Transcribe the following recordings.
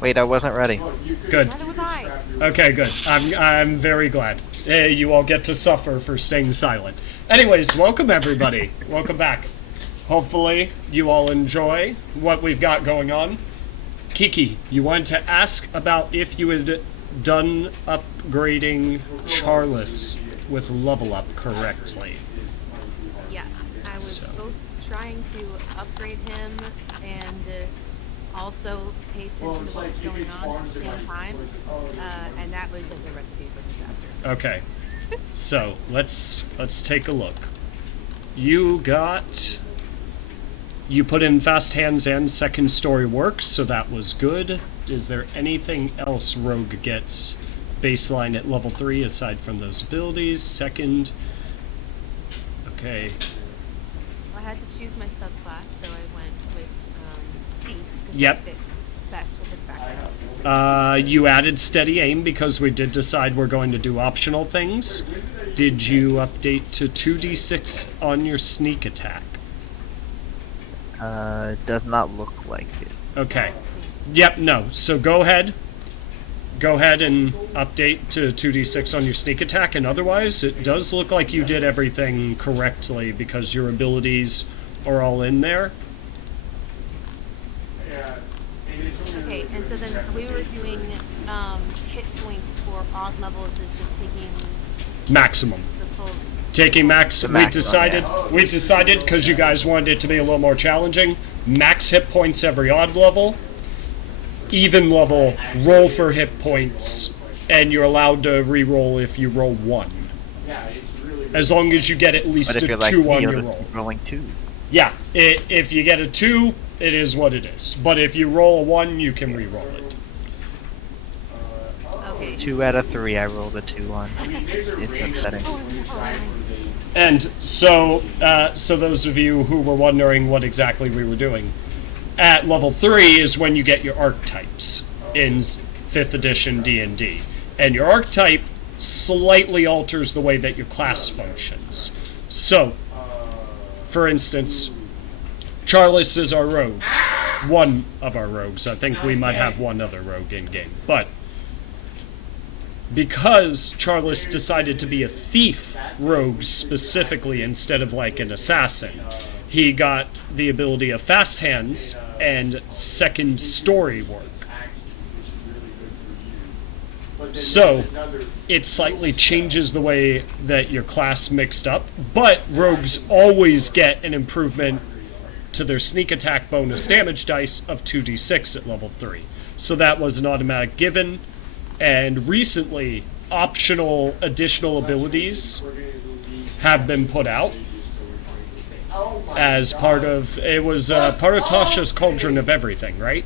Wait, I wasn't ready. Good. Neither was I. Okay, good. I'm very glad. You all get to suffer for staying silent. Anyways, welcome everybody. Welcome back. Hopefully you all enjoy what we've got going on. Kiki, you wanted to ask about if you had done upgrading Charles with level up correctly. Yes, I was both trying to upgrade him and also pay attention to what was going on at the same time, and that was like a recipe for disaster. Okay, so let's take a look. You put in fast hands and second story works, so that was good. Is there anything else Rogue gets baseline at level 3 aside from those abilities? Second, okay. I had to choose my subclass, so I went with Thief, because Yep. it fit best with his background. You added steady aim because we did decide we're going to do optional things. Did you update to 2d6 on your sneak attack? Does not look like it. Okay. Yep, no. So go ahead. Go ahead and update to 2d6 on your sneak attack, and otherwise it does look like you did everything correctly because your abilities are all in there. Okay, and so then we were doing hit points for odd levels is just taking Maximum. the full... Taking max, The we maximum, decided because you guys wanted it to be a little more challenging, max hit points every odd level, even level, roll for hit points, and you're allowed to re-roll if you roll 1. As long as you get at least But if a you're like 2 me, on you're your roll. rolling 2s. Yeah, if you get a 2, it is what it is. But if you roll a 1, you can re-roll it. Okay. 2 out of 3 I rolled a 2 on. It's upsetting. And so those of you who were wondering what exactly we were doing, at level 3 is when you get your archetypes in 5th edition D&D. And your archetype slightly alters the way that your class functions. So, for instance, Charles is our rogue. One of our rogues. I think we might have one other rogue in-game. But because Charles decided to be a thief rogue specifically instead of like an assassin, he got the ability of fast hands and second story work. So it slightly changes the way that your class mixed up, but rogues always get an improvement to their sneak attack bonus damage dice of 2d6 at level 3. So that was an automatic given. And recently, optional additional abilities have been put out as part of, it was part of Tasha's Cauldron of Everything, right?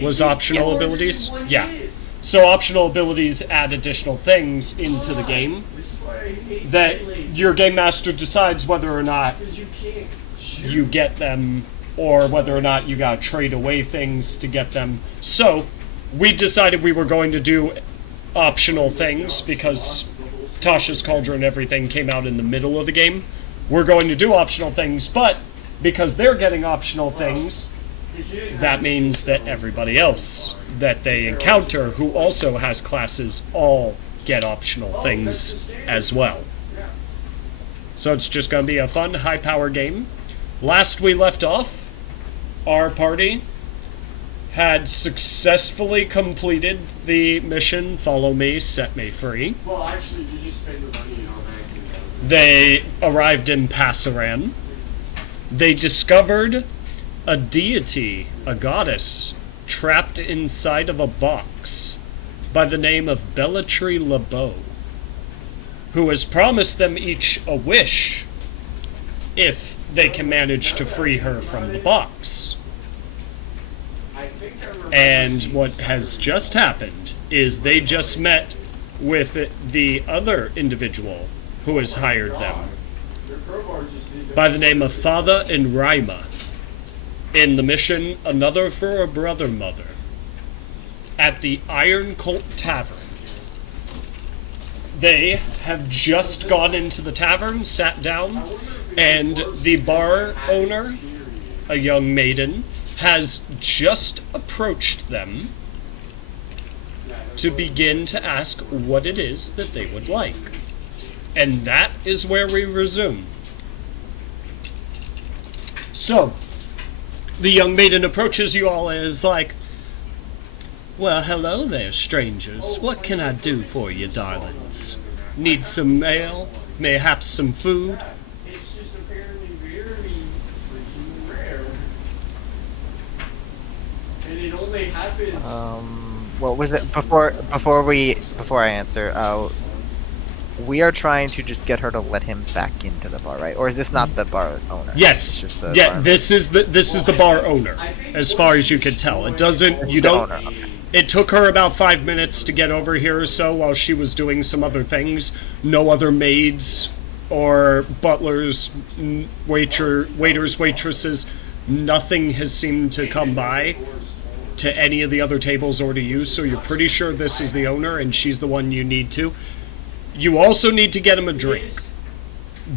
Was optional abilities? Yeah. So optional abilities add additional things into the game that your game master decides whether or not you get them or whether or not you gotta trade away things to get them. So we decided we were going to do optional things because Tasha's Cauldron and everything came out in the middle of the game. We're going to do optional things, but because they're getting optional things, that means that everybody else that they encounter who also has classes all get optional things as well. So it's just going to be a fun, high-power game. Last we left off, our party had successfully completed the mission, Follow Me, Set Me Free. Well, actually, did you spend the money on that? They arrived in Passaran. They discovered a deity, a goddess, trapped inside of a box by the name of Bellatry LeBeau, who has promised them each a wish if they can manage to free her from the box. And what has just happened is they just met with the other individual who has hired them by the name of Father and Rima in the mission Another for a Brother Mother at the Iron Colt Tavern. They have just gone into the tavern, sat down, and the bar owner, a young maiden, has just approached them to begin to ask what it is that they would like. And that is where we resume. So, the young maiden approaches you all and is like, "Well, hello there, strangers. What can I do for you, darlings? Need some ale? Mayhaps some food?" It's just apparently very freaking rare. And it only happens. What was it before I answer? We are trying to just get her to let him back into the bar, right? Or is this not the bar owner? Yes. It's just the Yeah, barman. this is the bar owner, as far as you can tell. It doesn't, you The don't, owner, okay. it took her about 5 minutes to get over here or so while she was doing some other things. No other maids or butlers, waiters, waitresses, nothing has seemed to come by to any of the other tables or to you, so you're pretty sure this is the owner and she's the one you need to. You also need to get him a drink.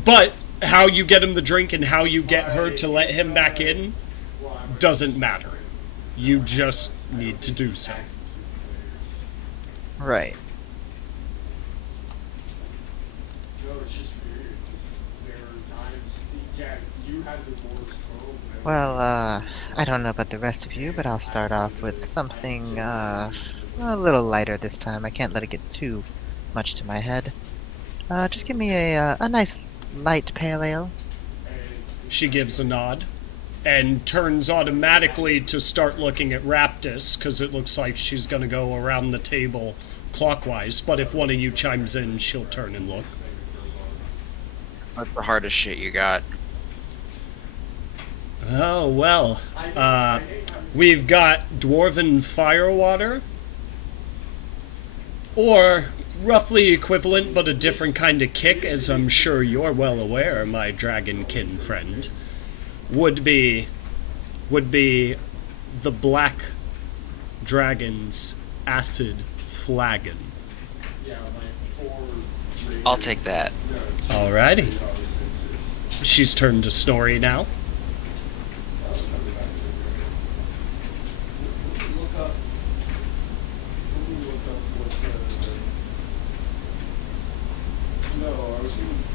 But how you get him the drink and how you get her to let him back in doesn't matter. You just need to do so. Right. No, it's just weird. There are times. Yeah, you had the worst home. Well, I don't know about the rest of you, but I'll start off with something, a little lighter this time. I can't let it get too much to my head. Just give me a nice light pale ale. She gives a nod and turns automatically to start looking at Raptus, because it looks like she's going to go around the table clockwise, but if one of you chimes in, she'll turn and look. What's the hardest shit you got? Oh, well, we've got Dwarven Firewater, or roughly equivalent but a different kind of kick, as I'm sure you're well aware, my dragonkin friend, would be the Black Dragon's Acid Flagon. I'll take that. Alrighty. She's turned to Snorri now.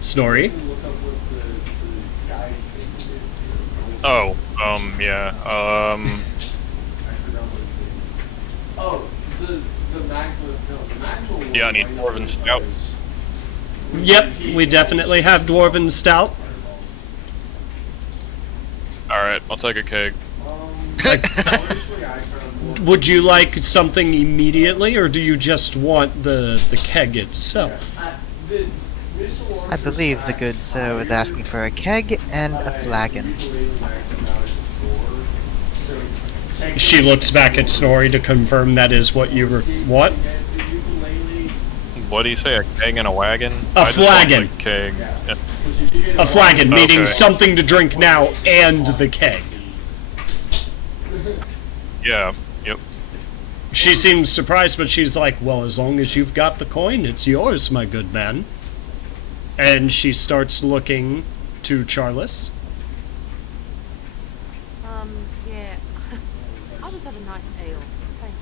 Snorri? Oh, yeah, Oh, the Magma. yeah, I need Dwarven Stout. Yep, we definitely have Dwarven Stout. Alright, I'll take a keg. Would you like something immediately, or do you just want the keg itself? I believe the good sir was asking for a keg and a flagon. She looks back at Snorri to confirm that is what you want. What do you say, a keg and a wagon? A flagon. A keg. A flagon, meaning Okay. something to drink now and the keg. Yeah, yep. She seems surprised, but she's like, well, as long as you've got the coin, it's yours, my good man. And she starts looking to Charles. Yeah. I'll just have a nice ale. Thank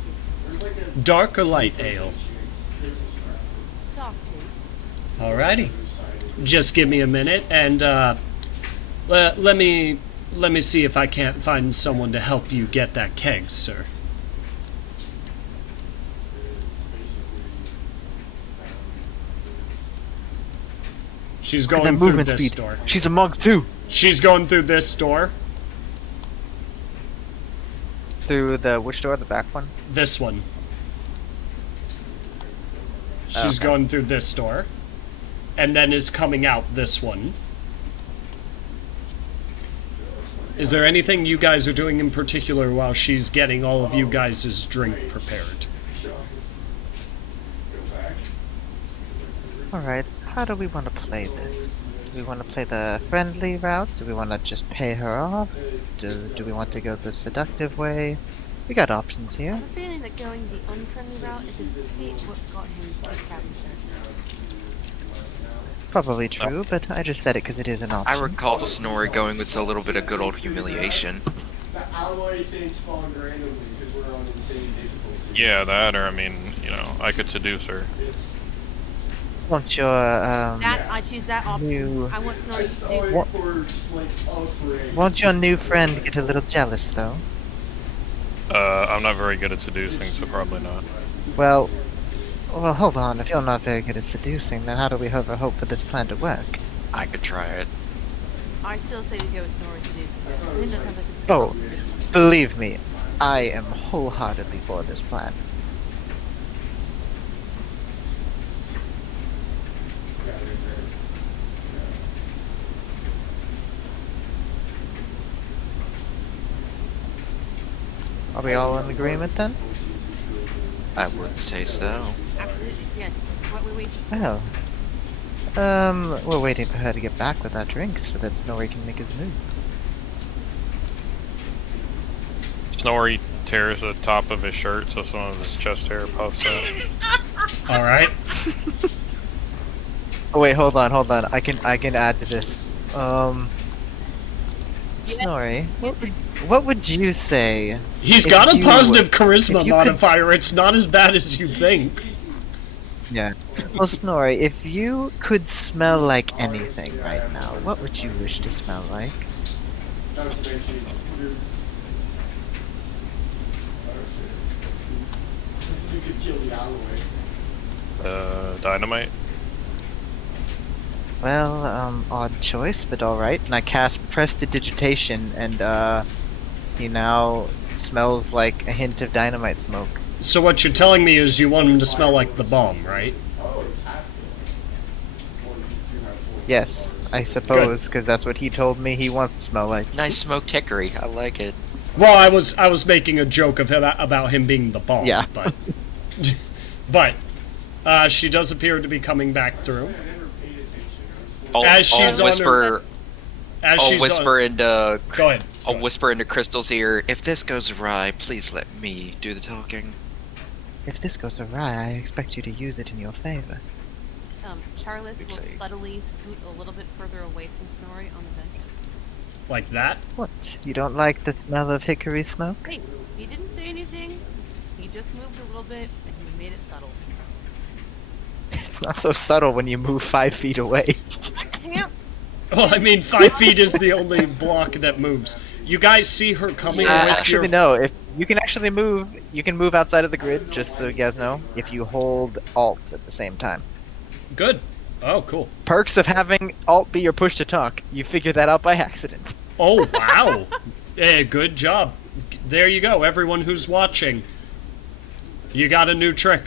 you. Dark or light ale? Dark, please. Alrighty. Just give me a minute, and let me see if I can't find someone to help you get that keg, sir. She's Look at going that through movement this speed. door. She's a monk too. She's going through this door. Through the which door? The back one? This one. She's Okay. going through this door. And then is coming out this one. Is there anything you guys are doing in particular while she's getting all of you guys' drink prepared? Alright, how do we want to play this? Do we want to play the friendly route? Do we want to just pay her off? Do we want to go the seductive way? We got options I here. have a feeling that going the unfriendly route is a bit what got him kicked out of there. Probably true, but I just said it because it is an I option. recall Snorri going with a little bit of good old humiliation. the alloy thing spawned randomly because we're on insane difficulty. Yeah, that, or I mean, you know, I could seduce her. Won't your I choose that option. I want Snorri to It's seduce always her. for, like, upgrade. won't your new friend get a little jealous though? I'm not very good at seducing, so probably not. Well, hold on. If you're not very good at seducing, then how do we ever hope for this plan to work? I could try it. I still say we go with Snorri seducing her. I think that sounds like Oh, believe me, I am wholeheartedly for this plan. Are we all in agreement then? I would say so. absolutely yes. What we wait. Well, we're waiting for her to get back with our drinks so that Snorri can make his move. Snorri tears the top of his shirt so some of his chest hair puffs out. Alright. Oh wait, hold on. I can add to this. Snorri, what would you say? He's If got a you- positive if charisma you could- modifier. It's not as bad as you think. Yeah. Well, Snorri, if you could smell like anything right now, what would you wish to smell like? Not to mention, you're- oh, shit. You could kill the alloy. Dynamite? Well, odd choice, but alright. And I cast Prestidigitation, and, he now smells like a hint of dynamite smoke. So what you're telling me is you want him to smell like the bomb, right? Oh, it's half kill. Or you do have full. Yes, I suppose, because that's what he told me he wants to smell like. Nice smoked hickory. I like it. Well, I was making a joke of him about him being the bomb. Yeah. But she does appear to be coming back through. I never paid attention. I'll, As she's I'll on whisper. As I'll she's whisper into. Go ahead. I'll whisper into Crystal's ear. If this goes awry, please let me do the talking. If this goes awry, I expect you to use it in your favor. Charles will Exactly. subtly scoot a little bit further away from Snorri on the bench. Like that. What? You don't like the smell of hickory smoke? Hey, he didn't say anything. He just moved a little bit, and he made it subtle. It's not so subtle when you move 5 feet away. Can't. Well, I mean, 5 feet is the only block that moves. You guys see her coming with Actually, your... no. If you can actually move, you can move outside of the grid. Just so you guys know, if you hold Alt at the same time. Good. Oh, cool. Perks of having Alt be your push to talk. You figured that out by accident. Oh, wow. Good job. There you go, everyone who's watching. You got a new trick.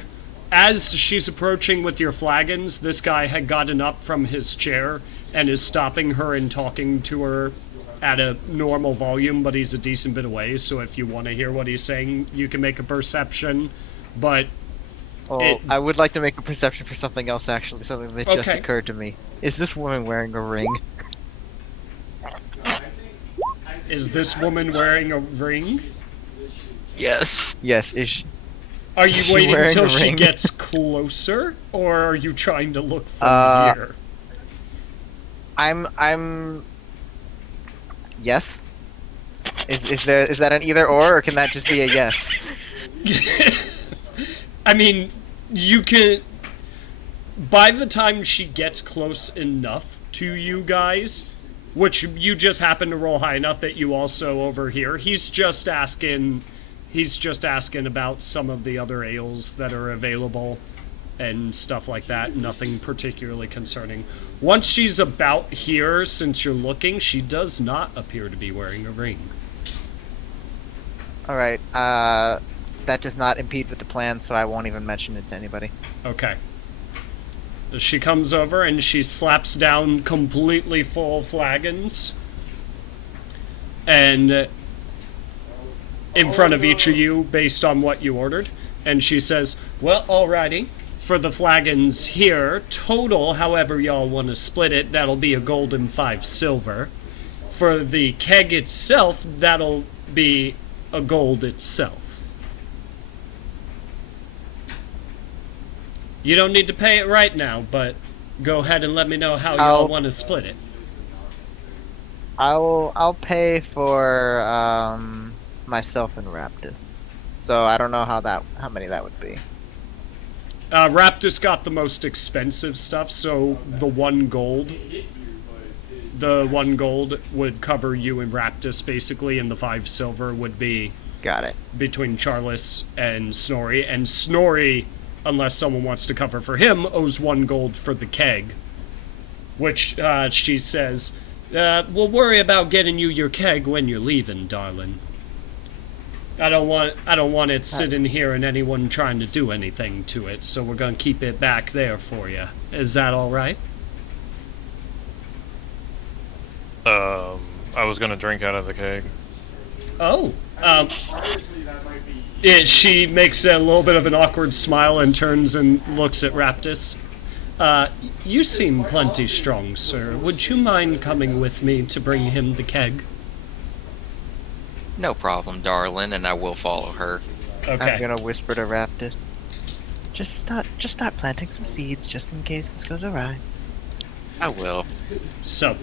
As she's approaching with your flagons, this guy had gotten up from his chair and is stopping her and talking to her at a normal volume, but he's a decent bit away, so if you want to hear what he's saying, you can make a perception, but... Oh, I would like to make a perception for something else, actually. Something that just Okay. occurred to me. Is this woman wearing a ring? Is this woman wearing a ring? Yes. Yes, is she? Are Is you she waiting wearing until a she ring? gets closer, or are you trying to look from here? I'm... Yes? Is that an either or can that just be a yes? I mean, you can... By the time she gets close enough to you guys, which you just happen to roll high enough that you also overhear, he's just asking about some of the other ales that are available and stuff like that. Nothing particularly concerning. Once she's about here, since you're looking, she does not appear to be wearing a ring. Alright, that does not impede with the plan, so I won't even mention it to anybody. Okay. She comes over and she slaps down completely full flagons. And in front of each of you, based on what you ordered. And she says, well, alrighty. For the flagons here, total, however y'all want to split it, that'll be a gold and 5 silver. For the keg itself, that'll be a gold itself. You don't need to pay it right now, but go ahead and let me know how y'all want to split it. I'll pay for myself and Raptus. So I don't know how many that would be. Raptus got the most expensive stuff, so the 1 gold. The 1 gold would cover you and Raptus, basically, and the 5 silver would be Got it. between Charles and Snorri. And Snorri, unless someone wants to cover for him, owes 1 gold for the keg. Which, she says, we'll worry about getting you your keg when you're leaving, darling. I don't want it sitting here and anyone trying to do anything to it, so we're gonna keep it back there for you. Is that alright? I was gonna drink out of the keg. Oh, Honestly, that might be. she makes a little bit of an awkward smile and turns and looks at Raptus. You seem plenty strong, sir. Would you mind coming with me to bring him the keg? No problem, darling, and I will follow her. I'm Okay. gonna whisper to Raptus. Just start planting some seeds, just in case this goes awry. I will. So,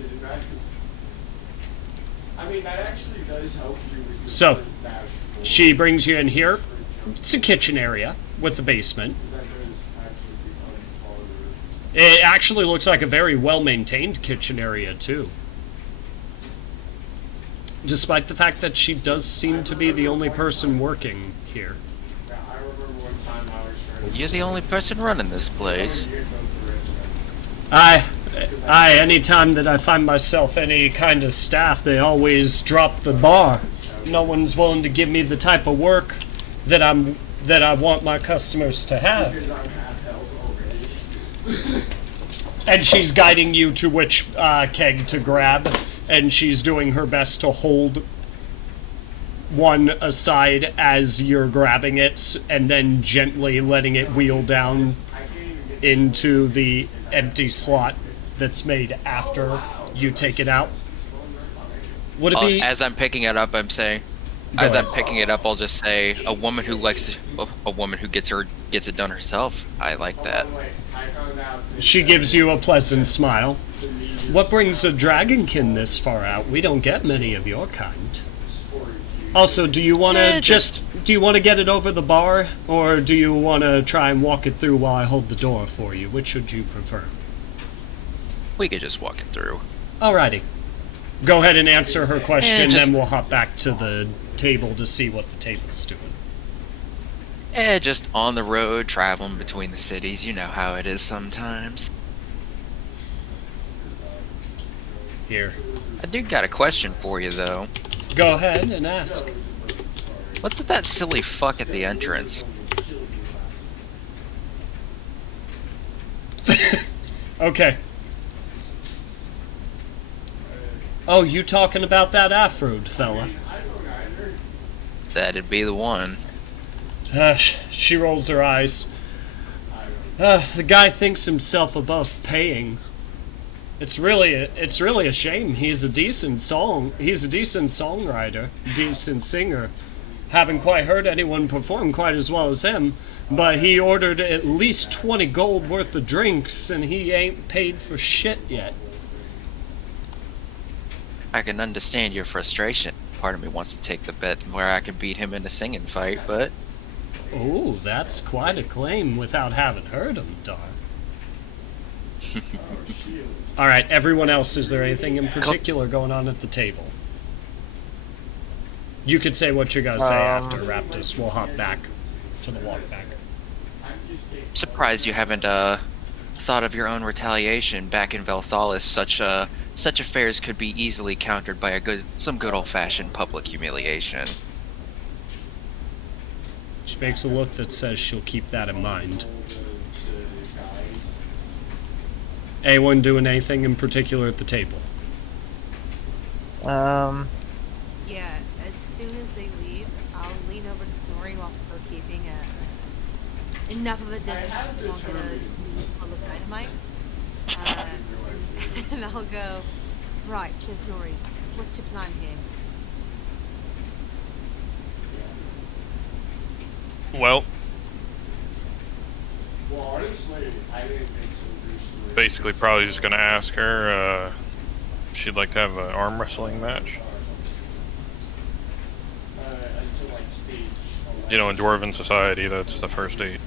I mean, that actually does help you with your So, dash. she brings you in here. It's a kitchen area with a basement. That does actually become harder. It actually looks like a very well-maintained kitchen area, too. Despite the fact that she does seem to be the only person working here. Yeah, I remember one time I was trying to. You're the only person running this place. Anytime that I find myself any kind of staff, they always drop the bar. No one's willing to give me the type of work that I want my customers to have. Because I'm half health already. And she's guiding you to which keg to grab, and she's doing her best to hold one aside as you're grabbing it, and then gently letting it wheel down into the empty slot that's made after you take it out. Would it be... As I'm picking it up, I'm saying, Go as ahead. I'm picking it up, I'll just say, a woman who gets it done herself. I like that. I found out that She gives you a pleasant smile. What brings a dragonkin this far out? We don't get many of your kind. Also, do you want to do you want to get it over the bar, or do you want to try and walk it through while I hold the door for you? Which would you prefer? We could just walk it through. Alrighty. Go ahead and answer her question, just- then we'll hop back to the table to see what the table's doing. Just on the road, traveling between the cities. You know how it is sometimes. Here. I do got a question for you, though. Go ahead and ask. What did that silly fuck at the entrance? Okay. Oh, you talking about that Afroed fella? That'd be the one. She rolls her eyes. The guy thinks himself above paying. It's really a shame. He's a decent songwriter, decent singer. Haven't quite heard anyone perform quite as well as him, but he ordered at least 20 gold worth of drinks and he ain't paid for shit yet. I can understand your frustration. Part of me wants to take the bet where I can beat him in a singing fight, but Oh, that's quite a claim without having heard him, Dar. Alright, everyone else, is there anything in particular going on at the table? You could say what you're gonna say after Raptus. We'll hop back to the walk back. surprised you haven't thought of your own retaliation back in Velthalis. Such affairs could be easily countered by some good old-fashioned public humiliation. She makes a look that says she'll keep that in mind. Anyone doing anything in particular at the table? Yeah, as soon as they leave, I'll lean over to Snorri while still keeping enough of a distance so I won't get a full of dynamite. And I'll go, right, so Snorri, what's your plan here? Well, Well, honestly, I didn't think so. basically probably just gonna ask her, she'd like to have an arm wrestling match. Until like stage 11. You know, in Dwarven society, that's the first date.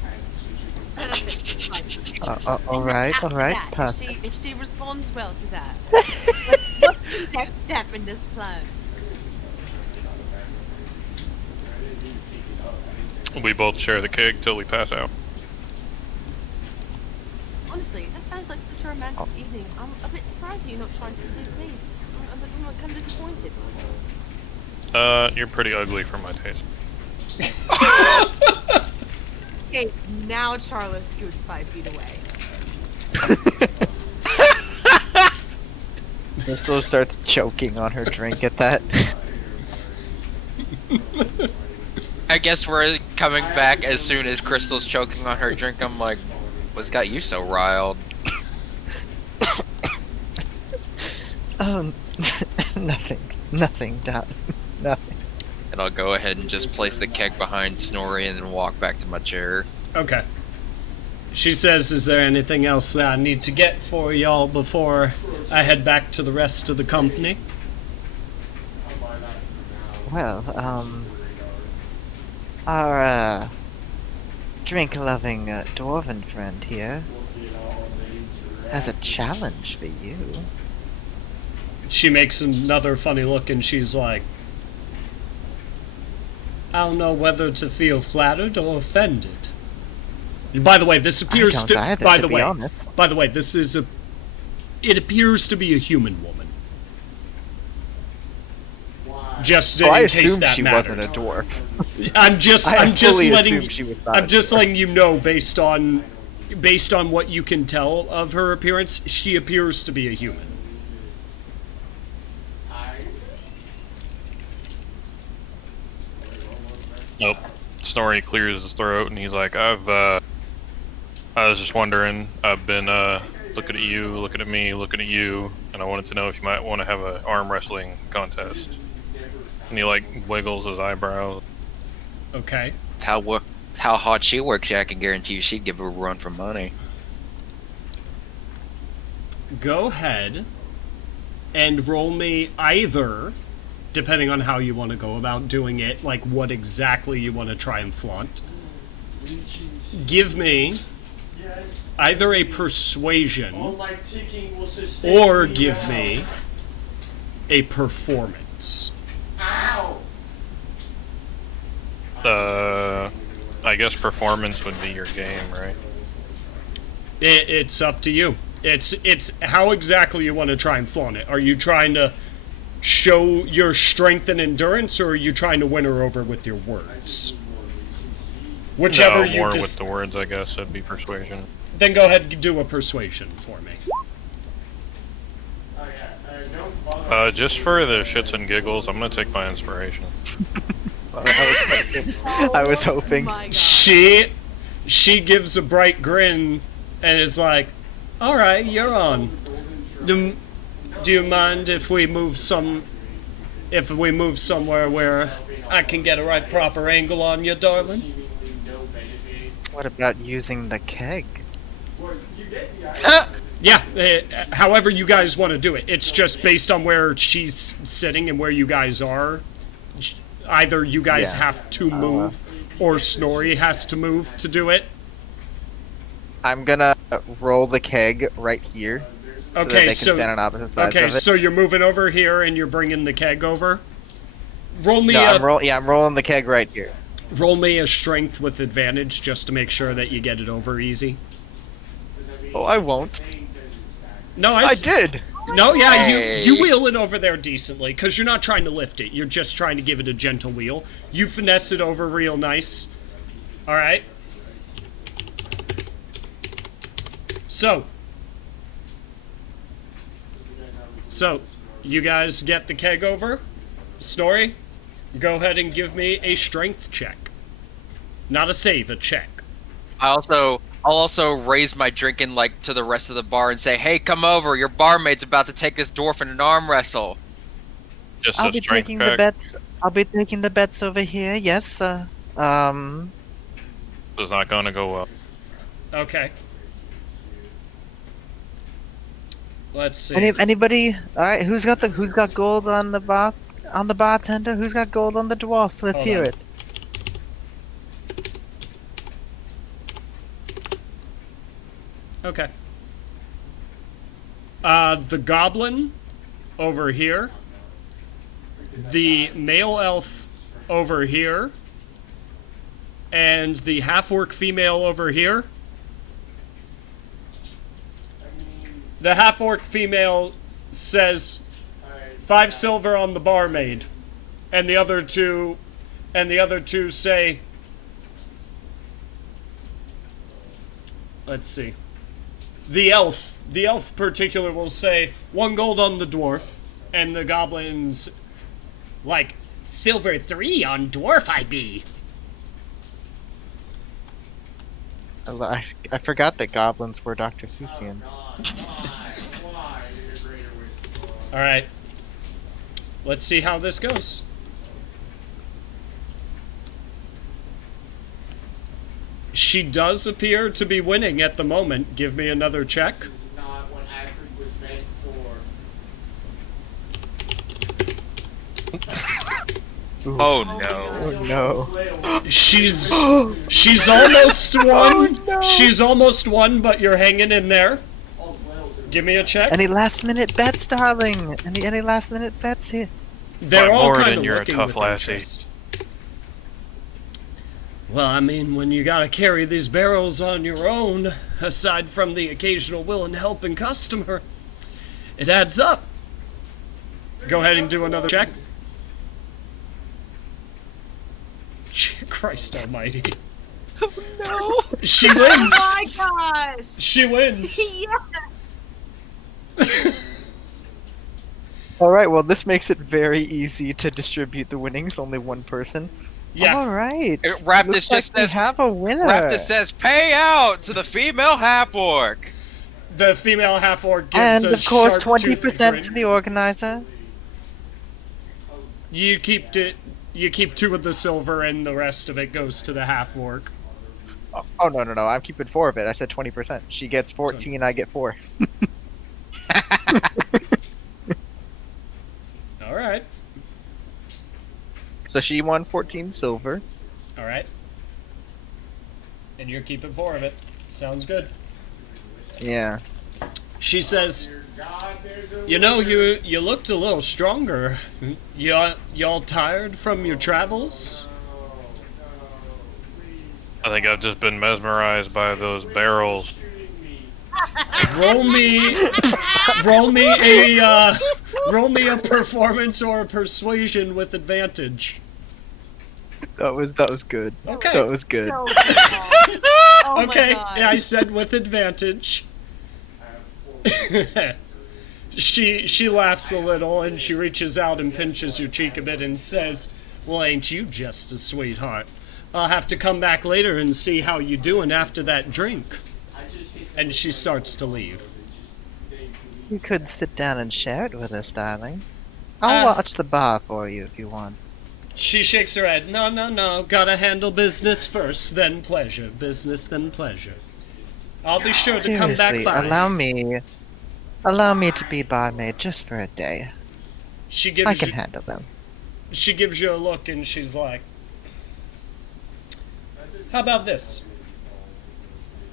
Alright, After that, perfect. if she responds well to that, what's the next step in this plan? We both share the keg till we pass out. Honestly, that sounds like such a romantic evening. I'm a bit surprised you're not trying to seduce me. I'm kind of disappointed. You're pretty ugly for my taste. Okay, now Charla scoots 5 feet away. Crystal starts choking on her drink at that. I guess we're coming back as soon as Crystal's choking on her drink. I'm like, what's got you so riled? Nothing, Dad. Nothing. And I'll go ahead and just place the keg behind Snorri and then walk back to my chair. Okay. She says, is there anything else that I need to get for y'all before I head back to the rest of the company? Well, our, drink-loving, dwarven friend here has a challenge for you. She makes another funny look and she's like, I don't know whether to feel flattered or offended. And by the way, this appears I don't to either, by to the be way, honest. by the way, this is a it appears to be a human woman. Just in Oh, I case assumed that she mattered. wasn't a dwarf. I'm just fully letting assumed she was not I'm a just dwarf. letting you know based on what you can tell of her appearance, she appears to be a human. Nope. Snorri clears his throat and he's like, I was just wondering, I've been, looking at you, looking at me, looking at you, and I wanted to know if you might want to have an arm wrestling contest. And he, like, wiggles his eyebrows. Okay. How hard she works here, I can guarantee you she'd give her a run for money. Go ahead and roll me either, depending on how you want to go about doing it, like what exactly you want to try and flaunt. Give me either a persuasion or give me a performance. I guess performance would be your game, right? It's up to you. It's how exactly you want to try and flaunt it. Are you trying to show your strength and endurance, or are you trying to win her over with your words? Whichever No, you more with the words, I guess. That'd be persuasion. Then go ahead and do a persuasion for me. Just for the shits and giggles, I'm gonna take my inspiration. I was hoping. My God. She gives a bright grin and is like, "All right, you're on. Do you mind if we move somewhere where I can get a right proper angle on you, darling?" What about using the keg? Yeah, however you guys want to do it. It's just based on where she's sitting and where you guys are. Either you guys Yeah. have to move, or Snorri has to move to do it. I'm gonna roll the keg right here, so that Okay, they can stand on opposite sides okay, of it. so you're moving over here and you're bringing the keg over. Roll me No, a I'm rolling the keg right here. roll me a strength with advantage just to make sure that you get it over easy. Oh, I won't. No, I did. No, yeah, Hey. you wheel it over there decently, because you're not trying to lift it. You're just trying to give it a gentle wheel. You finesse it over real nice. Alright. So, you guys get the keg over? Snorri, go ahead and give me a strength check. Not a save, a check. I'll also raise my drinking like to the rest of the bar and say, "Hey, come over! Your barmaid's about to take this dwarf in an arm wrestle." Just I'll a be strength taking check. the bets. I'll be taking the bets over here. Yes. It's not gonna go well. Okay. Let's see. Anybody? All right, who's got gold on the bartender? Who's got gold on the dwarf? Let's Hold hear on. it. Okay. The goblin over here. The male elf over here. And the half-orc female over here. The half-orc female says 5 silver on the barmaid. And the other two say, let's see. The elf particular will say 1 gold on the dwarf, and the goblins like silver 3 on dwarf I be. I forgot that goblins were Dr. Seussians. All right. Let's see how this goes. She does appear to be winning at the moment. Give me another check. This is not what Acrid was meant for. Oh no. Oh no. She's almost won. She's almost won, but you're hanging in there. Give me a check. Any last minute bets, darling? Any last minute bets here? They're By all more kind than of you're a looking tough with lassie. interest. Well, I mean, when you gotta carry these barrels on your own, aside from the occasional willing helping customer, it adds up. Go ahead and do another check. Christ almighty. No. She Oh wins! my gosh! She wins! Yeah. All right. Well, this makes it very easy to distribute the winnings. Only one person. Yeah. All right. Raptus Looks just like we says- have a winner. Raptus says, "Pay out to the female half-orc." The female half-orc gives And a of course, sharp 20% tooth to the organizer. You keep 2 of the silver, and the rest of it goes to the half-orc. Oh no. I'm keeping 4 of it. I said 20%. She gets 14. I get 4. All right. So she won 14 silver. All right. And you're keeping 4 of it. Sounds good. Yeah. She says, you know, you looked a little stronger. Y'all tired from your travels? I think I've just been mesmerized by those barrels. Roll me a performance or a persuasion with advantage. That was good. Okay. That was good. So beautiful. Oh Okay, my God. yeah, I said with advantage. She laughs a little and she reaches out and pinches your cheek a bit and says, "Well, ain't you just a sweetheart? I'll have to come back later and see how you doing after that drink." And she starts to leave. You could sit down and share it with us, darling. I'll watch the bar for you if you want. She shakes her head. No. Gotta handle business first, then pleasure. Business, then pleasure. I'll be sure to come back Seriously, by. allow me to be barmaid just for a day. She I gives can you, handle them. she gives you a look and she's like, "How about this?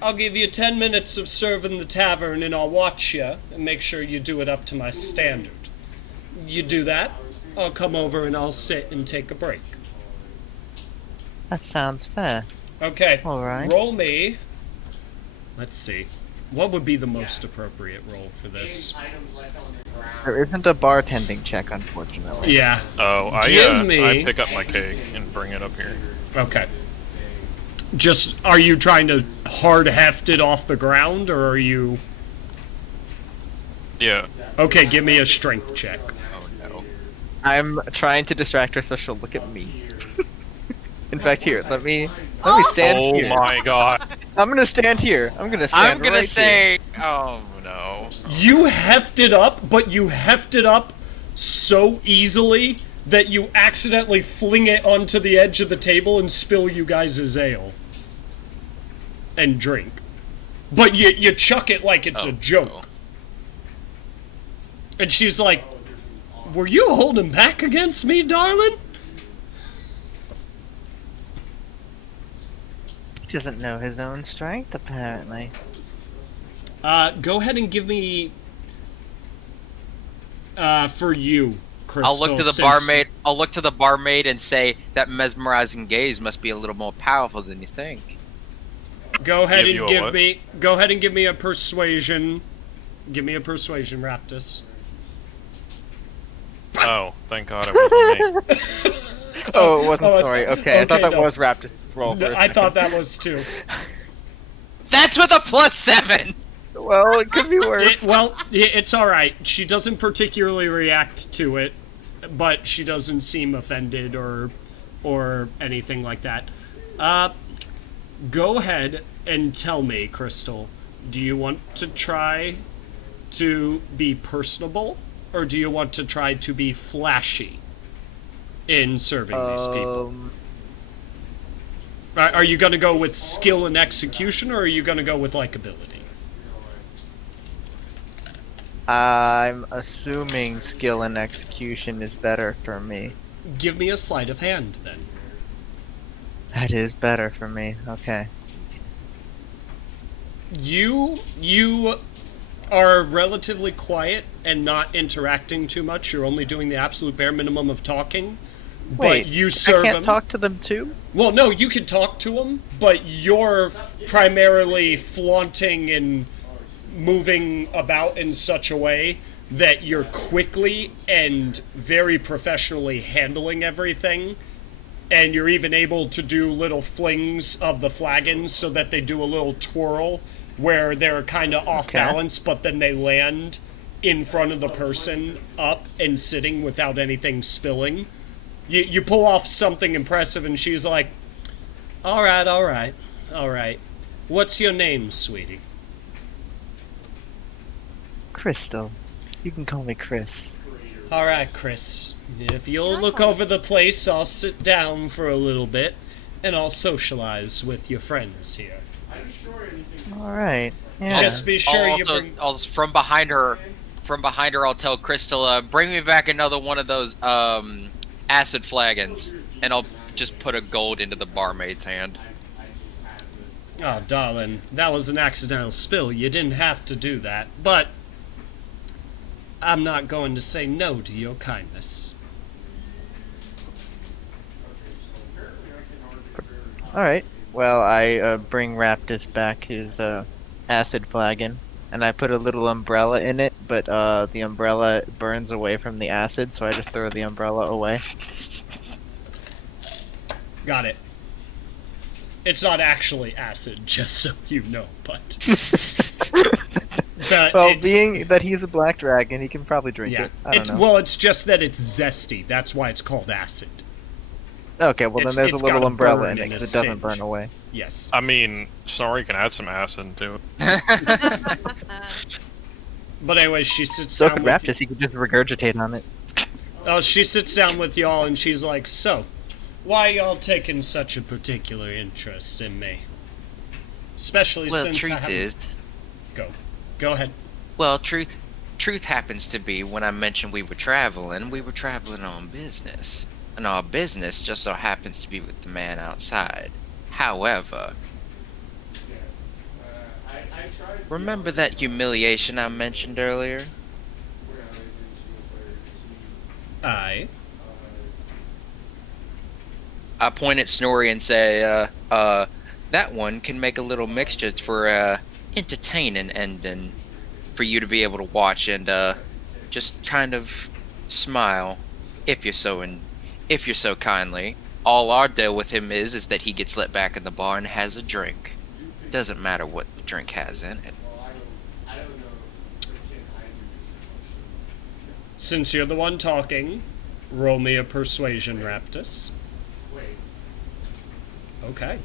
I'll give you 10 minutes of serving the tavern and I'll watch you and make sure you do it up to my standard. You do that, I'll come over and I'll sit and take a break." That sounds fair. Okay, Alright. roll me. Let's see. What would be the most appropriate roll for this? There isn't a bartending check, unfortunately. Yeah, Oh, I Give me- I pick up my keg and bring it up here. okay. Just, are you trying to hard heft it off the ground, or are you... Yeah. Okay, give me a strength check. Oh no. I'm trying to distract her so she'll look at me. In fact, here, let me stand Oh here. my god. I'm gonna stand here. I'm gonna stand I'm gonna right say, oh no. You heft it up, but you heft it up so easily that you accidentally fling it onto the edge of the table and spill you guys' ale. And drink. But you chuck it like it's a joke. And she's like, were you holding back against me, darling? He doesn't know his own strength, apparently. Go ahead and give me... for you, Crystal. I'll look to the barmaid. I'll look to the barmaid and say that mesmerizing gaze must be a little more powerful than you think. Go ahead Give and you a give what? me. Go ahead and give me a persuasion. Give me a persuasion, Raptus. Oh, thank God it wasn't me. Oh, it wasn't Oh, Snorri. Okay, I thought that no. was Raptus' roll for a I second. thought that was too. That's with a +7. Well, it could be worse. It's all right. She doesn't particularly react to it, but she doesn't seem offended or anything like that. Go ahead and tell me, Crystal. Do you want to try to be personable, or do you want to try to be flashy in serving these people? Are you going to go with skill and execution, or are you going to go with likability? I'm assuming skill and execution is better for me. Give me a sleight of hand, then. That is better for me. Okay. You are relatively quiet and not interacting too much. You're only doing the absolute bare minimum of talking. Wait, but you serve I can't them. talk to them too? Well, no, you can talk to them, but you're primarily flaunting and moving about in such a way that you're quickly and very professionally handling everything, and you're even able to do little flings of the flagons so that they do a little twirl where they're kind of off balance, but then they land in front of the person up and sitting without anything spilling. You pull off something impressive, and she's like, all right. What's your name, sweetie? Crystal. You can call me Chris. All right, Chris. If you'll look over the place, I'll sit down for a little bit, and I'll socialize with your friends here. Alright. Yeah. Just be sure I'll you also, bring... from behind her, I'll tell Crystal, bring me back another one of those acid flagons, and I'll just put a gold into the barmaid's hand. Oh, darling, that was an accidental spill. You didn't have to do that, but I'm not going to say no to your kindness. Alright. Well, I bring Raptus back his acid flagon, and I put a little umbrella in it, but the umbrella burns away from the acid, so I just throw the umbrella away. Got it. It's not actually acid, just so you know, but... Well, being that he's a black dragon, he can probably drink it. I don't know. Well, it's just that it's zesty. That's why it's called acid. Okay, well then there's a it's little got a umbrella burn in it, and a because it doesn't singe. burn away. Yes. I mean, sorry, can add some acid to it. But anyway, she sits So down could with Raptus, he could just regurgitate on it. she sits down with y'all, and she's like, so, why y'all taking such a particular interest in me? Especially Well, since I truth haven't... is, Go ahead. well, truth happens to be when I mentioned we were traveling on business. And our business just so happens to be with the man outside. However, remember that humiliation I mentioned earlier? Aye. I point at Snorri and say, that one can make a little mixture for entertaining and then for you to be able to watch and just kind of smile if you're so kindly. All our deal with him is that he gets let back in the bar and has a drink. Doesn't matter what the drink has in it. Since you're the one talking, roll me a persuasion, Raptus. Okay.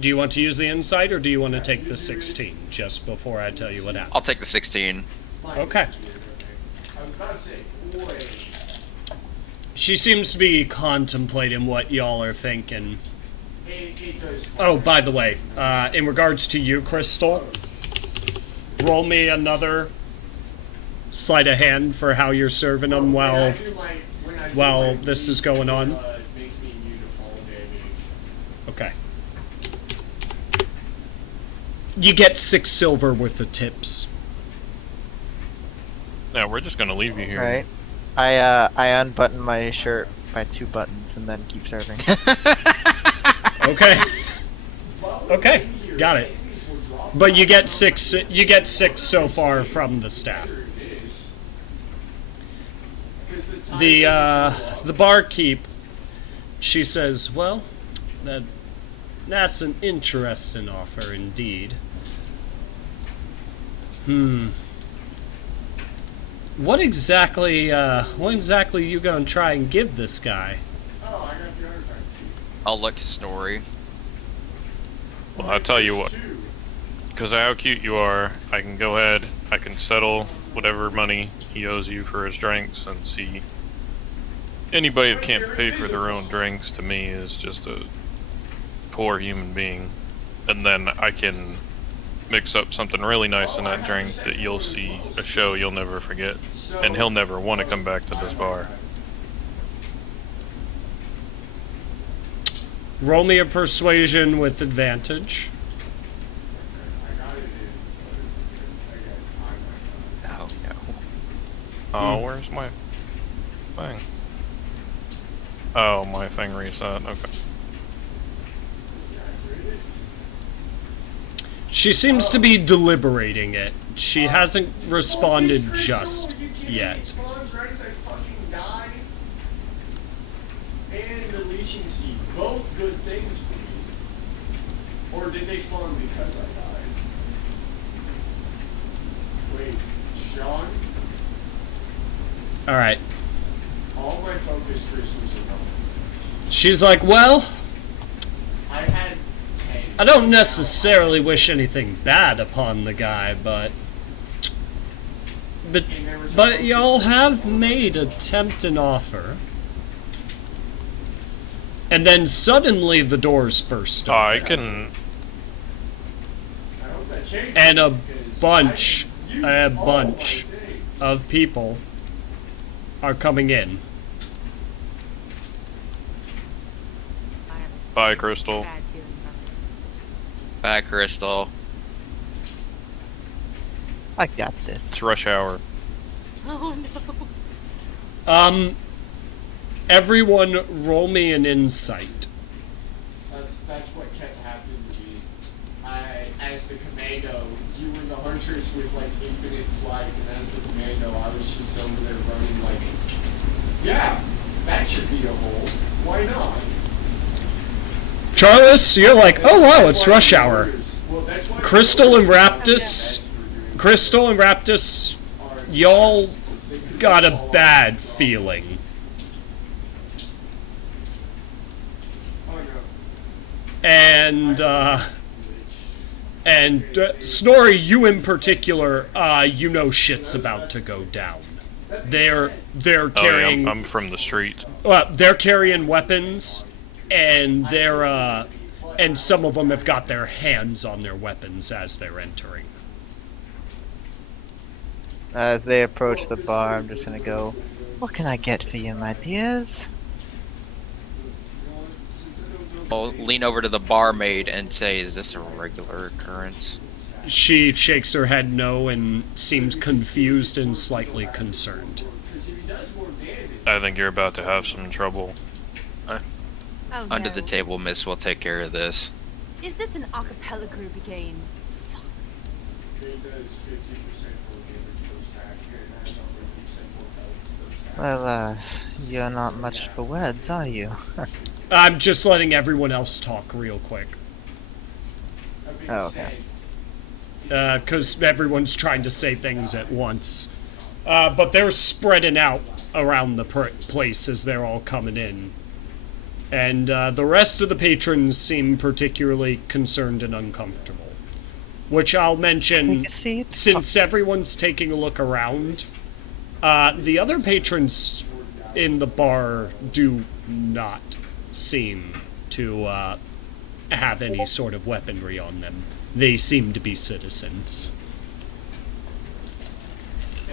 Do you want to use the insight, or do you want to take the 16 just before I tell you what happens? I'll take the 16. Okay. She seems to be contemplating what y'all are thinking. Oh, by the way, in regards to you, Crystal, roll me another sleight of hand for how you're serving them while this is going on. It makes me immune to fall damage. Okay. You get 6 silver worth of tips. Yeah, we're just gonna leave you here. Right. I unbutton my shirt by 2 buttons and then keep serving. Okay. Okay, got it. But you get 6. You get 6 so far from the staff. The barkeep, she says, "Well, that's an interesting offer indeed. What exactly you gonna try and give this guy?" Oh, I got the other time. I'll look Snorri. Well, I'll tell you what. Because of how cute you are, I can go ahead, I can settle whatever money he owes you for his drinks, and see... Anybody that can't pay for their own drinks, to me, is just a poor human being. And then I can mix up something really nice in that drink that you'll see a show you'll never forget. And he'll never want to come back to this bar. Roll me a persuasion with advantage. Oh no. Oh, where's my thing? Oh, my thing reset, okay. She seems to be deliberating it. She hasn't responded just yet. And the leeching seed, both good things for me. Or did they spawn because I died? Wait, Sean? Alright. All my focus crystals are gone. She's like, well, I had 10. I don't necessarily wish anything bad upon the guy, but y'all have made a tempting offer. And then suddenly the doors burst open. I can... I hope that changes. And a because bunch I used all my things. of people are coming in. I have a Bye, Crystal. bad feeling about this. Bye, Crystal. I got this. It's rush hour. Oh no. Everyone roll me an insight. That's what kept happening to me. As the commando, you were the huntress with like infinite flight, and as the commando, I was just over there running like, yeah, that should be a hole. Why not? Charles, you're like, oh wow, it's rush hour. Well, that's why Crystal and Raptus, y'all got a bad feeling. Oh, no. And Snorri, you in particular, you know shit's about to go down. They're Oh yeah, carrying I'm from the street. they're carrying weapons, and and some of them have got their hands on their weapons as they're entering. As they approach the bar, I'm just gonna go, what can I get for you, my dears? I'll lean over to the barmaid and say, is this a regular occurrence? She shakes her head no and seems confused and slightly concerned. I think you're about to have some trouble. Oh, Under no. the table, miss, we'll take care of this. Is this an acapella group again? It does 50% more damage post-hack, and has 100% more health post-hack. Well, you're not much for words, are you? I'm just letting everyone else talk real quick. That being Oh, okay. said, Because everyone's trying to say things at once. But they're spreading out around the place as they're all coming in. And the rest of the patrons seem particularly concerned and uncomfortable. Which I'll mention, Take a seat. since everyone's taking a look around, the other patrons in the bar do not seem to have any sort of weaponry on them. They seem to be citizens.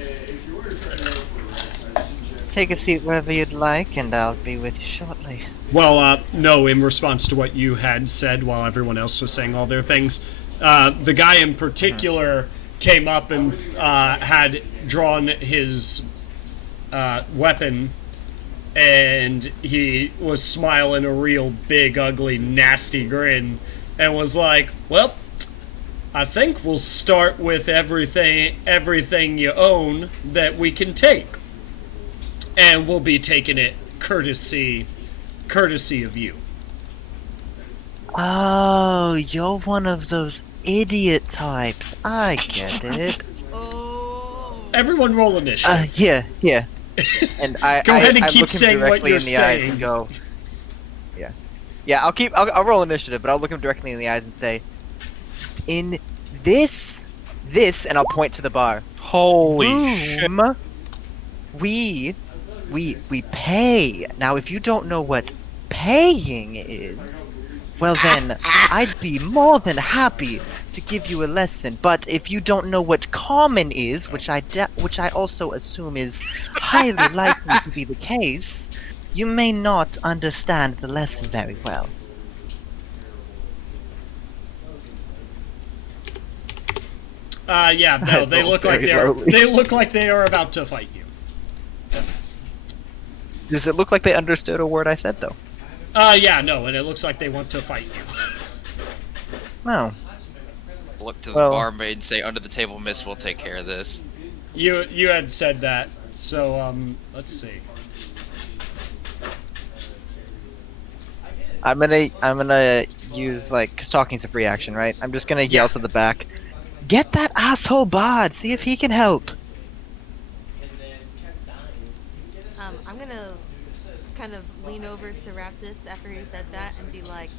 if you were to try to go for a rest, I'd suggest... Take a seat wherever you'd like, and I'll be with you shortly. Well, no, in response to what you had said while everyone else was saying all their things, the guy in particular came up and had drawn his weapon, and he was smiling a real big, ugly, nasty grin, and was like, well, I think we'll start with everything you own that we can take. And we'll be taking it courtesy of you. Oh, you're one of those idiot types. I get it. Oh. Everyone roll initiative. Yeah. And I Go ahead and I keep look him saying what directly you're in the eyes saying. and go, yeah. I'll roll initiative, but I'll look him directly in the eyes and say, in this, and I'll point to the bar. Holy shit. room, we pay. Now, if you don't know what paying is, well then, I'd be more than happy to give you a lesson. But if you don't know what common is, which I also assume is highly likely to be the case, you may not understand the lesson very well. Yeah, no, they look like they look like they are about to fight you. Does it look like they understood a word I said, though? Yeah, no, and it looks like they want to fight you. No. Look to the Well- barmaid and say, under the table, miss, we'll take care of this. You had said that, so, let's see. I'm gonna use, like, 'cause talking's a free action, right? I'm just gonna yell to the back, get that asshole bard, see if he can help. I'm gonna kind of lean over to Raptus after he said that and be like,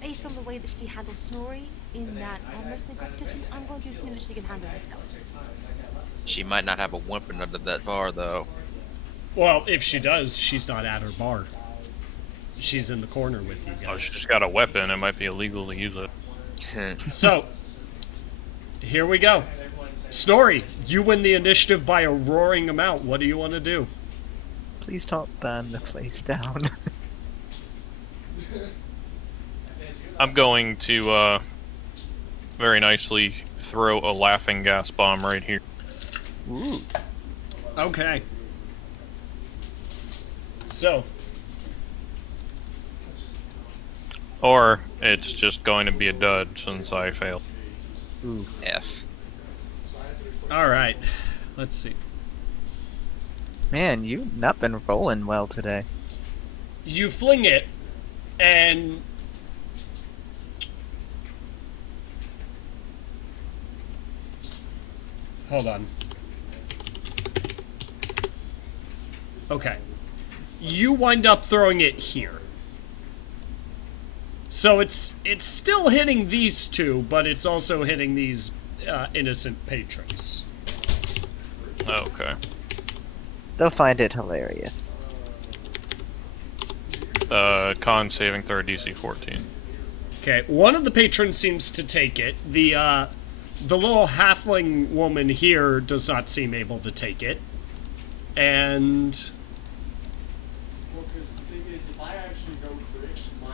based on the way that she handled Snorri in that mercenary competition, I'm going to assume that she can handle herself. She might not have a weapon under that bar, though. Well, if she does, she's not at her bar. She's in the corner with you Oh, guys. she's got a weapon. It might be illegal to use it. So, here we go. Snorri, you win the initiative by a roaring amount. What do you want to do? Please don't burn the place down. I'm going to very nicely throw a laughing gas bomb right here. Ooh. Okay. So, Or it's just going to be a dud since I failed. Ooh. F. alright. Let's see. Man, you've not been rolling well today. You fling it, and hold on. Okay. You wind up throwing it here. So it's still hitting these two, but it's also hitting these innocent patrons. Okay. They'll find it hilarious. Con saving throw DC 14. Okay, one of the patrons seems to take it. The little halfling woman here does not seem able to take it. And Well, because the thing is, if I actually go for it, my...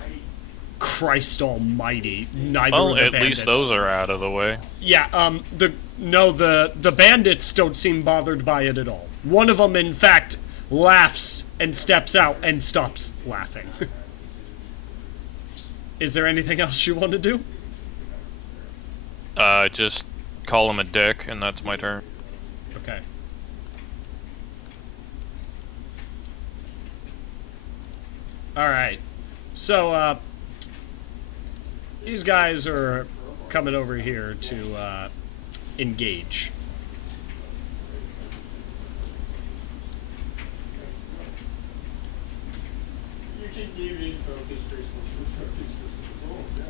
Christ almighty, neither Well, of the at bandits. least those are out of the way. Yeah, the bandits don't seem bothered by it at all. One of them, in fact, laughs and steps out and stops laughing. Is there anything else you want to do? Just call him a dick, and that's my turn. Okay. Alright. So, these guys are coming over here to, engage. You can give info this crystals, oh, yeah.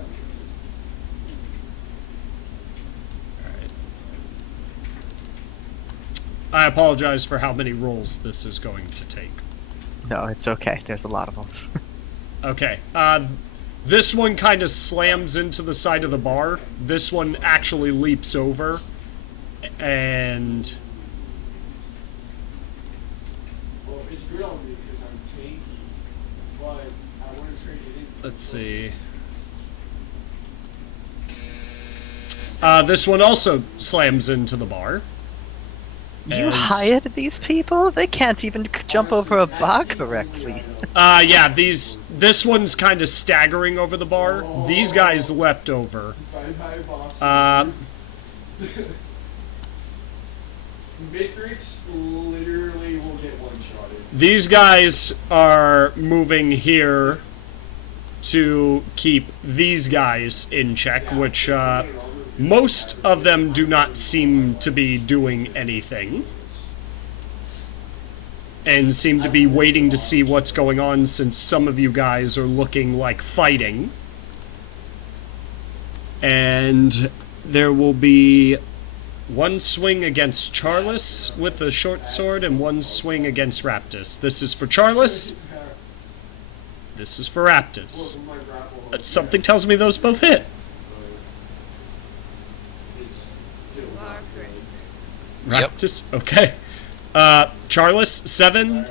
Alright. I apologize for how many rolls this is going to take. No, it's okay. There's a lot of them. Okay, this one kind of slams into the side of the bar. This one actually leaps over, and good on me because I'm tanky, but I want to trade it in. Let's see. This one also slams into the bar. You As- hired these people? They can't even jump over a bar correctly. Yeah, this one's kind of staggering over the bar. These guys leapt over. Bye-bye, boss. Matrix literally will get one-shotted. These guys are moving here to keep these guys in check, which most of them do not seem to be doing anything. And seem to be waiting to see what's going on, since some of you guys are looking like fighting. And there will be one swing against Charles with a short sword and one swing against Raptus. This is for Charles. This is for Raptus. Something tells me those both hit. You are correct, sir. Yep. Raptus, okay. Charles, 7.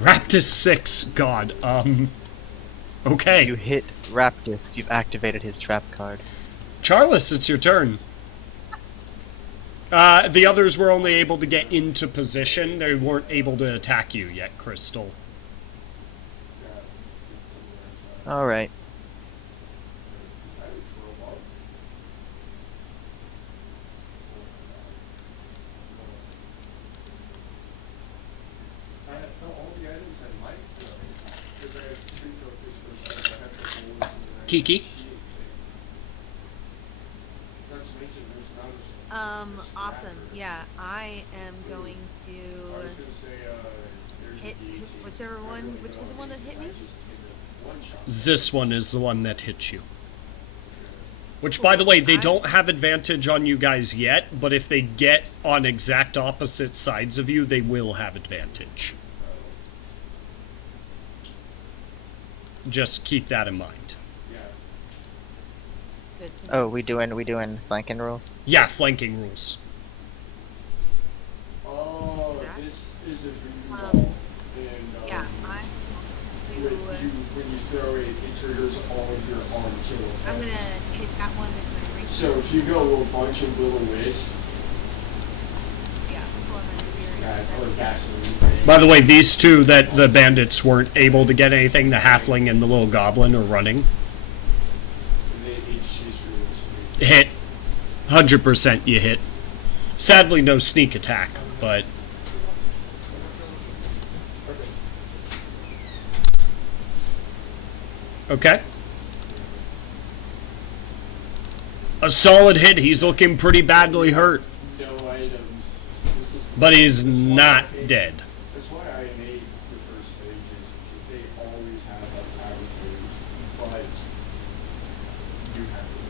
Raptus, 6. God, okay. You hit Raptus, you've activated his trap card. Charles, it's your turn. The others were only able to get into position. They weren't able to attack you yet, Crystal. Alright. Kiki? Awesome. Yeah, I am going to hit whichever one. Which was the one that hit me? This one is the one that hit you. Which, by the way, they don't have advantage on you guys yet, but if they get on exact opposite sides of you, they will have advantage. Just keep that in mind. Good to know. Oh, we doing flanking rules? Yeah, flanking rules. Oh, this is a voodoo Um, ball. Yeah, And I'm when going you throw it, it triggers all of your arm kill effects. I'm gonna hit that one with my ring. So if you go a bunch of will-o-wisp, Yeah, pull my or experience. gasoline, By the way, these two that the bandits weren't able to get anything, the halfling and the little goblin, are running. it's just really Hit. 100% you hit. Sadly, no sneak attack, but... Okay. A solid hit. He's looking pretty badly hurt, no items. but he's not dead. That's why I made the first stages, because they always have a power phase, but you have to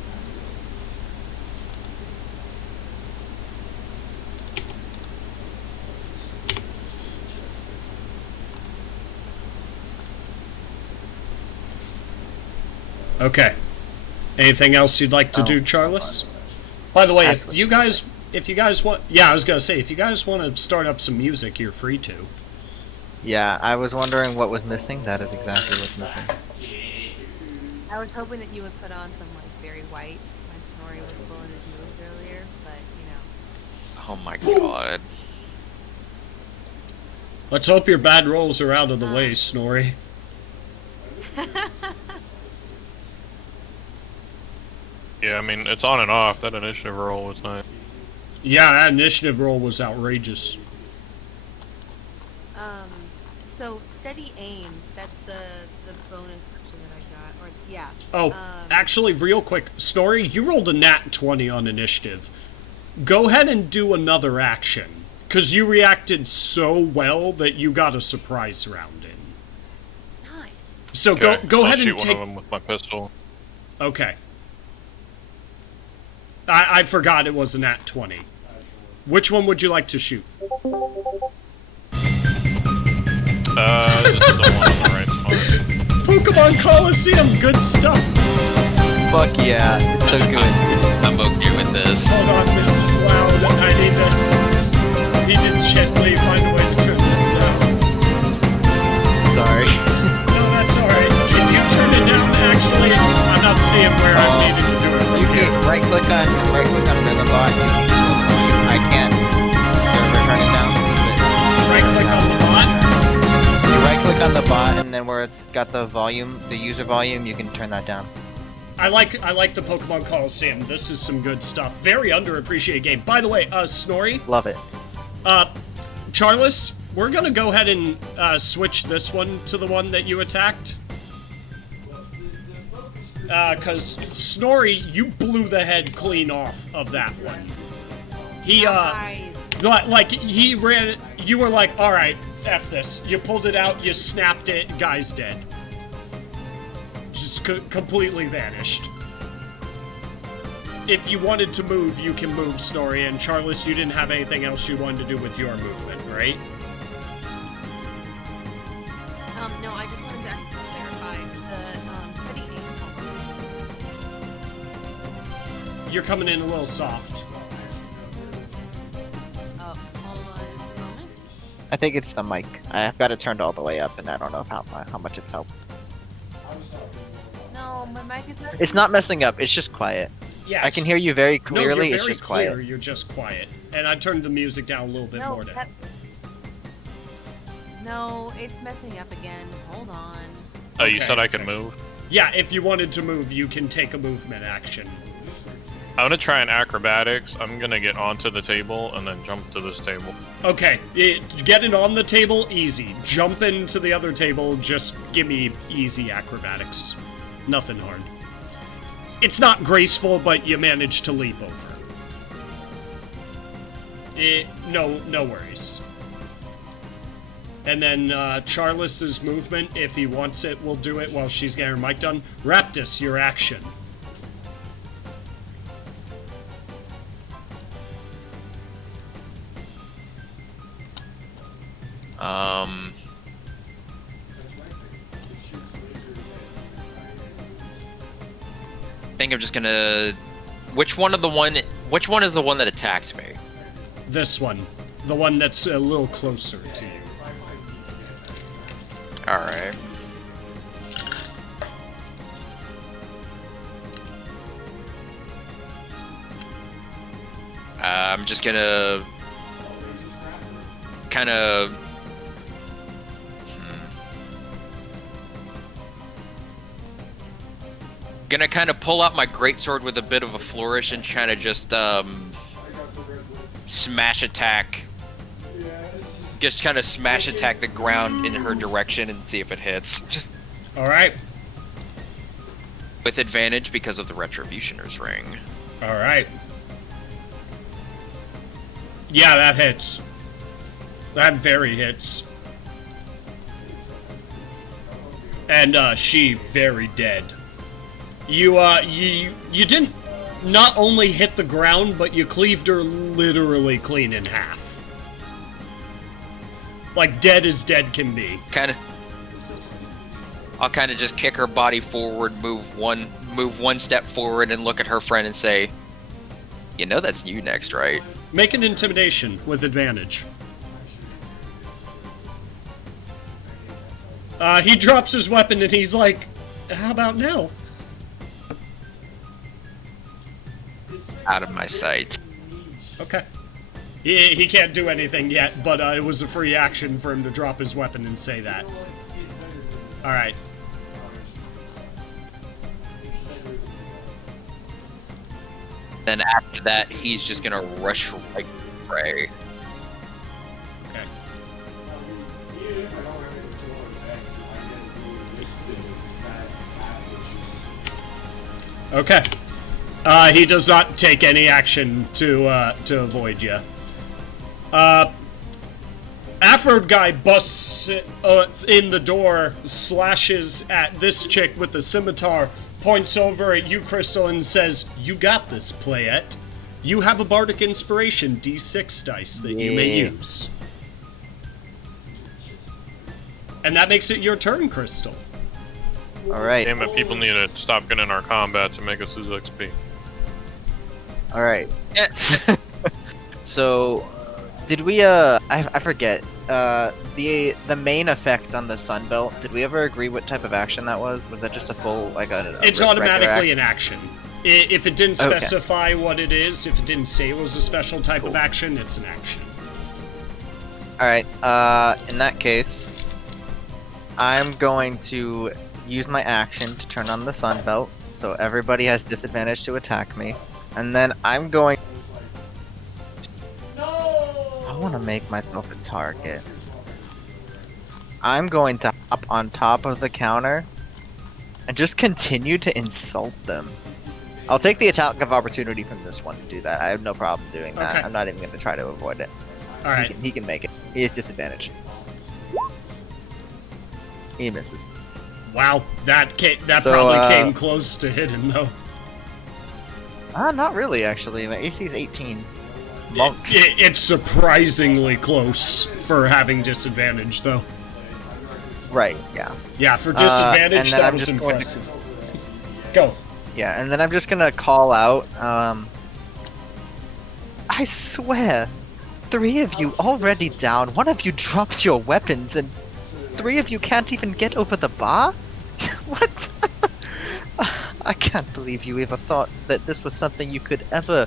Okay. Anything else you'd like to do, Charles? By the way, if you guys want, yeah, I was gonna say, if you guys want to start up some music, you're free to. Yeah, I was wondering what was missing. That is exactly what's missing. I was hoping that you would put on some like very white when Snorri was pulling his moves earlier, but Oh my god. Let's hope your bad rolls are out of the way, Snorri. Yeah, I mean, it's on and off. That initiative roll was nice. Yeah, that initiative roll was outrageous. So steady aim. That's the bonus action that I got. Or yeah. Oh, actually, real quick, Snorri, you rolled a nat 20 on initiative. Go ahead and do another action, because you reacted so well that you got a surprise round in. Nice. So Okay, go I'll ahead shoot and one take. of them with my pistol. Okay. I forgot it was a nat 20. Which one would you like to shoot? This is the one on the right spot. Pokemon Coliseum, good stuff. Fuck yeah, it's so good. I'm okay with this. Hold on, this is loud. I need to gently find a way to turn this down. on Rhythm Bot. I can't server turn it down. Right click on the bot. You right click on the bot, and then where it's got the volume, the user volume, you can turn that down. I like the Pokemon Coliseum. This is some good stuff. Very underappreciated game. By the way, Snorri. Love it. Charles, we're gonna go ahead and switch this one to the one that you attacked. Cause Snorri, you blew the head clean off of that one. He, Nice. like, he ran, you were like, alright, F this. You pulled it out, you snapped it, guy's dead. Just completely vanished. If you wanted to move, you can move, Snorri, and Charles, you didn't have anything else you wanted to do with your movement, right? No, I just wanted to clarify the city aim. You're coming in a little soft. Oh, hold on just a moment. I think it's the mic. I've got it turned all the way up, and I don't know how much it's helped. No, my mic is not. It's not messing up. It's just quiet. Yeah, I can hear you very No, clearly. you're It's very just clear. quiet. You're just quiet. And I turned the music down a little bit No, more to. no, it's messing up again. Hold on. Oh, you Okay. said I could move? Yeah, if you wanted to move, you can take a movement action. I'm gonna try an acrobatics. I'm gonna get onto the table and then jump to this table. Okay, get it on the table, easy. Jump into the other table, just give me easy acrobatics. Nothing hard. It's not graceful, but you managed to leap over. No worries. And then Charles's movement, if he wants it, we'll do it while she's getting her mic done. Raptus, your action. I think I'm just gonna. Which one is the one that attacked me? This one. The one that's a little closer to you. Alright. I'm just gonna kind of gonna kind of pull out my greatsword with a bit of a flourish and kind of just smash attack. Just kind of smash attack the ground in her direction and see if it hits. Alright. With advantage because of the Retributioner's Ring. Alright. Yeah, that hits. That very hits. And she very dead. You didn't not only hit the ground, but you cleaved her literally clean in half. Like dead as dead can be. I'll kind of just kick her body forward, move one step forward, and look at her friend and say, "You know that's you next, right?" Make an intimidation with advantage. He drops his weapon and he's like, "How about now?" Out of my sight. Okay. He can't do anything yet, but it was a free action for him to drop his weapon and say that. Alright. Then after that, he's just gonna rush right to Prey. Okay. Okay. He does not take any action to avoid you. Afro guy busts in the door, slashes at this chick with the scimitar, points over at you, Crystal, and says, "You got this, playette. You have a bardic inspiration D6 dice that you may use." And that makes it your turn, Crystal. Alright. Damn it, people need to stop getting in our combat to make us lose XP. Alright. So, did we, I forget, the main effect on the Sunbelt, did we ever agree what type of action that was? Was that just a full, like a It's regular automatically action? an action. If it didn't Okay. specify what it is, if it didn't say it was a special type of action, it's an action. Alright, in that case, I'm going to use my action to turn on the sun belt, so everybody has disadvantage to attack me. And then I'm going... I want to make myself a target. I'm going to hop on top of the counter and just continue to insult them. I'll take the attack of opportunity from this one to do that. I have no problem doing that. Okay. I'm not even going to try to avoid it. Alright. He can make it. He has disadvantage. He misses. Wow, that So, probably came close to hitting, though. Not really, actually. My AC is 18. Monks. It's surprisingly close for having disadvantage, though. Right, yeah. Yeah, for and disadvantage, then that I'm was just going to- impressive. Go. Yeah, and then I'm just gonna call out, I swear, 3 of you already down, 1 of you drops your weapons, and 3 of you can't even get over the bar? What? I can't believe you ever thought that this was something you could ever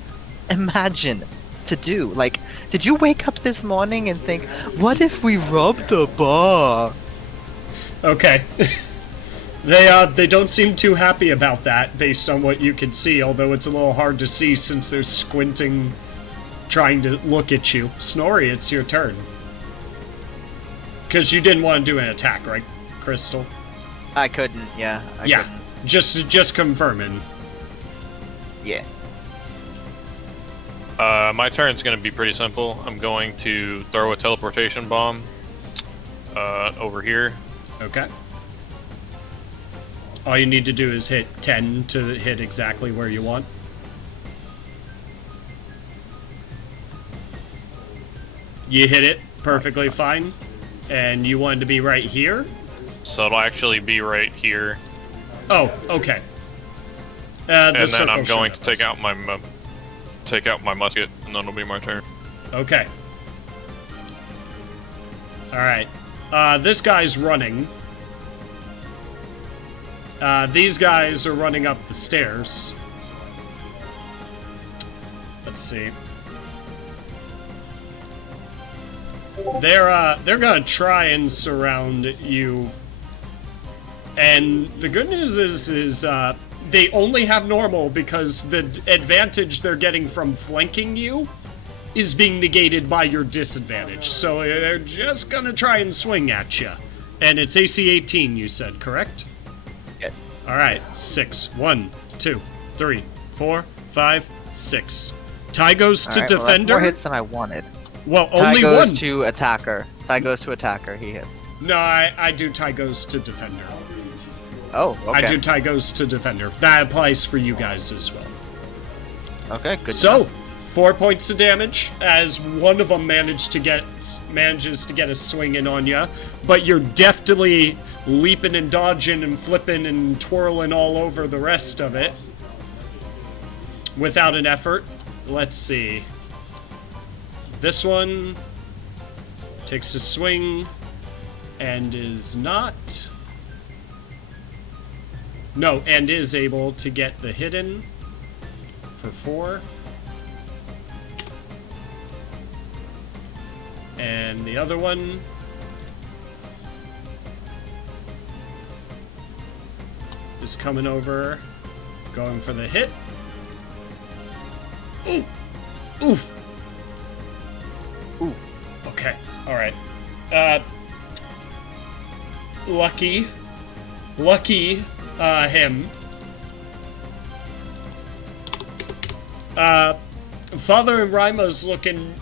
imagine to do. Like, did you wake up this morning and think, what if we robbed the bar? Okay. They don't seem too happy about that, based on what you can see, although it's a little hard to see since they're squinting, trying to look at you. Snorri, it's your turn. Because you didn't want to do an attack, right, Crystal? I couldn't, yeah. I Yeah, couldn't. just confirming. Yeah. My turn's gonna be pretty simple. I'm going to throw a teleportation bomb over here. Okay. All you need to do is hit 10 to hit exactly where you want. You hit it perfectly Nice. fine. And you wanted to be right here? So it'll actually be right here. Oh, okay. And then I'm going to take out my musket, and then it'll be my turn. Okay. Alright. This guy's running. These guys are running up the stairs. Let's see. They're gonna try and surround you. And the good news is they only have normal because the advantage they're getting from flanking you is being negated by your disadvantage. So they're just gonna try and swing at you. And it's AC 18, you said, correct? Yes. Alright, 6. 1, 2, 3, 4, 5, 6. Ty goes to Alright, well, that's defender. more hits than I wanted. Well, Ty only goes one. to attacker. Ty goes to attacker, he hits. No, I do Ty goes to defender. Oh, okay. I do Ty goes to defender. That applies for you guys as well. Okay, good. to So, know. 4 points of damage as one of them manages to get a swing in on you, but you're deftly leaping and dodging and flipping and twirling all over the rest of it without an effort. Let's see. This one takes a swing and is not. No, and is able to get the hit in for 4. And the other one is coming over, going for the hit. Ooh! Oof! Oof. Okay, alright. Lucky him. Father Rima's looking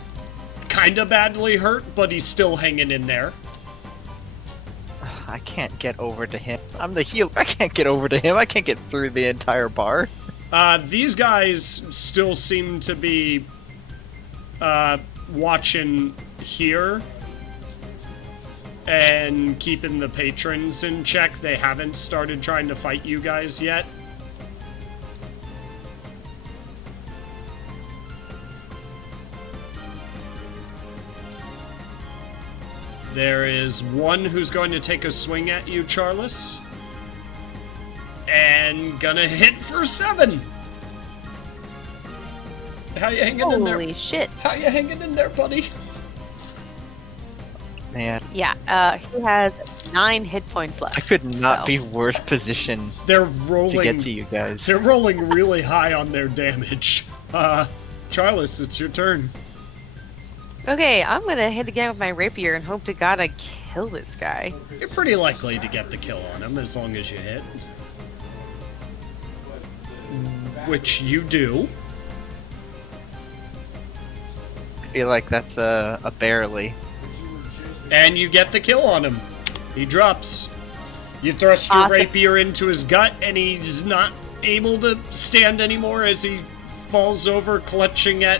kinda badly hurt, but he's still hanging in there. I can't get over to him. I'm the healer. I can't get over to him. I can't get through the entire bar. These guys still seem to be watching here and keeping the patrons in check. They haven't started trying to fight you guys yet. There is one who's going to take a swing at you, Charles. And gonna hit for 7. How you hanging in there? Holy shit. How you hanging in there, buddy? Man, Yeah, he has 9 hit points left. I could not so. be worse positioned They're to rolling. get to you guys. They're rolling really high on their damage. Charles, it's your turn. Okay, I'm gonna hit again with my rapier and hope to God I kill this guy. You're pretty likely to get the kill on him as long as you hit. Which you do. I feel like that's a barely. And you get the kill on him. He drops. You thrust your Awesome. rapier into his gut, and he's not able to stand anymore as he falls over, clutching at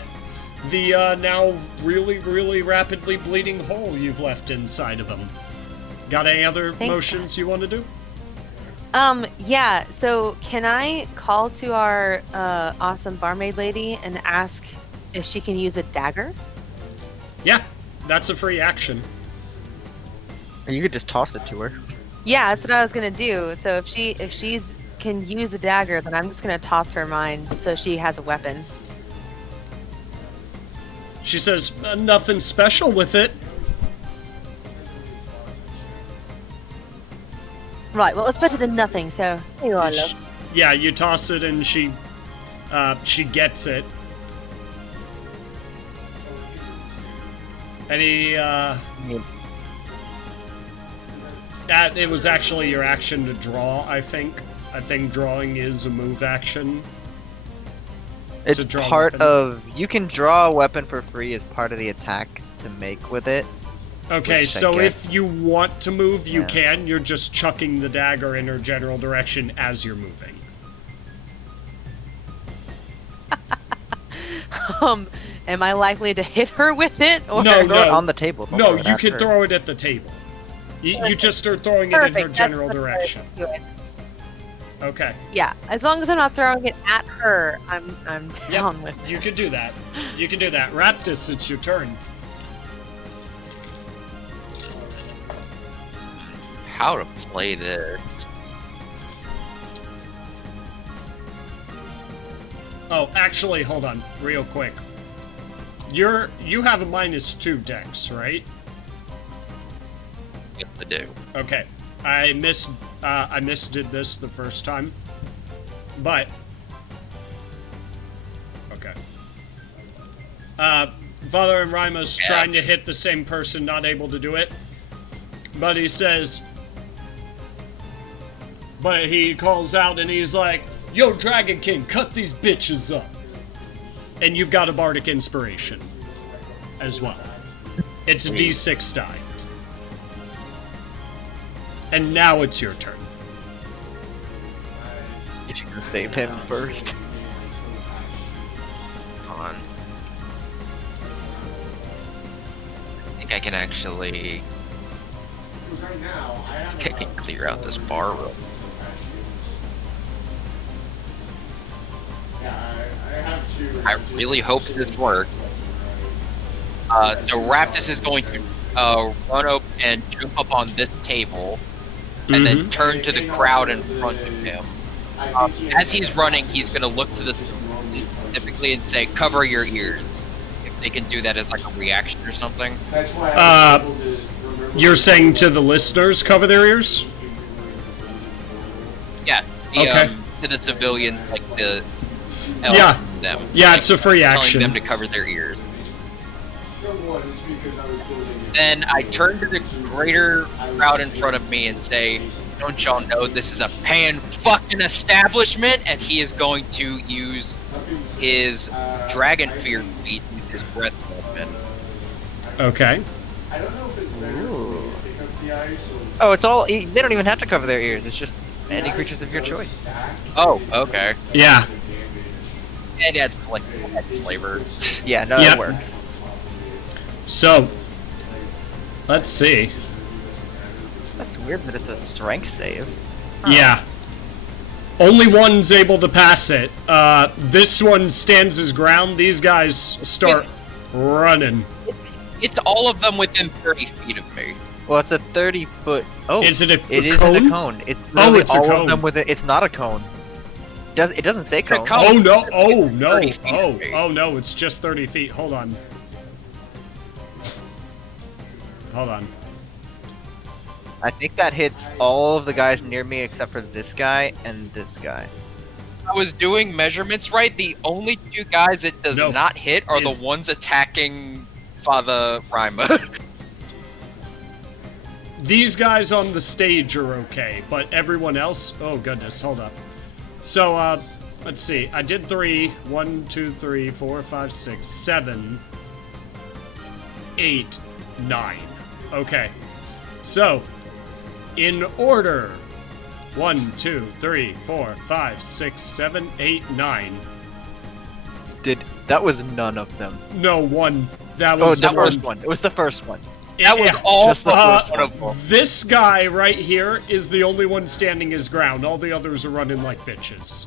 the now really, really rapidly bleeding hole you've left inside of him. Got any other Thank motions you want to do? Yeah, so can I call to our awesome barmaid lady and ask if she can use a dagger? Yeah, that's a free action. Or you could just toss it to her. Yeah, that's what I was gonna do. So if she's can use the dagger, then I'm just gonna toss her mine so she has a weapon. She says, nothing special with it. Right, well it's better than nothing, so here you are, love. Yeah, you toss it and she gets it. Any, it was actually your action to draw, I think. I think drawing is a move action. It's draw a part weapon. of... You can draw a weapon for free as part of the attack to make with it. Okay, Which I so guess- if you want to move, you Yeah. can. You're just chucking the dagger in her general direction as you're moving. Am I likely to hit her with it? Or No, Throw it on the table. don't No, throw it you at can her. throw it at the table. You just start throwing it in her Perfect, general that's what I was direction. doing. Okay. Yeah, as long as I'm not throwing it at her, I'm down with it. You can do that. You can do that. Raptus, it's your turn. How to play this? Oh, actually, hold on, real quick. You have a -2 dex, right? Yes, I do. Okay. I misdid this the first time. But okay. Father and Rima's trying to hit the same person, not able to do it. But he says, but he calls out and he's like, "Yo, Dragon King, cut these bitches up." And you've got a bardic inspiration as well. It's a D6 die. And now it's your turn. You should save him first. Hold on. I think I can actually... Right now, I have I can clear out this bar room. Yeah, I have to. I really hope this works. So Raptus is going to run up and jump up on this table, and then turn to the crowd in front of him. As he's running, he's going to look to the specifically and say, "Cover your ears." If they can do that as like a reaction or something. That's why I was able to remember You're saying to the listeners, cover their ears? Yeah. Okay. To the civilians, like the Yeah. them. Yeah, like, it's a free telling action. them to cover their ears. because I was building it. Then I turn to the greater crowd in front of me and say, "Don't y'all know this is a pan fucking establishment?" And he is going to use his Dragon Fear feat with his breath weapon. Okay. I don't know if it's better for me to pick up the ice or Oh, it's all... They don't even have to cover their ears. It's just any creatures of your choice. Oh, okay. Yeah. And adds like flavor. Yeah, no, Yep. it works. So, let's see. That's weird that it's a strength save. Yeah. Only one's able to pass it. This one stands his ground. These guys start running. It's all of them within 30 feet of me. Well, it's a 30-foot... Oh, Is it a it a is in cone? a cone. It's Oh, literally it's a all cone. of them with it. It's not a cone. It doesn't say cone. Oh no! Oh no! 30 feet Oh away. oh no! It's just 30 feet. Hold on. Hold on. I think that hits all of the guys near me except for this guy and this guy. I was doing measurements right. The only two guys it does No. not hit are Is- the ones attacking Father Rima. These guys on the stage are okay, but everyone else. Oh goodness! Hold up. So let's see. I did 3. 1, 2, 3, 4, 5, 6, 7, 8, 9. Okay. So, in order. 1, 2, 3, 4, 5, 6, 7, 8, 9. That was none of them. No, 1. That Oh, was the one. first one. It was the first one. That was Yeah. all Just the first one of one. them. This guy right here is the only one standing his ground. All the others are running like bitches.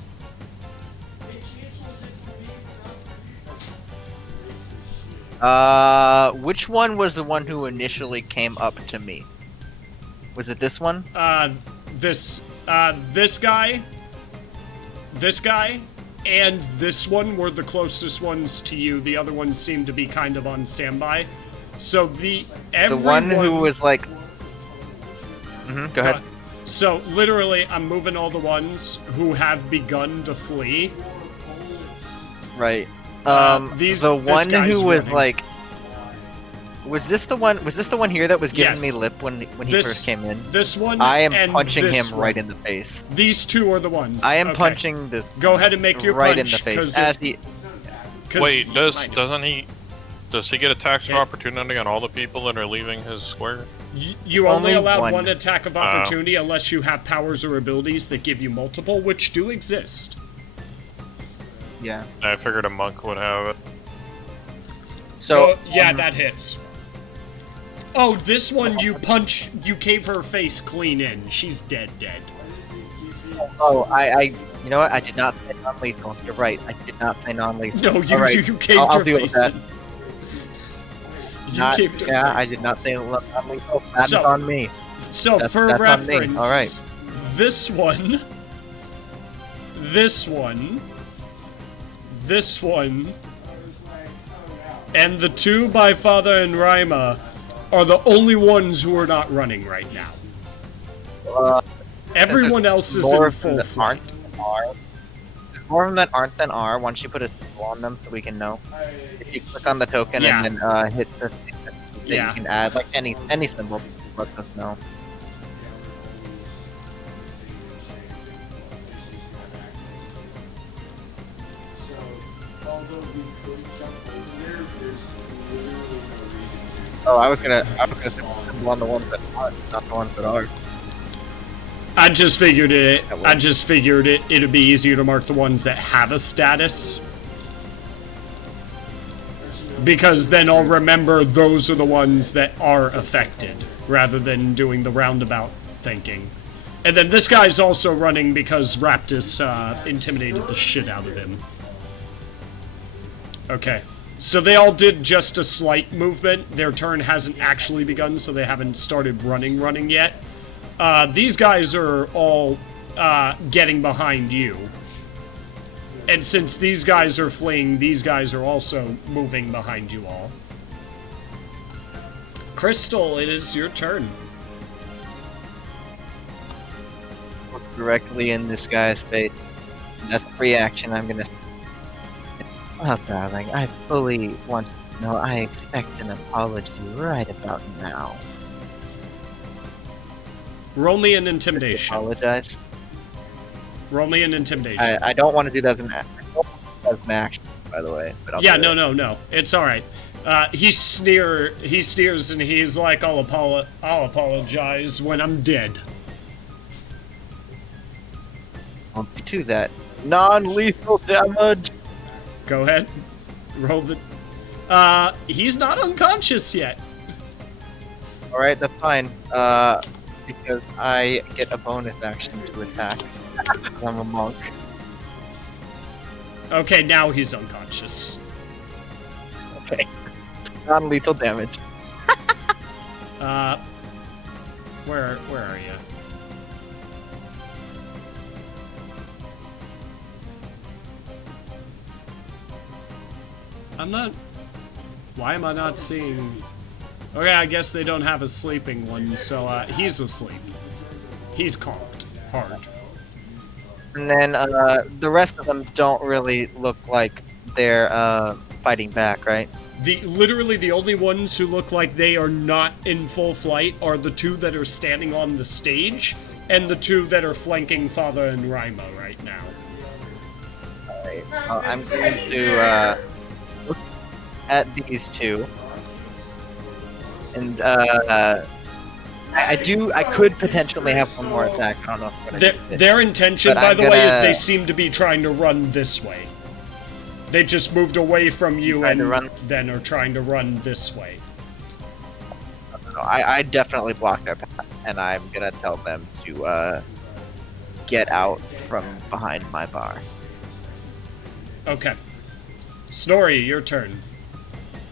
Which one was the one who initially came up to me? Was it this one? This guy, and this one were the closest ones to you. The other ones seemed to be kind of on standby. So The one who was like. Go ahead. So literally, I'm moving all the ones who have begun to flee. Right. This The one guy's who was running. like. Was this the one? Was this the one here that was giving Yes. me lip when he This- first came in? This one. I am and punching this him right one. in the face. These two are the ones. I am Okay. punching this. Go ahead and make your right punch, in the face 'cause as he. 'cause- Wait, doesn't he? Does he get attacks of opportunity on all the people that are leaving his square? You only Only allow one. one attack of opportunity unless you have powers or abilities that give you multiple, which do exist. Yeah. I figured a monk would have it. So yeah, that hits. Oh, this one you cave her face clean in. She's dead. Oh, you know what? I did not say non-lethal. You're right. I did not say non-lethal. No, you All right. you caved I'll her deal with face that. in. You caved her Yeah, I face. did not say non-lethal. That So- is on me. So That's- for that's on me. reference, All right. this one, this one, and the two by Father and Rima are the only ones who are not running right now. Everyone else is more in full that flight. aren't than are. There's more of them that aren't than are. Once you put a symbol on them, so we can know. If you click on the token Yeah. and then hit the thing that Yeah. you can add, like any symbol, lets us know. So, although we could jump over there, there's literally no reason to. Oh, I was gonna put a symbol on the ones that aren't, not the ones that are. I just figured it. That I works. just figured it'd be easier to mark the ones that have a status. Because then I'll remember those are the ones that are affected, rather than doing the roundabout thinking. And then this guy's also running because Raptus intimidated the shit out of him. Okay. So they all did just a slight movement. Their turn hasn't actually begun, so they haven't started running yet. These guys are all getting behind you. And since these guys are fleeing, these guys are also moving behind you all. Crystal, it is your turn. Look directly in this guy's face. And that's free action. I'm gonna. Well, darling, I fully want to know. I expect an apology right about now. Roll me an intimidation. Apologize. Roll me an intimidation. I don't want to do that as an action, by the way. But I'll Yeah, do it. no. It's alright. He sneers and he's like, I'll apologize when I'm dead. Won't be to that. Non-lethal damage. Go ahead. Roll the... he's not unconscious yet. Alright, that's fine. Because I get a bonus action to attack. I'm a monk. Okay, now he's unconscious. Okay. Non-lethal damage. Where are you? I'm not... Why am I not seeing... Okay, I guess they don't have a sleeping one, so he's asleep. He's conked hard. And then the rest of them don't really look like they're fighting back, right? Literally the only ones who look like they are not in full flight are the two that are standing on the stage, and the two that are flanking Father and Rima right now. Alright, I'm going to look at these two. And I could potentially have one more attack. I don't know if I'm gonna do it. Their intention, But by I'm the way, is gonna- they seem to be trying to run this way. They just moved away from you Trying and to run? then are trying to run this way. I definitely block their path, and I'm gonna tell them to get out from behind my bar. Okay. Snorri, your turn.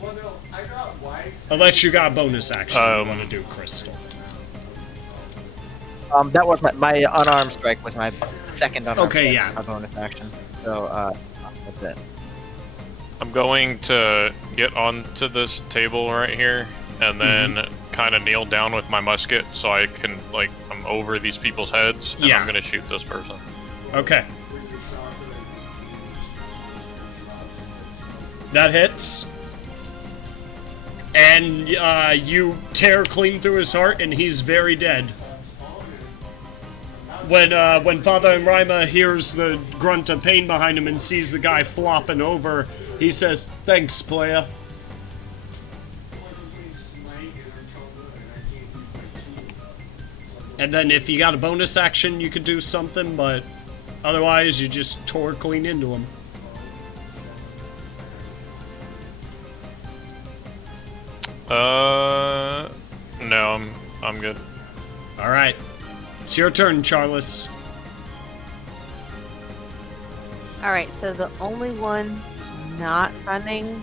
Well, no, I got white. Unless you got a bonus action you want to do, Crystal. That was my unarmed strike was my second unarmed Okay, strike, yeah. my bonus action. So that's it. I'm going to get onto this table right here and then kind of kneel down with my musket so I can, like, I'm over these people's heads and Yeah. I'm going to shoot this person. Okay. That hits. And you tear clean through his heart, and he's very dead. When Father and Rima hears the grunt of pain behind him and sees the guy flopping over, he says, "Thanks, playa." And then if you got a bonus action, you could do something, but otherwise you just tore clean into him. No, I'm good. All right, it's your turn, Charles. All right, so the only one not running.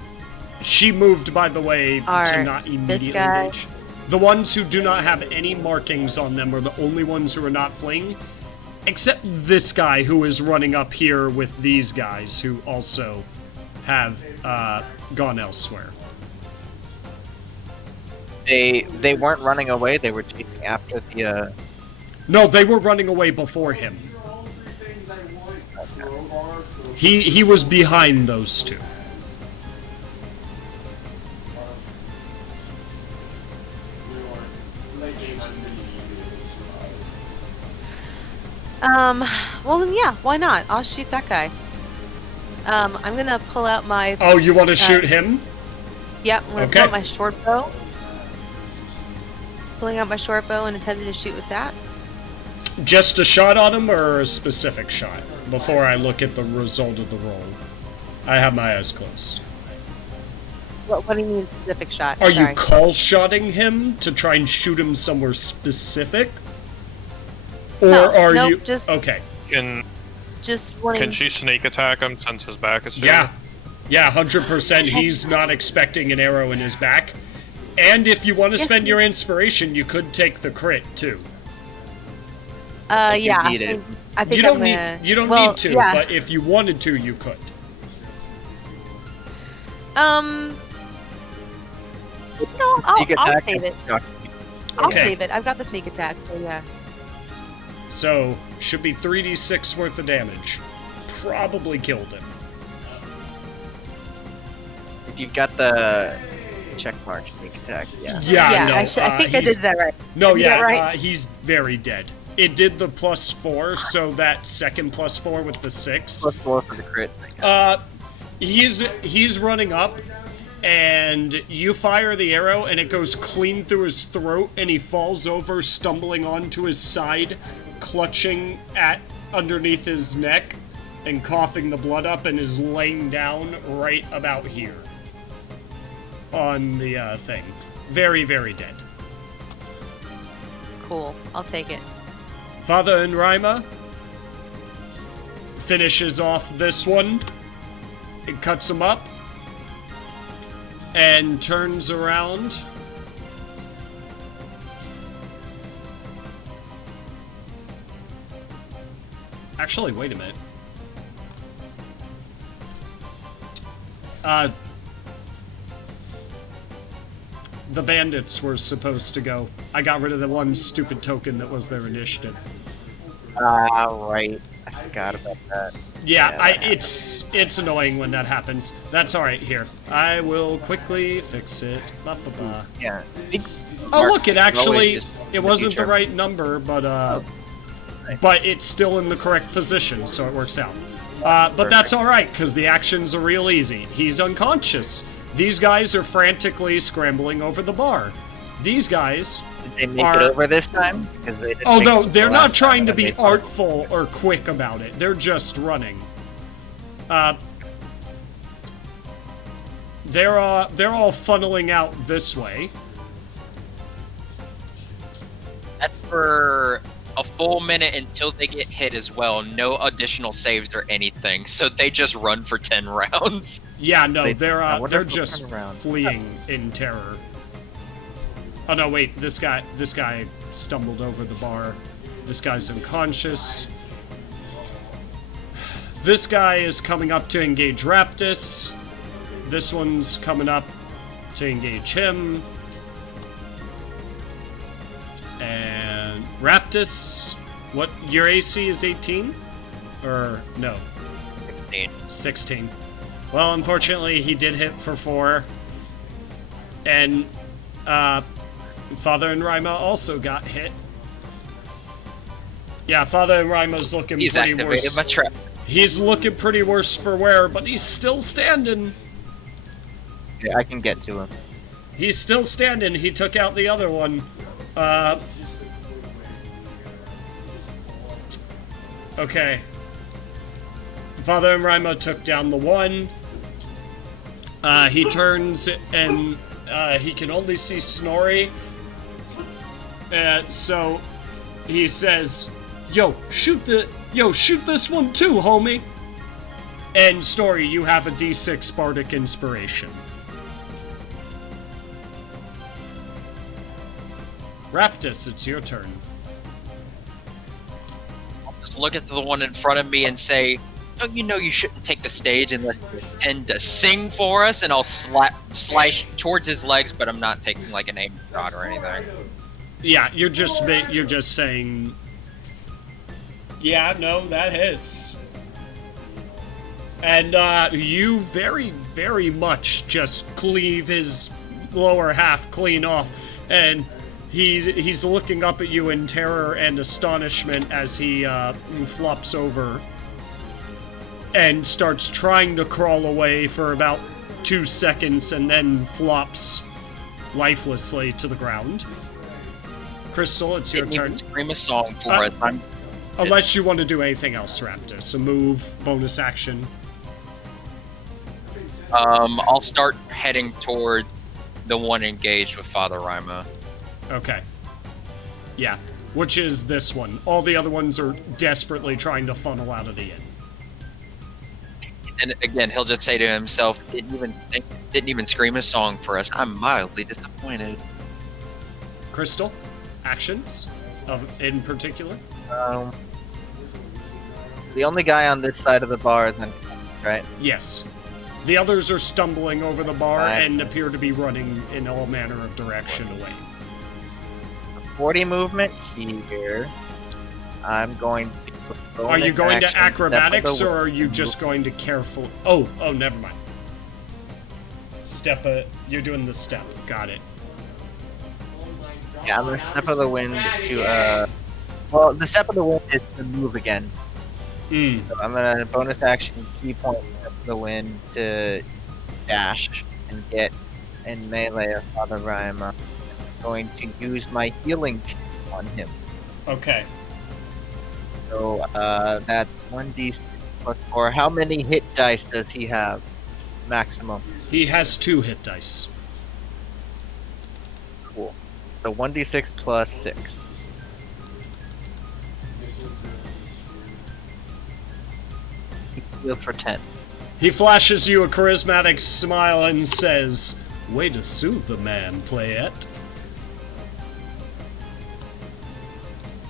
She moved, by the way, to Are not this immediately guy- engage. The ones who do not have any markings on them are the only ones who are not fleeing, except this guy who is running up here with these guys who also have gone elsewhere. They weren't running away. They were chasing after the. No, they were running away before him. He was behind those two. Well then, yeah, why not? I'll shoot that guy. I'm gonna pull out my. Oh, you want to shoot him? Yep, I'm gonna Okay. pull out my short bow. Pulling out my short bow and intending to shoot with that. Just a shot on him or a specific shot? Before I look at the result of the roll. I have my eyes closed. What do you mean specific shot? Are Sorry. you call shotting him to try and shoot him somewhere specific? Or No, are nope, you just- okay? Just wanting. Can she sneak attack him since his back is to Yeah. her? Yeah, 100%. He's not expecting an arrow in his back. And if you want to Yes, spend your please. inspiration, you could take the crit too. If you Yeah, need it. I think You don't I'm gonna. need you don't well, need to, yeah. but if you wanted to, you could. No, I'll Sneak attack save it. and- I'll Okay. save it. I've got the sneak attack, so yeah. So, should be 3d6 worth of damage. Probably killed him. If you've got the check mark sneak attack, yeah. Yeah, no, I think I he's- did that right. No, Did I yeah, get right? he's very dead. It did the +4, so that second +4 with the 6. +4 for the crit. He's running up, and you fire the arrow, and it goes clean through his throat, and he falls over, stumbling onto his side, clutching at underneath his neck, and coughing the blood up, and is laying down right about here on the thing. Very, very dead. Cool. I'll take it. Father and Rima finishes off this one. It cuts him up and turns around. Actually, wait a minute. the bandits were supposed to go. I got rid of the one stupid token that was their initiative. Right. I forgot about that. Yeah, it's annoying when that happens. That's alright, here. I will quickly fix it. Ba, ba, ba. Yeah. Oh look, it actually, it wasn't the feature. right number, but it's still in the correct position, so it works out. But that's alright, because the actions are real easy. He's unconscious. These guys are frantically scrambling over the bar. These guys Did they make it over this time? Because they didn't make although it they're the not last trying to time, be and they thought- artful or quick about it. They're just running. They're all funneling out this way. That's for a full minute until they get hit as well. No additional saves or anything, so they just run for 10 rounds. Yeah, no, I they're wonder if they'll just turn around. fleeing in terror. Oh no, wait, this guy stumbled over the bar. This guy's unconscious. This guy is coming up to engage Raptus. This one's coming up to engage him. And Raptus, what, your AC is 18? Or no? 16. 16. Well, unfortunately, he did hit for 4. And Father and Rima also got hit. Yeah, Father and Rima's looking He's pretty activated worse. my trap. He's looking pretty worse for wear, but he's still standing. Yeah, I can get to him. He's still standing. He took out the other one. Okay. Father and Rima took down the one. He turns and he can only see Snorri. So he says, Yo, shoot this one too, homie. And Snorri, you have a D6 Bardic Inspiration. Raptus, it's your turn. I'll just look at the one in front of me and say, don't you know you shouldn't take the stage unless you intend to sing for us? And I'll slash towards his legs, but I'm not taking like an aim shot or anything. Yeah, you're just saying. Yeah, no, that hits. And you very, very much just cleave his lower half clean off, and he's looking up at you in terror and astonishment as he flops over and starts trying to crawl away for about 2 seconds and then flops lifelessly to the ground. Crystal, it's your Didn't even turn. scream a song for us. Unless you want to do anything else, Raptus. A move, bonus action. I'll start heading toward the one engaged with Father Rima. Okay. Yeah, which is this one. All the other ones are desperately trying to funnel out of the inn. And again, he'll just say to himself, didn't even scream a song for us. I'm mildly disappointed. Crystal, actions in particular? The only guy on this side of the bar is unconscious, right? Yes. The others are stumbling over the bar Right. and appear to be running in all manner of direction away. 40 movement here. I'm going to... Are you going to bonus action, step acrobatics, of the or are you just going to careful? Oh, never mind. You're doing the step. Got it. Yeah, I'm gonna step of the wind to well, the step of the wind is to move again. Mm. So I'm gonna bonus action key point step of the wind to dash and get in melee of Father Rima. I'm going to use my healing on him. Okay. So that's 1d6 plus 4. How many hit dice does he have? Maximum. He has 2 hit dice. Cool. So 1d6 plus 6. He heals for 10. He flashes you a charismatic smile and says, "Way to soothe the man, Playette."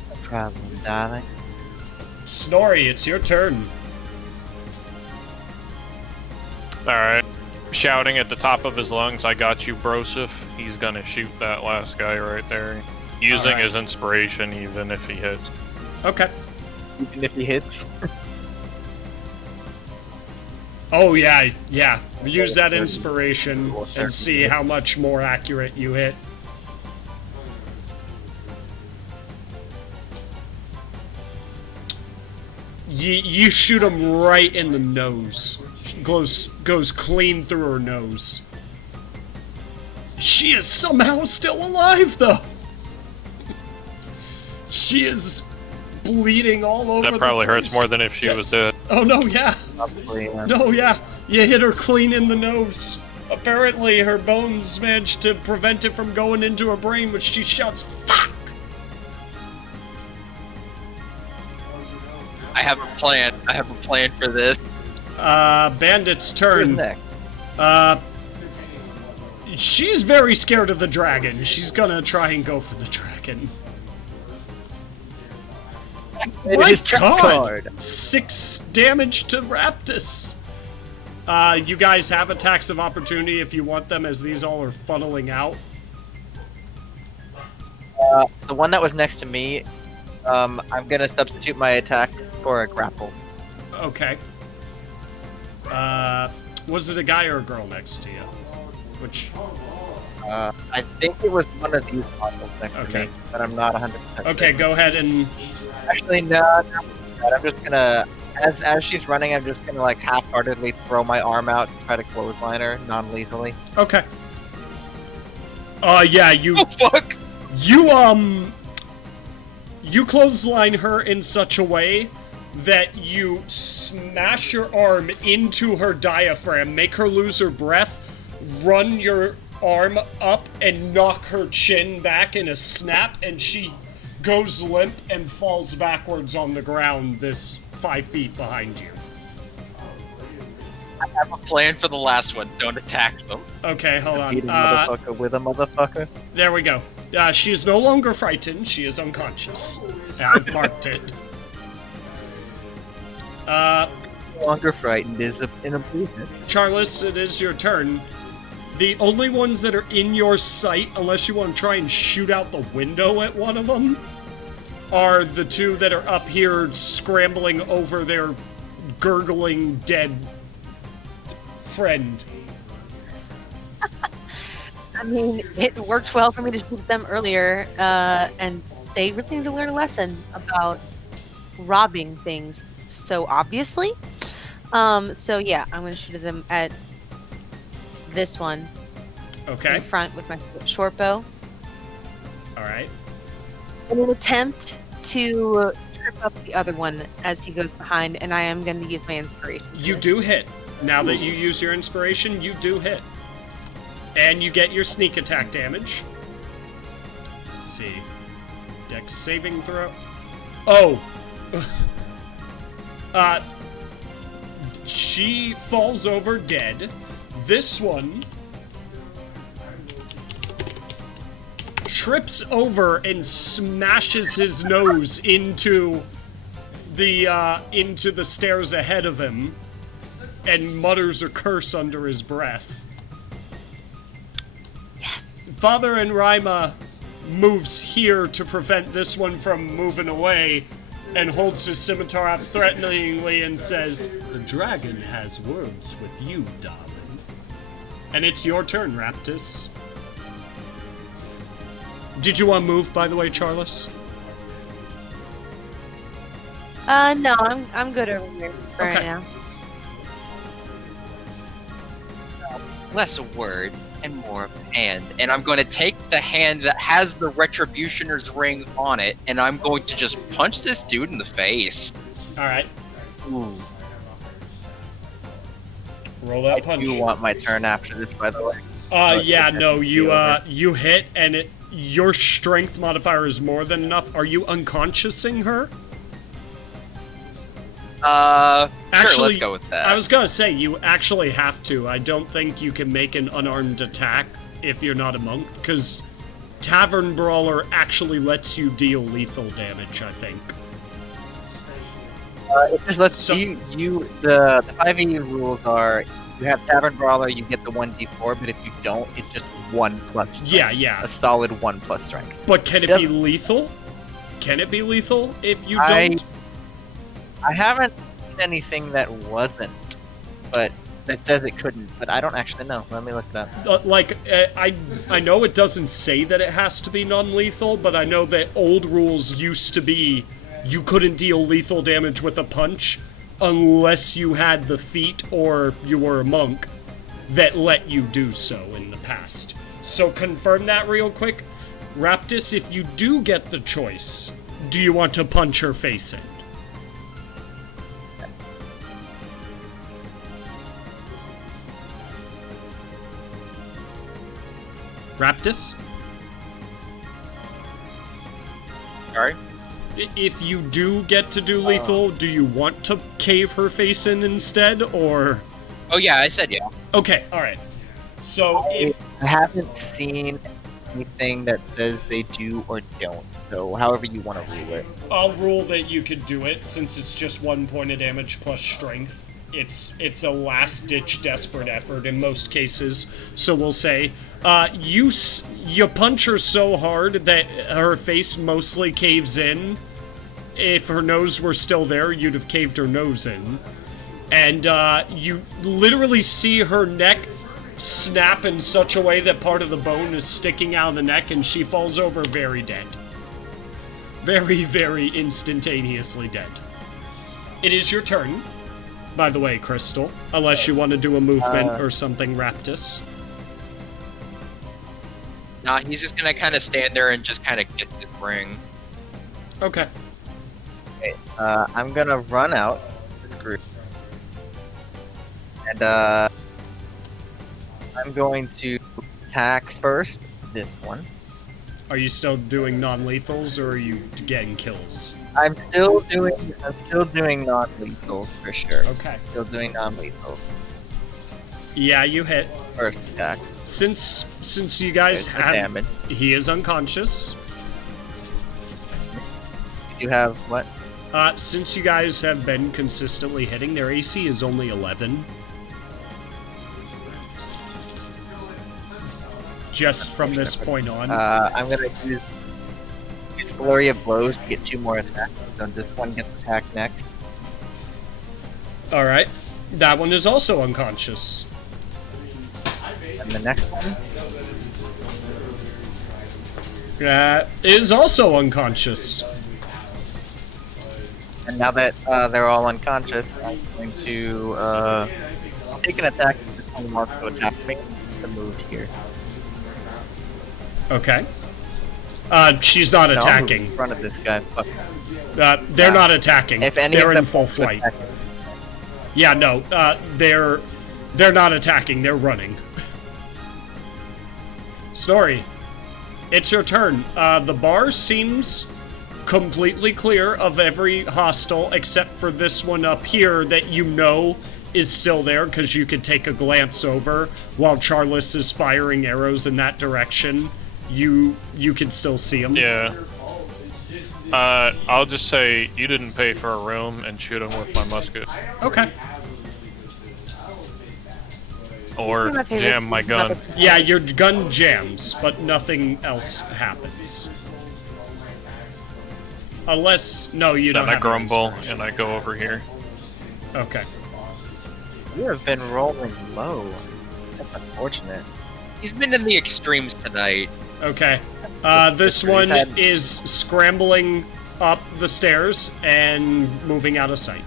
No problem, darling. Snorri, it's your turn. Alright. shouting at the top of his lungs, "I got you, Broseph," he's gonna shoot that last guy right there, using his inspiration, even if he hits. Okay. Even if he hits. Oh yeah. Use that inspiration and see how much more accurate you hit. You shoot him right in the nose. Goes clean through her nose. She is somehow still alive, though. She is bleeding all over. That probably the place. hurts more than if she was dead. Oh no, yeah. Probably, yeah. No, yeah. You hit her clean in the nose. Apparently, her bones managed to prevent it from going into her brain, which she shouts, "Fuck!" I have a plan. I have a plan for this. Bandit's Who's turn. next? She's very scared of the dragon. She's gonna try and go for the dragon. It is trap God! card. 6 damage to Raptus. You guys have attacks of opportunity if you want them, as these all are funneling out. The one that was next to me, I'm gonna substitute my attack for a grapple. Okay. Was it a guy or a girl next to you? Which? I think it was one of these models next to me, but I'm not 100%. Okay, go ahead and... Actually, no. I'm just gonna, as she's running, I'm just gonna like half-heartedly throw my arm out to try to clothesline her non-lethally. Okay. Yeah, you... Oh, fuck! You clothesline her in such a way that you smash your arm into her diaphragm, make her lose her breath, run your arm up and knock her chin back in a snap, and she goes limp and falls backwards on the ground this 5 feet behind you. I have a plan for the last one. Don't attack them. Okay, hold on. Beat a motherfucker with a motherfucker. There we go. She is no longer frightened. She is unconscious. I've marked it. No longer frightened is an improvement. Charles, it is your turn. The only ones that are in your sight, unless you want to try and shoot out the window at one of them, are the 2 that are up here scrambling over their gurgling dead friend. I mean, it worked well for me to shoot them earlier, and they really need to learn a lesson about robbing things so obviously. So yeah, I'm going to shoot them at this one. Okay. In front with my short bow. Alright. In an attempt to trip up the other one as he goes behind, and I am going to use my inspiration. You do hit. Now that you use your inspiration, you do hit. And you get your sneak attack damage. Let's see. Dex saving throw. Oh! She falls over dead. This one trips over and smashes his nose into the stairs ahead of him and mutters a curse under his breath. Yes. Father and Rima moves here to prevent this one from moving away and holds his scimitar up threateningly and says, "The dragon has words with you, darling." And it's your turn, Raptus. Did you want to move, by the way, Charles? No, I'm good over here for right Okay. now. Less a word and more of a hand. And I'm going to take the hand that has the Retributioner's ring on it, and I'm going to just punch this dude in the face. Alright. Ooh. Roll that punch. I do want my turn after this, by the way. Yeah, no, you hit, and your strength modifier is more than enough. Are you unconsciousing her? Actually, Sure, let's go with that. I was gonna say, you actually have to. I don't think you can make an unarmed attack if you're not a monk, because Tavern Brawler actually lets you deal lethal damage, I think. It just lets the 5e rules are you have Tavern Brawler, you get the 1d4, but if you don't, it's just 1 plus strength. Yeah. A solid 1 plus strength. But can it be lethal? Can it be lethal if you don't? I haven't seen anything that wasn't, but that says it couldn't, but I don't actually know. Let me look it up. I know it doesn't say that it has to be non-lethal, but I know that old rules used to be you couldn't deal lethal damage with a punch unless you had the feat or you were a monk that let you do so in the past. So confirm that real quick. Raptus, if you do get the choice, do you want to punch her face in? Raptus? Sorry? If you do get to do lethal, do you want to cave her face in instead, or...? Oh yeah, I said yeah. Okay, alright. So, if... I haven't seen anything that says they do or don't, so however you want to rule it. I'll rule that you could do it, since it's just 1 point of damage plus strength. It's a last-ditch desperate effort in most cases, so we'll say... you punch her so hard that her face mostly caves in. If her nose were still there, you'd have caved her nose in. And, you literally see her neck snap in such a way that part of the bone is sticking out of the neck, and she falls over very dead. Very, very instantaneously dead. It is your turn, by the way, Crystal. Unless you want to do a movement or something, Raptus. Nah, he's just gonna kind of stand there and just kind of get the ring. Okay. Okay, I'm gonna run out this group. And, I'm going to attack first this one. Are you still doing non-lethals, or are you getting kills? I'm still doing non-lethals for sure. Okay. Still doing non-lethals. Yeah, you hit. First attack. Since you guys There's the have... damage. He is unconscious. You have what? Since you guys have been consistently hitting, their AC is only 11. Just from this point on. I'm gonna use Flurry of Blows to get 2 more attacks, so this one gets attacked next. Alright. That one is also unconscious. And the next one? Is also unconscious. And now that they're all unconscious, I'm going to take an attack with this one mark to attack me to move here. Okay. She's not No, I'll move attacking. in front of this guy. Fuck. They're not attacking. If any they're of them in full flight. Yeah, no. They're not attacking. They're running. Story. It's your turn. The bar seems completely clear of every hostile except for this one up here that you know is still there because you could take a glance over while Charles is firing arrows in that direction. You can still see him. Yeah. I'll just say you didn't pay for a room and shoot him with my musket. Okay. Or jam my gun. Yeah, your gun jams, but nothing else happens. Unless, no, you don't Then I have grumble an and I go over here. Okay. You have been rolling low. That's unfortunate. He's been in the extremes tonight. Okay. This one is scrambling up the stairs and moving out of sight.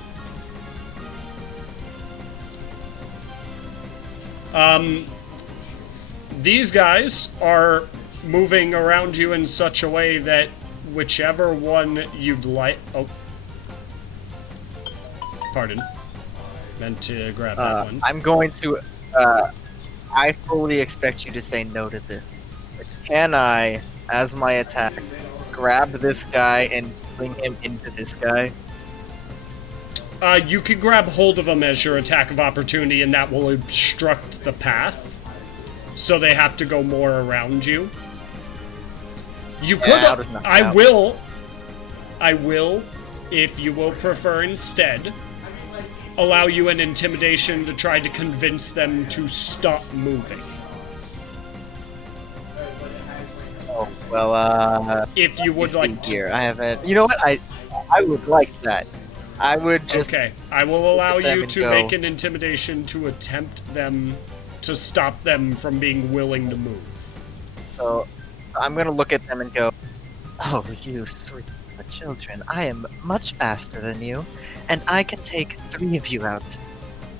These guys are moving around you in such a way that whichever one you'd like... Oh. Pardon. Meant to grab that one. I'm going to... I fully expect you to say no to this. But can I, as my attack, grab this guy and fling him into this guy? You can grab hold of him as your attack of opportunity, and that will obstruct the path. So they have to go more around you. You could... I will, if you will prefer instead, allow you an intimidation to try to convince them to stop moving. Oh, well, If you would like to. here, I haven't. You know what? I would like that. I would just. Okay, I will allow them you and to go. make an intimidation to attempt them to stop them from being willing to move. So I'm gonna look at them and go, "Oh, you sweet children! I am much faster than you, and I can take 3 of you out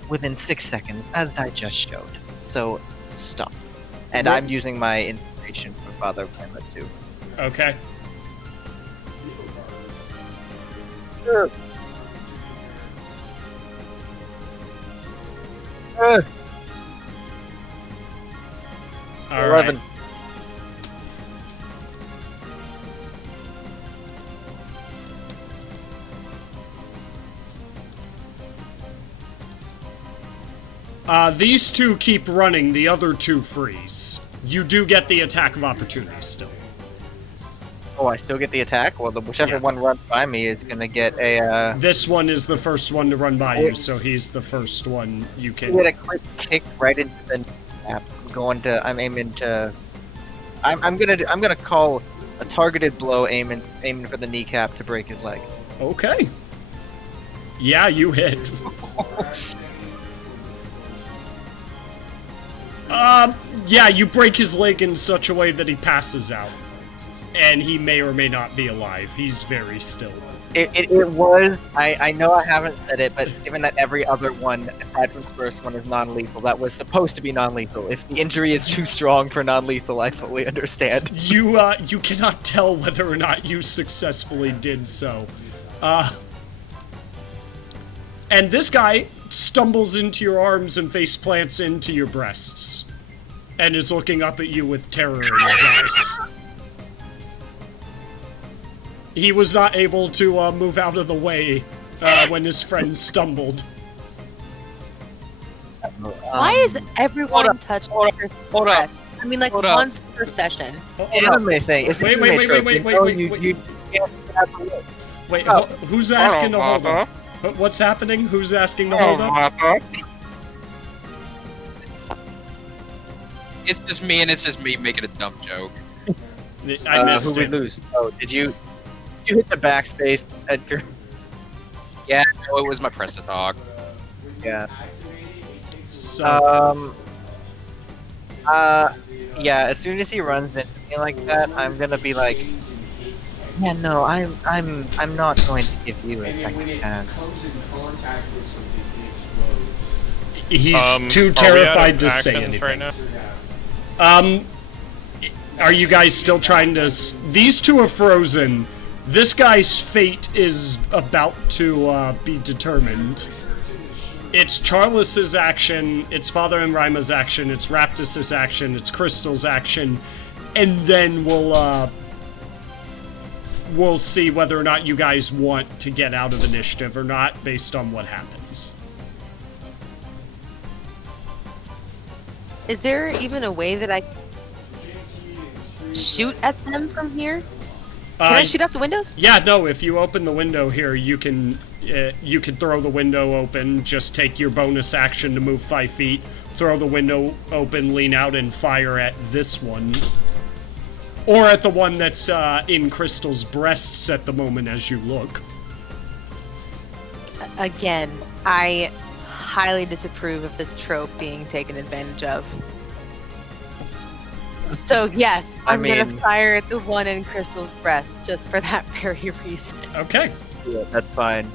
within 6 seconds, as I just showed. So stop." And What? I'm using my inspiration for Father Grandma too. Okay. Sure. All 11. right. These two keep running, the other two freeze. You do get the attack of opportunity still. Oh, I still get the attack? Well, whichever Yeah. one runs by me is gonna get a, This one is the first one to run by you, so he's the first one you get can... a quick kick right into the kneecap. I'm aiming to... I'm gonna call a targeted blow aiming for the kneecap to break his leg. Okay. Yeah, you hit. Yeah, you break his leg in such a way that he passes out. And he may or may not be alive. He's very still. It was... I know I haven't said it, but given that every other one, aside from the first one, is non-lethal, that was supposed to be non-lethal. If the injury is too strong for non-lethal, I fully understand. You cannot tell whether or not you successfully did so. And this guy stumbles into your arms and face plants into your breasts. And is looking up at you with terror in his eyes. He was not able to move out of the way when his friend stumbled. Why is everyone touched their hold up. breast? I mean, like Hold up. once per session. Anime thing. It's the Wait, anime wait, wait, trope. wait, You wait, know, wait, you- wait. you can't get out the way. Wait, Oh. who's asking to hold up? What's happening? Who's asking to hold up? It's just me, and it's just me making a dumb joke. I missed who would it. lose? Oh, did you hit the backspace, Edgar? Yeah, no, it was my press to talk. Yeah. So, Yeah. As soon as he runs into me like that, I'm gonna be like, yeah, no, I'm not going to give you a second chance. Comes in contact with something, it explodes. he's Are too we out terrified of to say actions anything. right now? Are you guys still trying to... These two are frozen. This guy's fate is about to be determined. It's Charles's action, it's Father and Rima's action, it's Raptus's action, it's Crystal's action, and then we'll see whether or not you guys want to get out of initiative or not based on what happens. Is there even a way that I can shoot at them from here? Can I shoot out the windows? Yeah, no, if you open the window here, you can throw the window open, just take your bonus action to move 5 feet, throw the window open, lean out, and fire at this one. Or at the one that's in Crystal's breasts at the moment as you look. Again, I highly disapprove of this trope being taken advantage of. So yes, I'm gonna mean- fire at the one in Crystal's breast just for that very reason. Okay. Yeah, that's fine.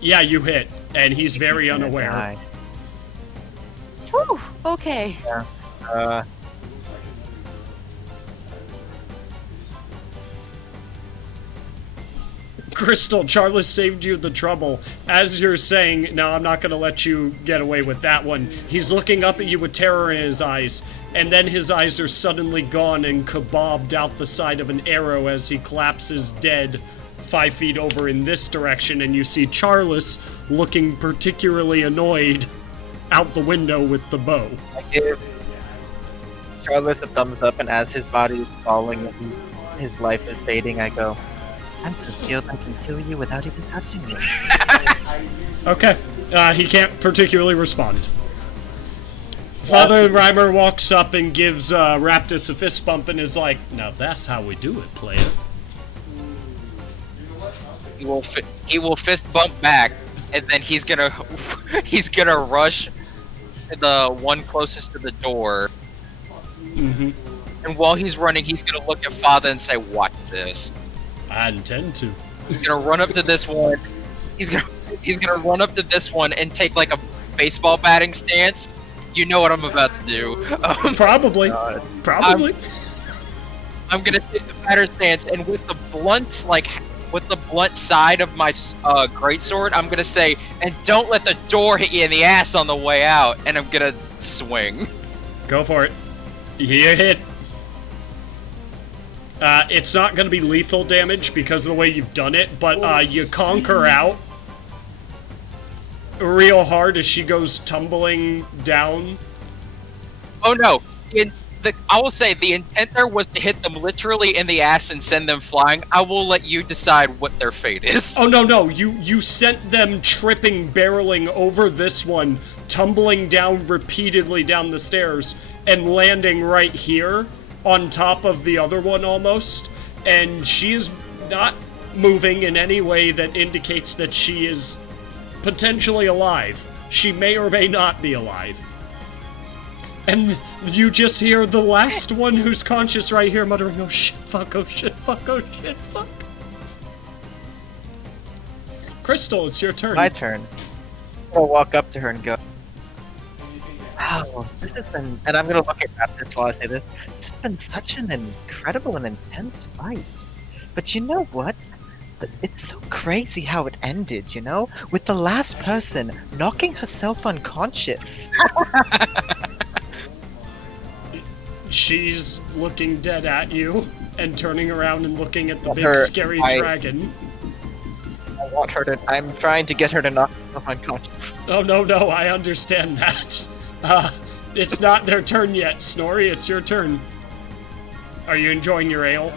Yeah, you hit, and he's very He's gonna unaware. die. Whew, okay. Crystal, Charles saved you the trouble. As you're saying, no, I'm not going to let you get away with that one. He's looking up at you with terror in his eyes, and then his eyes are suddenly gone and kebabbed out the side of an arrow as he collapses dead 5 feet over in this direction, and you see Charles looking particularly annoyed out the window with the bow. I give Charles a thumbs up, and as his body is falling and his life is fading, I go, I'm so skilled I can kill you without even touching you. Okay. He can't particularly respond. Father Reimer walks up and gives Raptus a fist bump and is like, "Now that's how we do it, player." He will fist bump back, and then he's gonna rush the one closest to the door. Mm-hmm. And while he's running, he's gonna look at Father and say, "Watch this." I intend to. He's gonna run up to this one. He's gonna run up to this one and take like a baseball batting stance. You know what I'm about to do. Probably. Probably. I'm gonna take the batter stance, and with the blunt side of my greatsword, I'm gonna say, "And don't let the door hit you in the ass on the way out." And I'm gonna swing. Go for it. You hit. It's not going to be lethal damage because of the way you've done it, but you conk her out real hard as she goes tumbling down. Oh no! I will say the intent there was to hit them literally in the ass and send them flying. I will let you decide what their fate is. Oh no! You sent them tripping, barreling over this one, tumbling down repeatedly down the stairs, and landing right here on top of the other one almost, and she is not moving in any way that indicates that she is potentially alive. She may or may not be alive. And you just hear the last one who's conscious right here muttering, "Oh shit, fuck, oh shit, fuck, oh shit, fuck." Crystal, it's your turn. My turn. I'll walk up to her and go, "Wow, this has been," and I'm gonna look at Raptus while I say this. This has been such an incredible and intense fight. But you know what? It's so crazy how it ended, you know? With the last person knocking herself unconscious. She's looking dead at you and turning around and looking at the big scary dragon. I want her to. I'm trying to get her to knock herself unconscious. Oh no, I understand that. It's not their turn yet, Snorri. It's your turn. Are you enjoying your ale?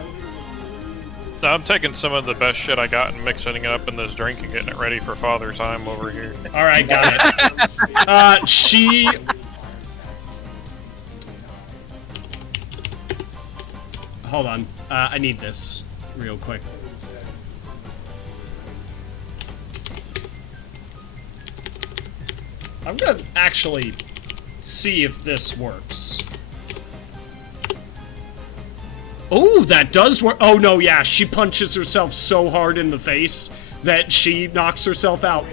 No, I'm taking some of the best shit I got and mixing it up in this drink and getting it ready for Father Time over here. All right, got it. She. Hold on. I need this real quick. I'm gonna actually see if this works. Oh, that does work. Oh no, yeah, she punches herself so hard in the face that she knocks herself out.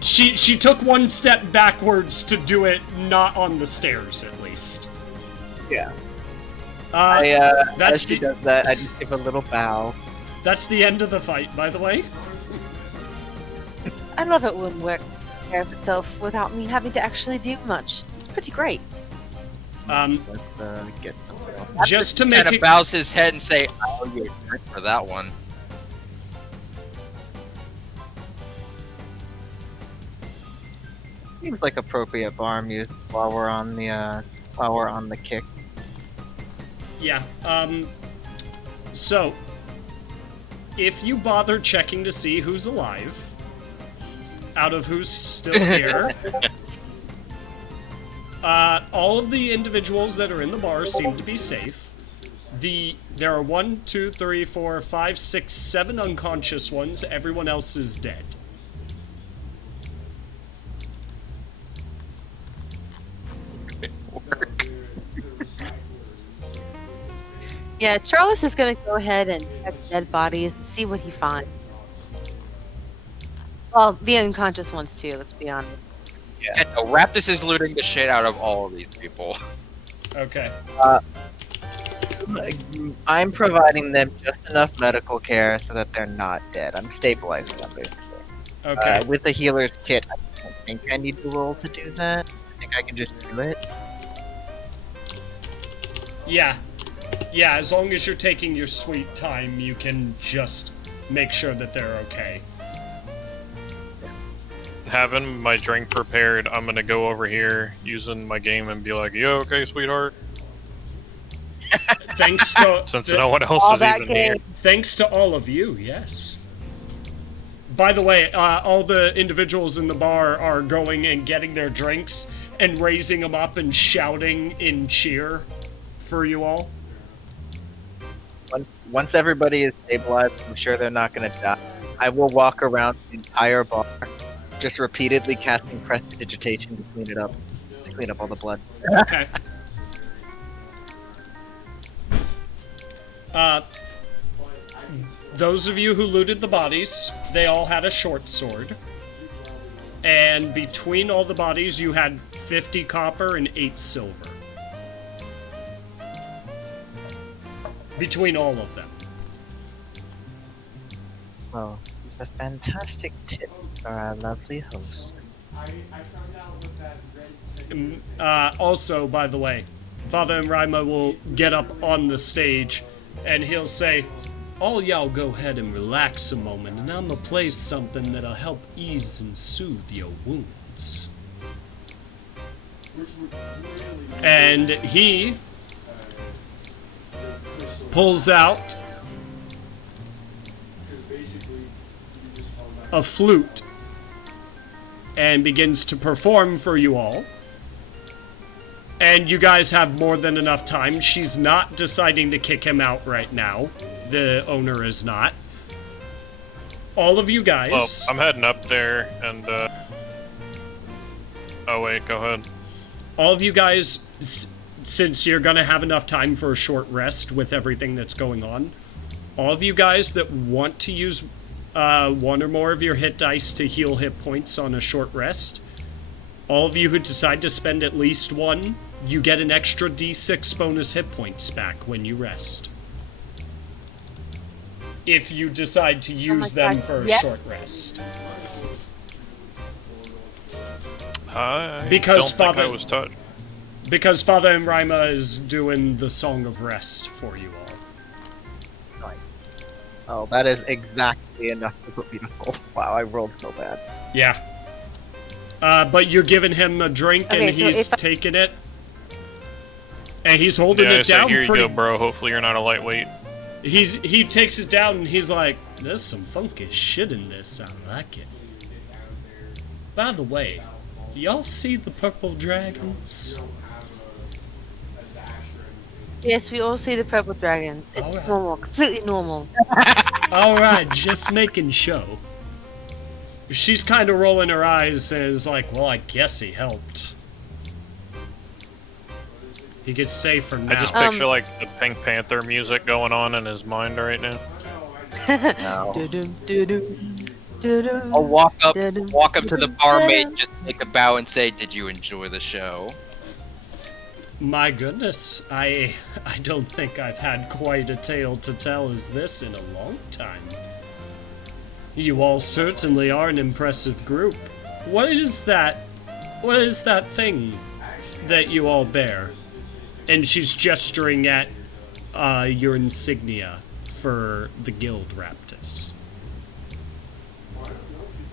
She took one step backwards to do it, not on the stairs, at least. Yeah. That's as she does that, I just give a little bow. That's the end of the fight, by the way. I love it when work takes care of itself without me having to actually do much. It's pretty great. Let's get something else. Just to He make kind it of bows his head and say, "Oh, you're good for that one." Seems like appropriate bar music while we're on the kick. Yeah, so, if you bother checking to see who's alive, out of who's still here, all of the individuals that are in the bar seem to be safe. There are 1, 2, 3, 4, 5, 6, 7 unconscious ones. Everyone else is dead. Yeah, Charles is gonna go ahead and check dead bodies and see what he finds. Well, the unconscious ones too, let's be honest. And no, Raptus is looting the shit out of all of these people. Okay. I'm providing them just enough medical care so that they're not dead. I'm stabilizing them, basically. Okay. With the healer's kit, I don't think I need to roll to do that. I think I can just do it. Yeah. Yeah, as long as you're taking your sweet time, you can just make sure that they're okay. Having my drink prepared, I'm gonna go over here using my game and be like, "You okay, sweetheart?" Thanks to Since no one else All is that even here. game. thanks to all of you, yes. By the way, all the individuals in the bar are going and getting their drinks and raising them up and shouting in cheer for you all. Once everybody is stabilized, I'm sure they're not going to die. I will walk around the entire bar, just repeatedly casting prestidigitation to clean up all the blood. Okay. Those of you who looted the bodies, they all had a short sword. And between all the bodies, you had 50 copper and 8 silver. Between all of them. Well, these are fantastic tips for our lovely host. I found out what that red Also, by the way, Father Imrima will get up on the stage and he'll say, all y'all go ahead and relax a moment, and I'm gonna play something that'll help ease and soothe your wounds. And he pulls out a flute and begins to perform for you all. And you guys have more than enough time. She's not deciding to kick him out right now. The owner is not. All of you guys... Well, I'm heading up there, and, oh, wait, go ahead. All of you guys, since you're gonna have enough time for a short rest with everything that's going on, all of you guys that want to use one or more of your hit dice to heal hit points on a short rest, all of you who decide to spend at least one, you get an extra d6 bonus hit points back when you rest. If you decide to use them God. for a Yep. short rest. I Because don't think I Father- was touched. Because Father Imrima is doing the Song of Rest for you all. Nice. Oh, that is exactly enough to put me to full. Wow, I rolled so bad. Yeah. But you're giving him a drink Okay, and so he's if I- taking it. And he's holding Yeah, I it said, down here you pretty... go, bro. Hopefully you're not a lightweight. He takes it down and he's like, there's some funky shit in this, I like it. By the way, y'all see the purple dragons? Yes, we all see the purple dragons. It's Alright. normal, completely normal. Alright, just making show. She's kind of rolling her eyes and is like, well, I guess he helped. He gets safe for now. I just picture, like, the Pink Panther music going on in his mind right now. No. Doo-doo, doo-doo, doo-doo, I'll walk up doo-doo, to the barmaid, just make a bow and say, "Did you enjoy the show?" My goodness, I don't think I've had quite a tale to tell as this in a long time. You all certainly are an impressive group. What is that thing that you all bear? And she's gesturing at your insignia for the guild Raptus.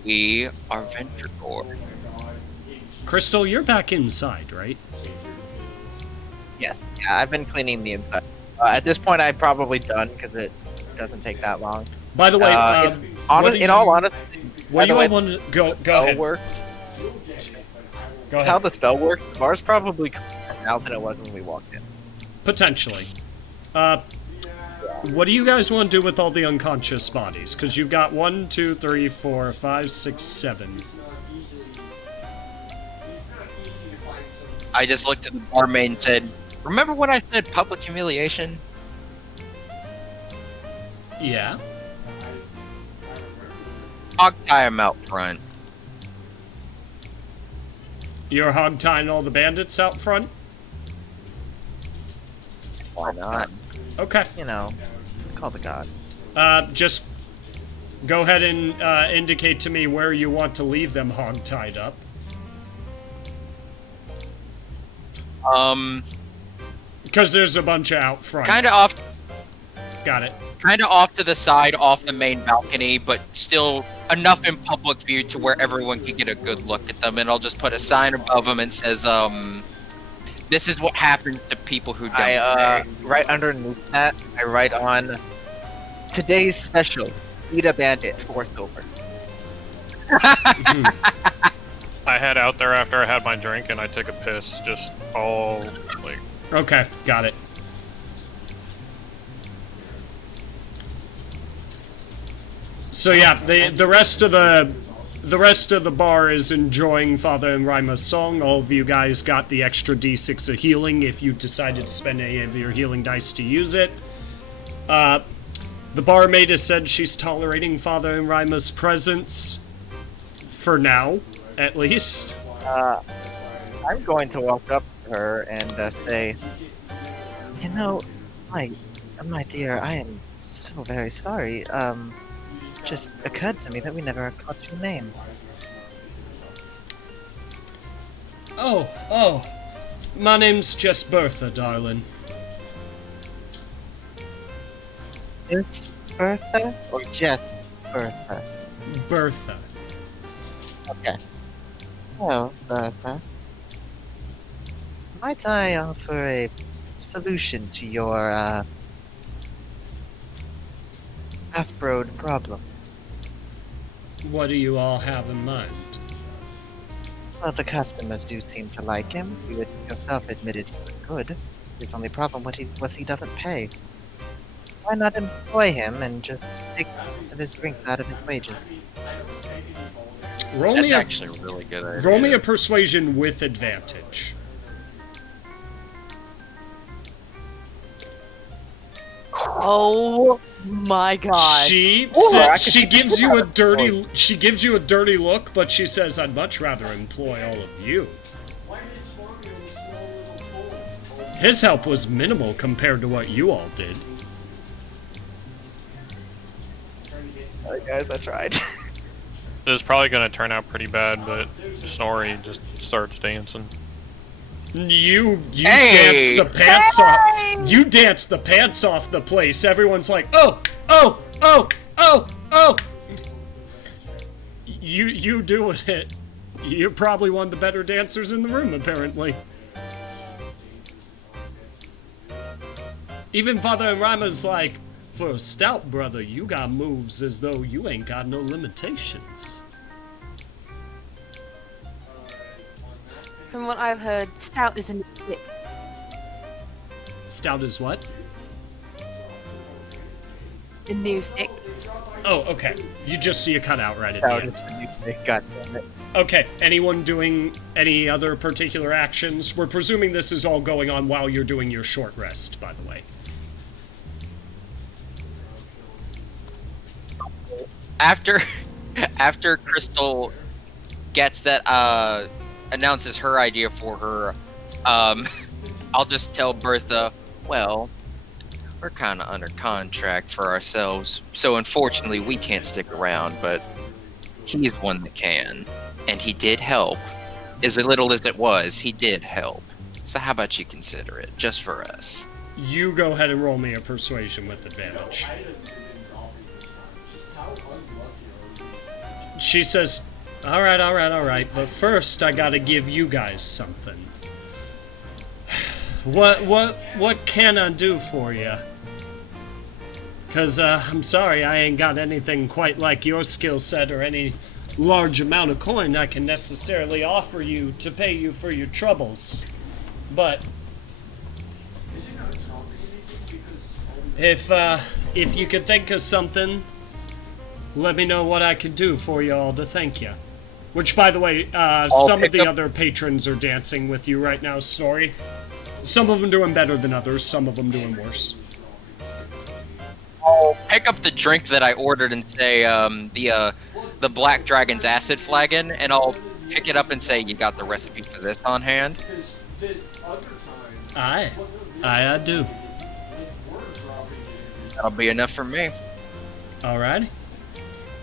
We are Venture Corps. Crystal, you're back inside, right? Yes, yeah, I've been cleaning the inside. At this point, I'm probably done because it doesn't take that long. By the way, It's what do in all you- honesty, what by do the you all way, want to go spell ahead? works. Go That's how ahead. the spell works. The bar's probably cleaner now than it was when we walked in. Potentially. What do you guys want to do with all the unconscious bodies? Because you've got 1, 2, 3, 4, 5, 6, 7. I just looked at the barmaid and said, "Remember when I said public humiliation?" Yeah. Hog tie him out front. You're hog tying all the bandits out front? Why not? Okay. You know, call the god. Just go ahead and indicate to me where you want to leave them hog tied up. Because there's a bunch out front. Kind of off, Got it. to the side, off the main balcony, but still enough in public view to where everyone can get a good look at them. And I'll just put a sign above them and says, This is what happens to people who don't I pay. right underneath that, I write on today's special: eat a bandit for silver. I head out there after I had my drink and I take a piss. Just all like. Okay, got it. So yeah, the rest of the bar is enjoying Father and Rima's song. All of you guys got the extra d6 of healing if you decided to spend any of your healing dice to use it. The barmaid has said she's tolerating Father and Rima's presence for now, at least. I'm going to walk up to her and say, you know, my dear, I am so very sorry. Just occurred to me that we never caught your name. Oh, my name's just Bertha, darling. It's Bertha or just Bertha? Bertha. Okay. Well, Bertha, might I offer a solution to your off-road problem? What do you all have in mind? Well, the customers do seem to like him. You yourself admitted he was good. His only problem was he doesn't pay. Why not employ him and just take most of his drinks out of his wages? That's actually a really good idea. Roll me a persuasion with advantage. Oh my god. She gives you a dirty look, but she says, "I'd much rather employ all of you." His help was minimal compared to what you all did. Alright guys, I tried. This is probably gonna turn out pretty bad, but Snorri just starts dancing. You Hey! dance the pants off. You dance the pants off the place. Everyone's like, oh. You doing it. You're probably one of the better dancers in the room, apparently. Even Father Rima's like, for a stout brother, you got moves as though you ain't got no limitations. From what I've heard, stout is a new stick. Stout is what? A new stick. Oh, okay. You just see a cutout right at Stout the is end. the new thing, God damn it. Okay, anyone doing any other particular actions? We're presuming this is all going on while you're doing your short rest, by the way. After Crystal gets that, announces her idea for her, I'll just tell Bertha, well, we're kind of under contract for ourselves, so unfortunately we can't stick around, but he's one that can. And he did help. As little as it was, he did help. So how about you consider it, just for us? You go ahead and roll me a persuasion with advantage. She says, alright, but first I gotta give you guys something. What can I do for you? Cause, I'm sorry, I ain't got anything quite like your skill set or any large amount of coin I can necessarily offer you to pay you for your troubles. But if you could think of something, let me know what I could do for you all to thank you. Which, by the way, some of the other patrons are dancing with you right now, Snorri. Some of them doing better than others, some of them doing worse. I'll pick up the drink that I ordered and say, the Black Dragon's acid flagon, and I'll pick it up and say, you got the recipe for this on hand? Aye, I do. That'll be enough for me. Alrighty.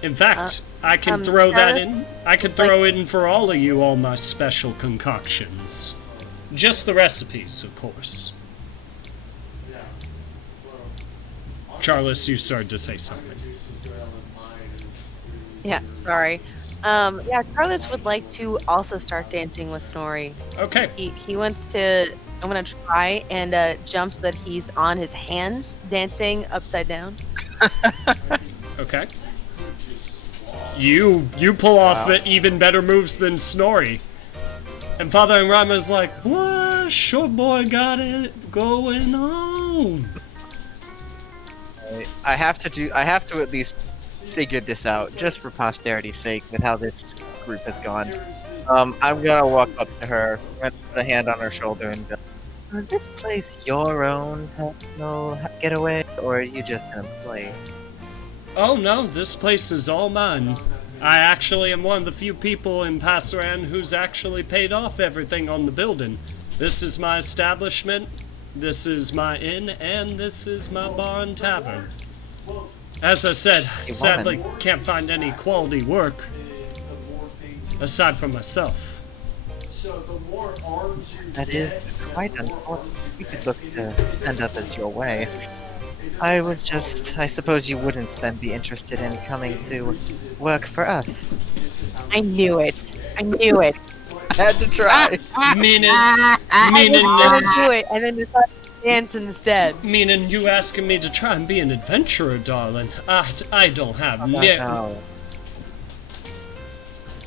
In fact, I can throw that in. I could throw in for all of you all my special concoctions. Just the recipes, of course. Charles, you started to say something. Yeah, sorry. Yeah, Carlos would like to also start dancing with Snorri. Okay. He wants to I'm gonna try and jump so that he's on his hands, dancing upside down. Okay. You pull off even better moves than Snorri. And Father and Rama's like, what? Short boy got it going on. I have to at least figure this out, just for posterity's sake, with how this group has gone. I'm gonna walk up to her, put a hand on her shoulder, and go, is this place your own personal getaway, or are you just an employee? Oh no, this place is all mine. I actually am one of the few people in Passaran who's actually paid off everything on the building. This is my establishment, this is my inn, and this is my bar and tavern. As I said, sadly can't find any quality work, aside from myself. That is quite unfortunate. We could look to send others your way. I suppose you wouldn't then be interested in coming to work for us. I knew it. I knew it. I had to try. Meaning, I was gonna do it, and then decided to dance instead. meaning you asking me to try and be an adventurer, darling. I don't have No.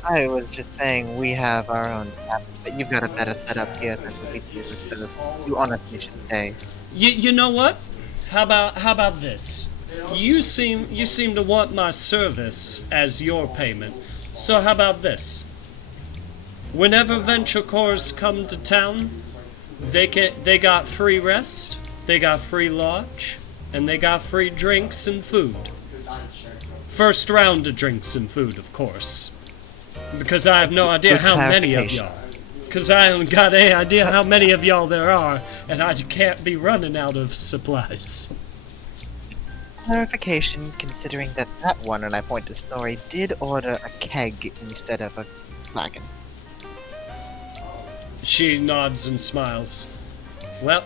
I was just saying we have our own staff, but you've got a better setup here than we do, so you honestly should stay. You know what? How about this? You seem to want my service as your payment. So how about this? Whenever Venture Corps come to town, they got free rest, they got free lodge, and they got free drinks and food. First round of drinks and food, of course. Because I have no idea how many of y'all. Because I haven't got any idea how many of y'all there are, and I can't be running out of supplies. Clarification, considering that one, and I point to Snorri, did order a keg instead of a flagon. She nods and smiles. Well,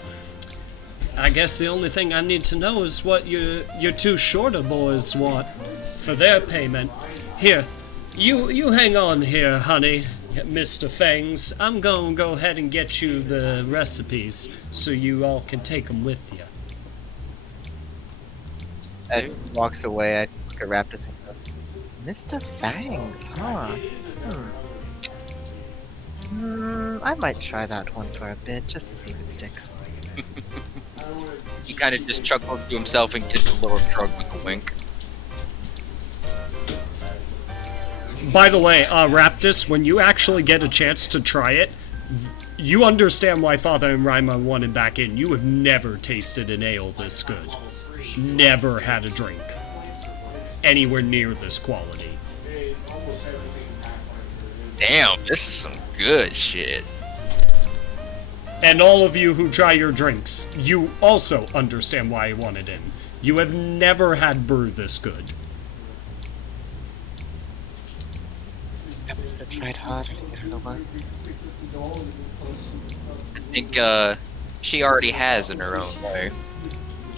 I guess the only thing I need to know is what your two shorter boys want for their payment. Here, you hang on here, honey. Mr. Fangs, I'm gonna go ahead and get you the recipes so you all can take them with you. Ed walks away. I look at Raptus and go, Mr. Fangs, huh? I might try that one for a bit, just to see if it sticks. He kind of just chuckles to himself and gives a little shrug with a wink. By the way, Raptus, when you actually get a chance to try it, you understand why Father and Rima wanted back in. You have never tasted an ale this good. Never had a drink anywhere near this quality. Damn, this is some good shit. And all of you who try your drinks, you also understand why I wanted in. You have never had brew this good. I would have tried harder to get her to work. I think she already has in her own way.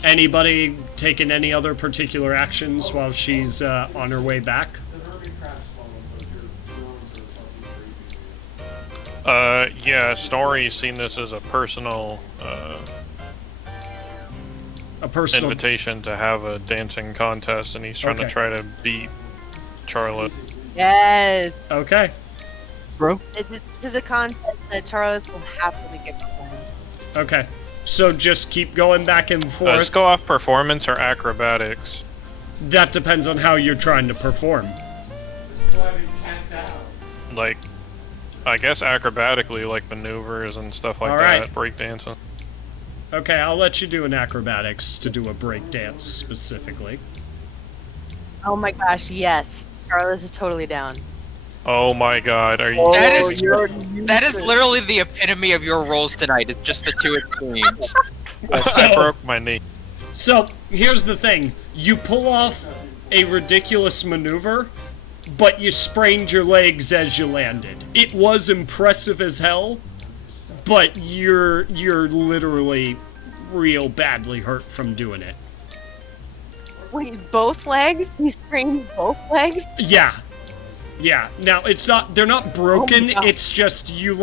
Anybody taking any other particular actions while she's on her way back? Yeah, Snorri's seen this as a personal invitation to have a dancing contest, and he's trying to try to beat Charlotte. Yes. Okay. Bro? This is a contest that Charlotte will happily get behind. Okay. So just keep going back and forth. Let's go off performance or acrobatics. That depends on how you're trying to perform. Like, I guess acrobatically, like maneuvers and stuff like that, breakdancing. Okay, I'll let you do an acrobatics to do a break dance specifically. Oh my gosh, yes. Charlotte is totally down. Oh my god, are you... That is literally the epitome of your roles tonight, it's just the two extremes. I broke my knee. So, here's the thing. You pull off a ridiculous maneuver, but you sprained your legs as you landed. It was impressive as hell, but you're literally real badly hurt from doing it. Wait, both legs? You sprained both legs? Yeah. Yeah. Now, they're not broken, it's just you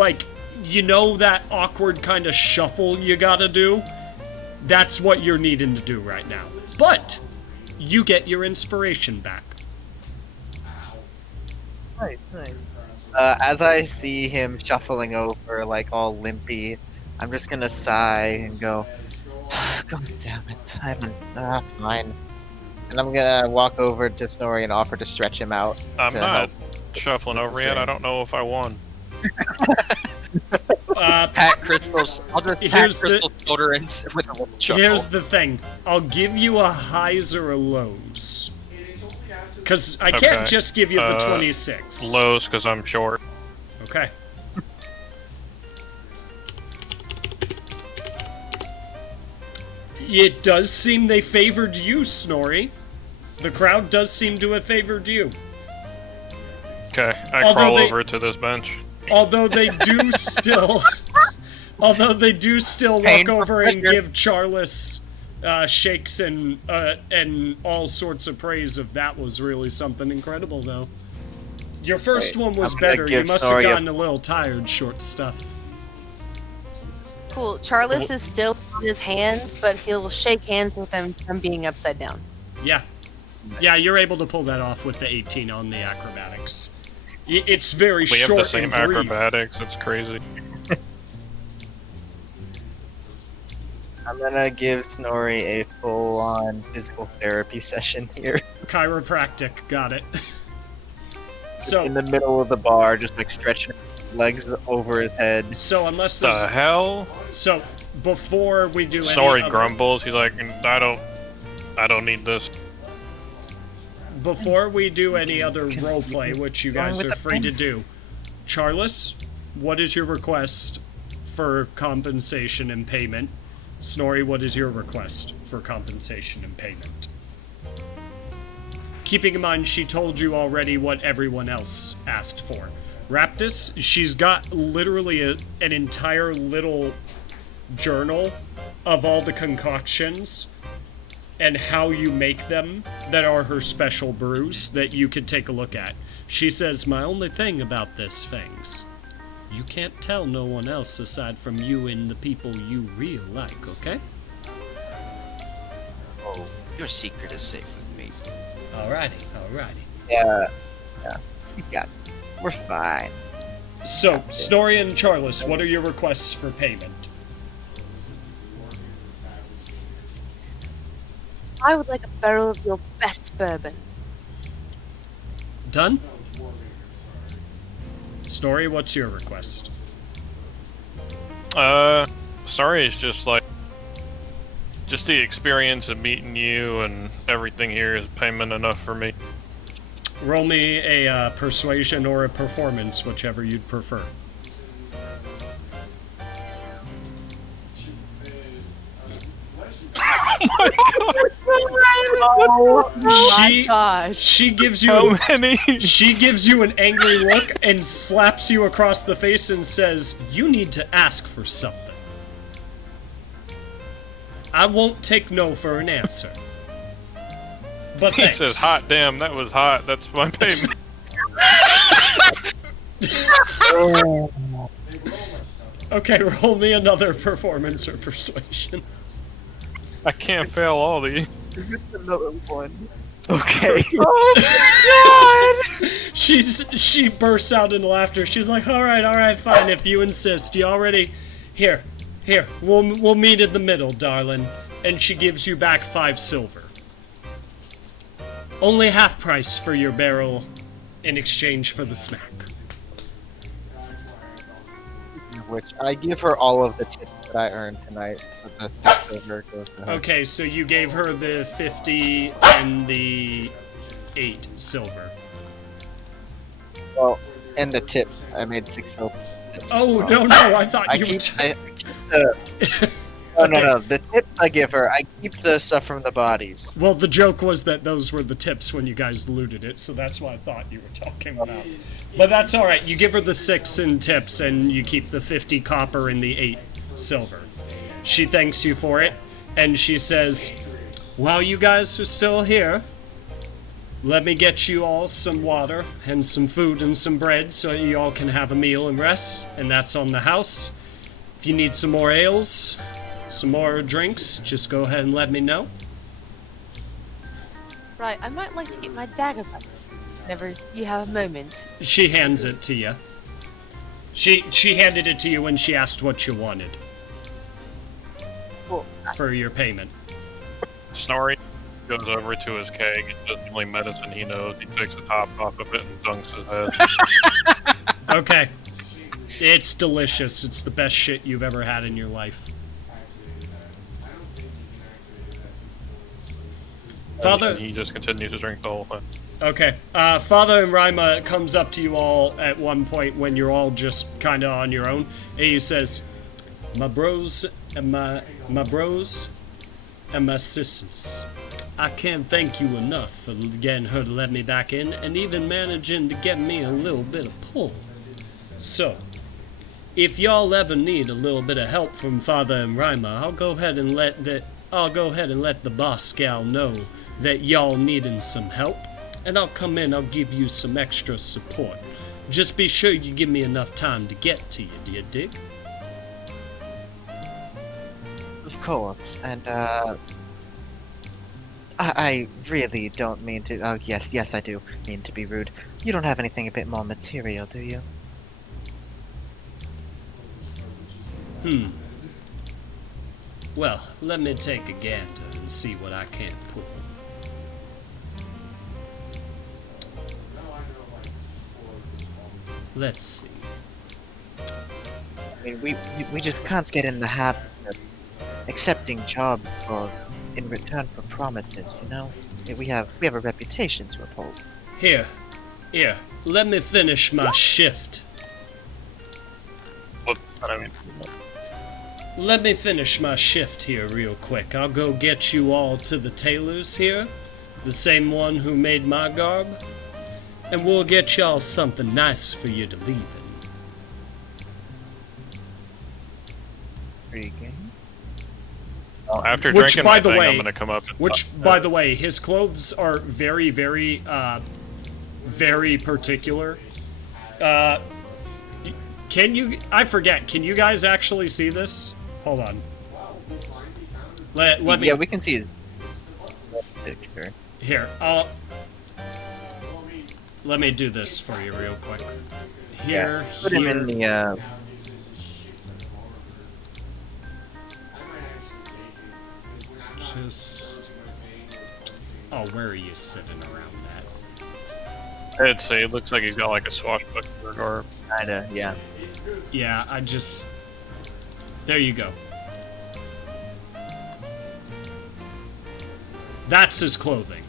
you know that awkward kind of shuffle you gotta do? That's what you're needing to do right now. But you get your inspiration back. Nice, nice. As I see him shuffling over, like all limpy, I'm just gonna sigh and go, God damn it, I haven't, fine. And I'm gonna walk over to Snorri and offer to stretch him out. I'm to not help. shuffling over yet. I don't know if I won. Pat Crystal's. I'll just pat Here's the- Crystal's shoulder and with a little chuckle. Here's the thing. I'll give you a highs or a lows. Because I can't Okay. just give you the 26. Lows, because I'm short. Okay. It does seem they favored you, Snorri. The crowd does seem to have favored you. Okay, I Although crawl they- over to this bench. Although they do still... walk Pain over and pressure. give Charles shakes and all sorts of praise of that was really something incredible, though. Your first Wait, one was I'm gonna better. You give must have Snorri a- gotten a little tired, short stuff. Cool. Charles is still on his hands, but he'll shake hands with them from being upside down. Yeah. Yeah, you're able to pull that off with the 18 on the acrobatics. It's very We have short the same and brief. acrobatics. It's crazy. I'm gonna give Snorri a full-on physical therapy session here. Chiropractic, got it. So, In the middle of the bar, just like stretching legs over his head. so unless The there's... hell? So, before we do any Sorry, other- grumbles. He's like, I don't need this. Before we do any other roleplay, which you Going guys with are the free to pen. do, Charles, what is your request for compensation and payment? Snorri, what is your request for compensation and payment? Keeping in mind she told you already what everyone else asked for. Raptus, she's got literally an entire little journal of all the concoctions and how you make them that are her special brews that you could take a look at. She says, my only thing about this, Fangs, you can't tell no one else aside from you and the people you real like, okay? Oh, your secret is safe with me. Alrighty. Yeah, we got this. We're fine. So, Snorri and Charles, what are your requests for payment? I would like a barrel of your best bourbon. Done? Snorri, what's your request? Sorry, it's just like, just the experience of meeting you and everything here is payment enough for me. Roll me a persuasion or a performance, whichever you'd prefer. Oh my She- gosh. She gives you How many? She gives you an angry look and slaps you across the face and says, you need to ask for something. I won't take no for an answer. But He thanks. says, hot damn, that was hot. That's my payment. Oh, Okay, roll me another performance or persuasion. I can't fail all these. another one. Okay. She bursts out in laughter. She's like, all right, fine, if you insist. You already... Here, we'll meet in the middle, darling. And she gives you back 5 silver. Only half price for your barrel in exchange for the snack. Which I give her all of the tips that I earned tonight. So the 6 silver goes to her. Okay, so you gave her the 50 and the 8 silver. Well, and the tips. I made 6 silver. Tips as Oh, well. no, I thought I you keep, were... I keep the. No, Okay. no. The tips I give her, I keep the stuff from the bodies. Well, the joke was that those were the tips when you guys looted it, so that's what I thought you were talking about. But that's alright, you give her the 6 in tips and you keep the 50 copper and the 8 silver. She thanks you for it, and she says, while you guys are still here, let me get you all some water and some food and some bread so you all can have a meal and rest, and that's on the house. If you need some more ales, some more drinks, just go ahead and let me know. Right, I might like to get my dagger back whenever you have a moment. She hands it to you. She handed it to you when she asked what you wanted Cool. for your payment. Snorri goes over to his keg and does the only medicine he knows. He takes the top off of it and dunks his head. Okay. It's delicious. It's the best shit you've ever had in your life. Father, And he just continues to drink the whole thing. okay. Father Rima comes up to you all at one point when you're all just kind of on your own, and he says, "My bros and my bros and my sisters, I can't thank you enough for getting her to let me back in, and even managing to get me a little bit of pull. So, if y'all ever need a little bit of help from Father and Rima, I'll go ahead and let the boss gal know that y'all needing some help, and I'll come in, I'll give you some extra support. Just be sure you give me enough time to get to you, do you dig?" Of course, and I really don't mean to. Oh yes, I do mean to be rude. You don't have anything a bit more material, do you? Well, let me take a gander and see what I can pull. Let's see. I mean, we just can't get in the habit of accepting jobs in return for promises, you know? We have a reputation to uphold. Here, let me finish my shift. What? I mean, Let me finish my shift here real quick. I'll go get you all to the tailor's here, the same one who made my garb, and we'll get y'all something nice for you to leave in. Intriguing. after Which, drinking by my the thing, way- I'm gonna come up and By the way, his clothes are very, very, very particular. Can you? I forget. Can you guys actually see this? Hold on. Let me. Yeah, we can see his picture. Here. Let me do this for you real quick. Here. Yeah, put him in the Just. Oh, where are you sitting around that? I'd say it looks like he's got like a swashbuckler garb. kinda, yeah. Yeah, I just. There you go. That's his clothing.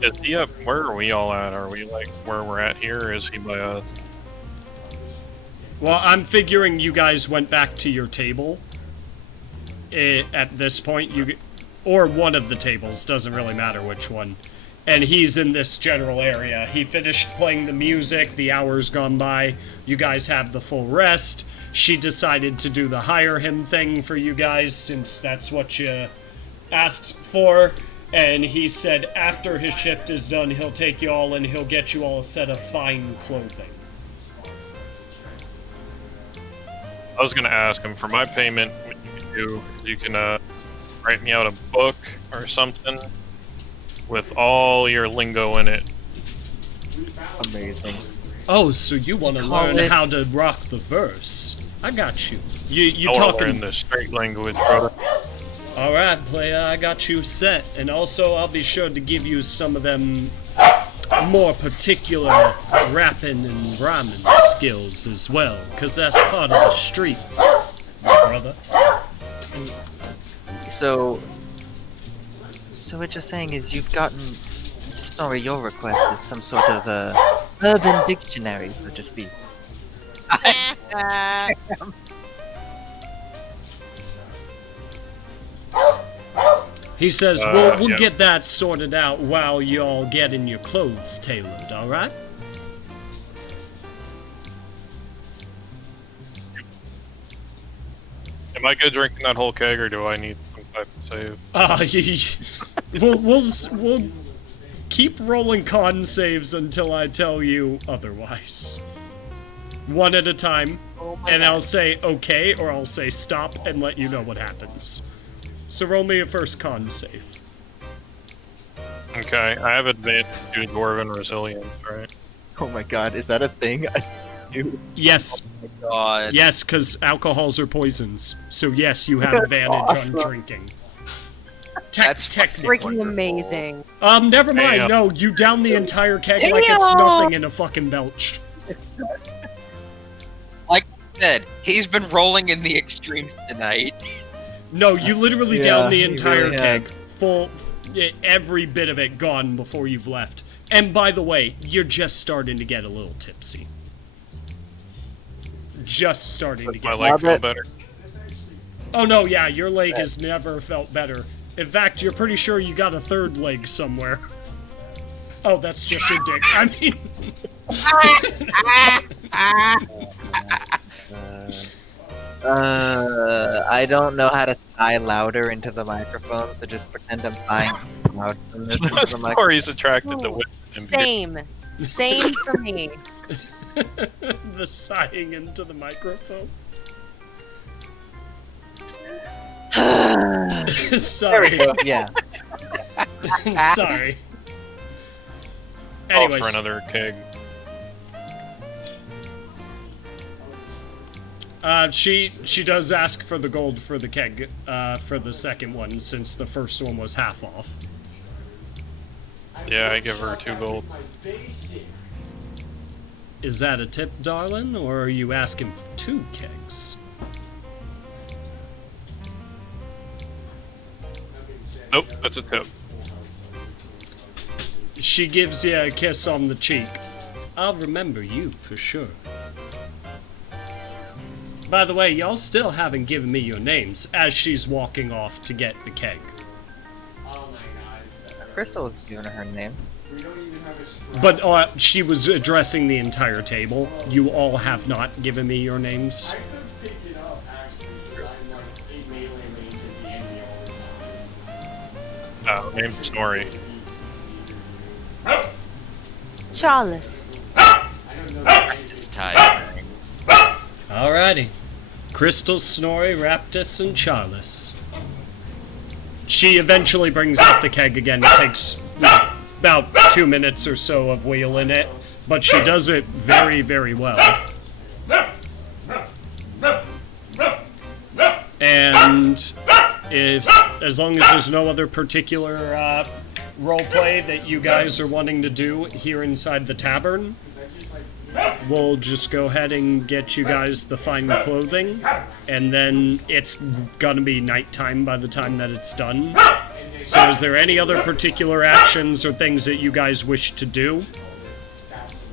Is he up? Where are we all at? Are we like where we're at here? Or is he by us? Well, I'm figuring you guys went back to your table. At this point, or one of the tables, doesn't really matter which one. And he's in this general area. He finished playing the music, the hour's gone by, you guys have the full rest. She decided to do the hire him thing for you guys, since that's what you asked for. And he said after his shift is done, he'll take you all and he'll get you all a set of fine clothing. I was gonna ask him for my payment. What you can write me out a book or something with all your lingo in it. Amazing. Oh, so you want to Call learn it- how to rock the verse? I got you. You I want to learn talking? the straight language, brother. All right, player, I got you set. And also, I'll be sure to give you some of them more particular rapping and rhyming skills as well, because that's part of the street, my brother. So what you're saying is you've gotten, Snorri, your request is some sort of urban dictionary, so to speak. He says, we'll yeah. get that sorted out while y'all getting your clothes tailored, all right? Am I good drinking that whole keg, or do I need some type of save? We'll keep rolling con saves until I tell you otherwise. One at a time, and I'll say okay, or I'll say stop and let you know what happens. So roll me a first con save. Okay, I have advantage due to Dwarven Resilience, right? Oh my god, is that a thing? Yes. God. Yes, because alcohols are poisons. So yes, you have advantage awesome. on drinking. That's Technically. Freaking amazing. Never mind. Damn. No, you down the entire keg like it's nothing in a fucking belch. Like I said, he's been rolling in the extremes tonight. No, you literally Yeah, down the he entire really keg. Full, every bit of it gone before you've left. And by the way, you're just starting to get a little tipsy. Just starting to Does my get. leg feel better? Oh no, yeah, your leg has never felt better. In fact, you're pretty sure you got a third leg somewhere. Oh, that's just your dick. I mean... I don't know how to sigh louder into the microphone, so just pretend I'm sighing loud from this into the microphone. Or he's attracted to women. Same for me. The sighing into the microphone. Sorry. Yeah. Sorry. Call Anyways, for another keg. she does ask for the gold for the keg, for the second one, since the first one was half off. Yeah, I give her 2 gold. Is that a tip, darling, or are you asking for 2 kegs? Nope, that's a tip. She gives you a kiss on the cheek. I'll remember you for sure. By the way, y'all still haven't given me your names, as she's walking off to get the keg. Oh my god. Crystal has given her name. We don't even have a scrap. But she was addressing the entire table. You all have not given me your names. I could pick it up actually, because I'm like in melee range of the enemy all the time. Name's Snorri. Charles. I don't know. Practice Tidefang. Alrighty. Crystal, Snorri, Raptus, and Charles. She eventually brings up the keg again. It takes about 2 minutes or so of wheeling it, but she does it very, very well. And as long as there's no other particular roleplay that you guys are wanting to do here inside the tavern, we'll just go ahead and get you guys the fine clothing, and then it's gonna be nighttime by the time that it's done. So is there any other particular actions or things that you guys wish to do?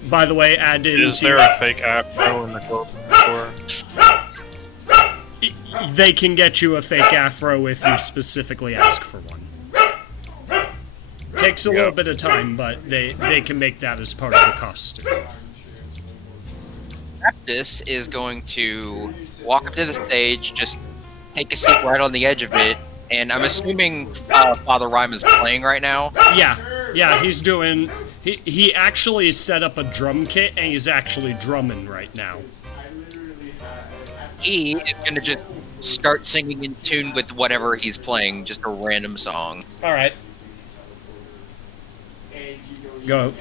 By the way, add in... Is there a fake afro in the clothing store? They can get you a fake afro if you specifically ask for one. Takes a little bit of time, but they can make that as part of the costume. Raptus is going to walk up to the stage, just take a seat right on the edge of it, and I'm assuming Father Rhyme is playing right now. Yeah, he's doing... He actually set up a drum kit, and he's actually drumming right now. He is going to just start singing in tune with whatever he's playing, just a random song. Alright. Go.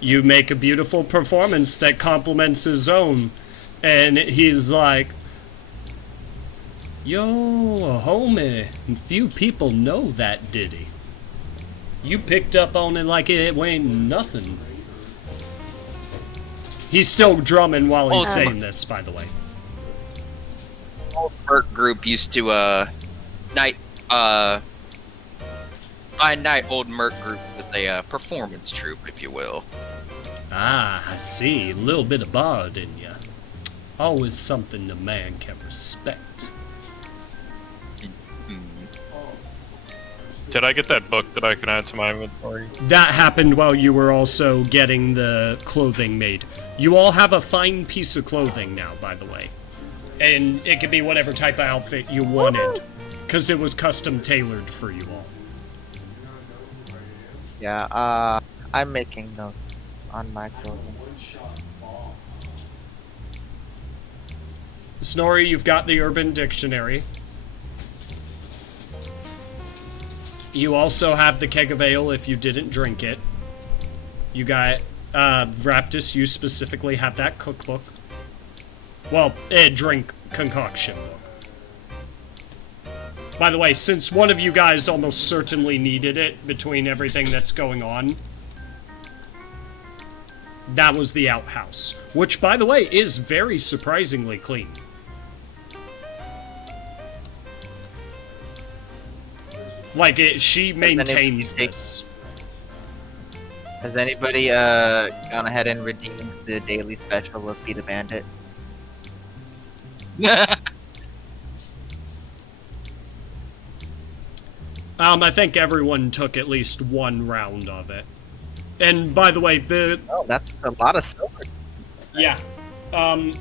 You make a beautiful performance that complements his own. And he's like, yo, homie, few people know that ditty. You picked up on it like it ain't nothing. He's still drumming while he's saying this, by the way. Old Merc group used to, by night, old Merc group with a performance troupe, if you will. Ah, I see. A little bit of bard in ya. Always something a man can respect. Did I get that book that I can add to my inventory? That happened while you were also getting the clothing made. You all have a fine piece of clothing now, by the way. And it could be whatever type of outfit you wanted, because it was custom tailored for you all. Yeah, I'm making notes on my clothing. Snorri, you've got the Urban Dictionary. You also have the Keg of Ale if you didn't drink it. You got, Raptus, you specifically have that cookbook. Well, drink concoction book. By the way, since one of you guys almost certainly needed it between everything that's going on, that was the outhouse. Which, by the way, is very surprisingly clean. Like, she maintains this. Has anybody gone ahead and redeemed the daily special of Beat a Bandit? I think everyone took at least one round of it. And by the way, Oh, that's a lot of silver. yeah. Tome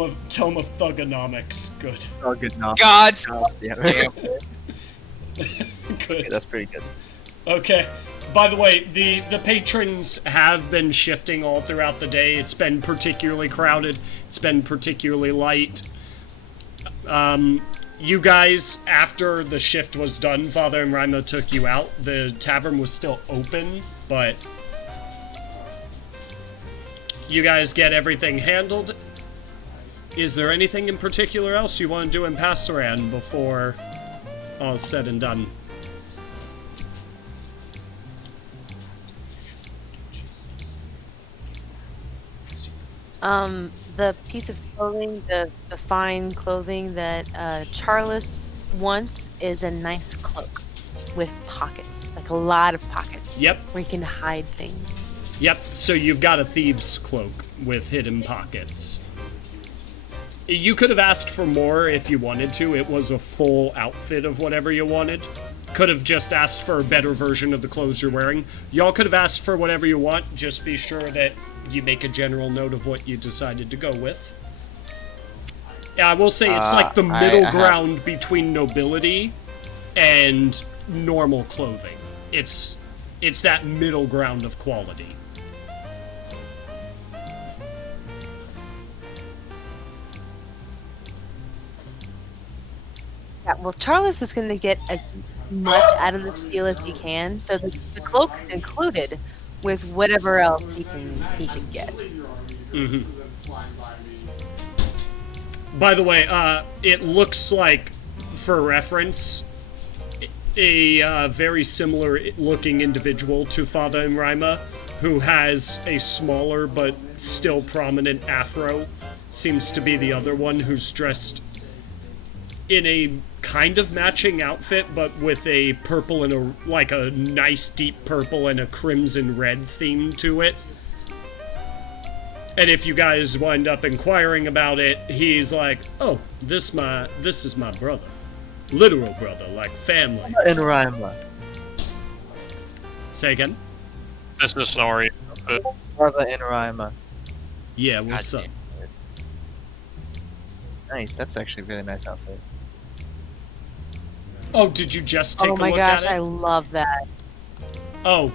of Thugonomics. Good. Oh, good enough. God Yeah. damn. Good. Okay, that's pretty good. Okay. By the way, the patrons have been shifting all throughout the day. It's been particularly crowded. It's been particularly light. You guys, after the shift was done, Father and Rima took you out. The tavern was still open, but you guys get everything handled. Is there anything in particular else you want to do in Pastoran before all's said and done? The piece of clothing, the fine clothing that Charles wants is a nice cloak with pockets, like a lot of pockets. Yep. Where you can hide things. Yep, so you've got a thieves' cloak with hidden pockets. You could have asked for more if you wanted to. It was a full outfit of whatever you wanted. Could have just asked for a better version of the clothes you're wearing. Y'all could have asked for whatever you want. Just be sure that you make a general note of what you decided to go with. Yeah, I will say it's like the middle ground between nobility and normal clothing. It's that middle ground of quality. Yeah, well, Charles is going to get as much out of this deal as he can, so the cloak is included with whatever else he can get. Mm-hmm. By the way, it looks like, for reference, a very similar looking individual to Father and Rima, who has a smaller but still prominent afro, seems to be the other one who's dressed in a kind of matching outfit, but with a purple and a nice deep purple and a crimson red theme to it. And if you guys wind up inquiring about it, he's like, "Oh, this is my brother, literal brother, like family." In Rima. Say again. This is Snorri. Brother in Rima. Yeah, what's up? Nice, that's actually a really nice outfit. Oh, did you just take a Oh my look gosh, at it? I love that. Oh,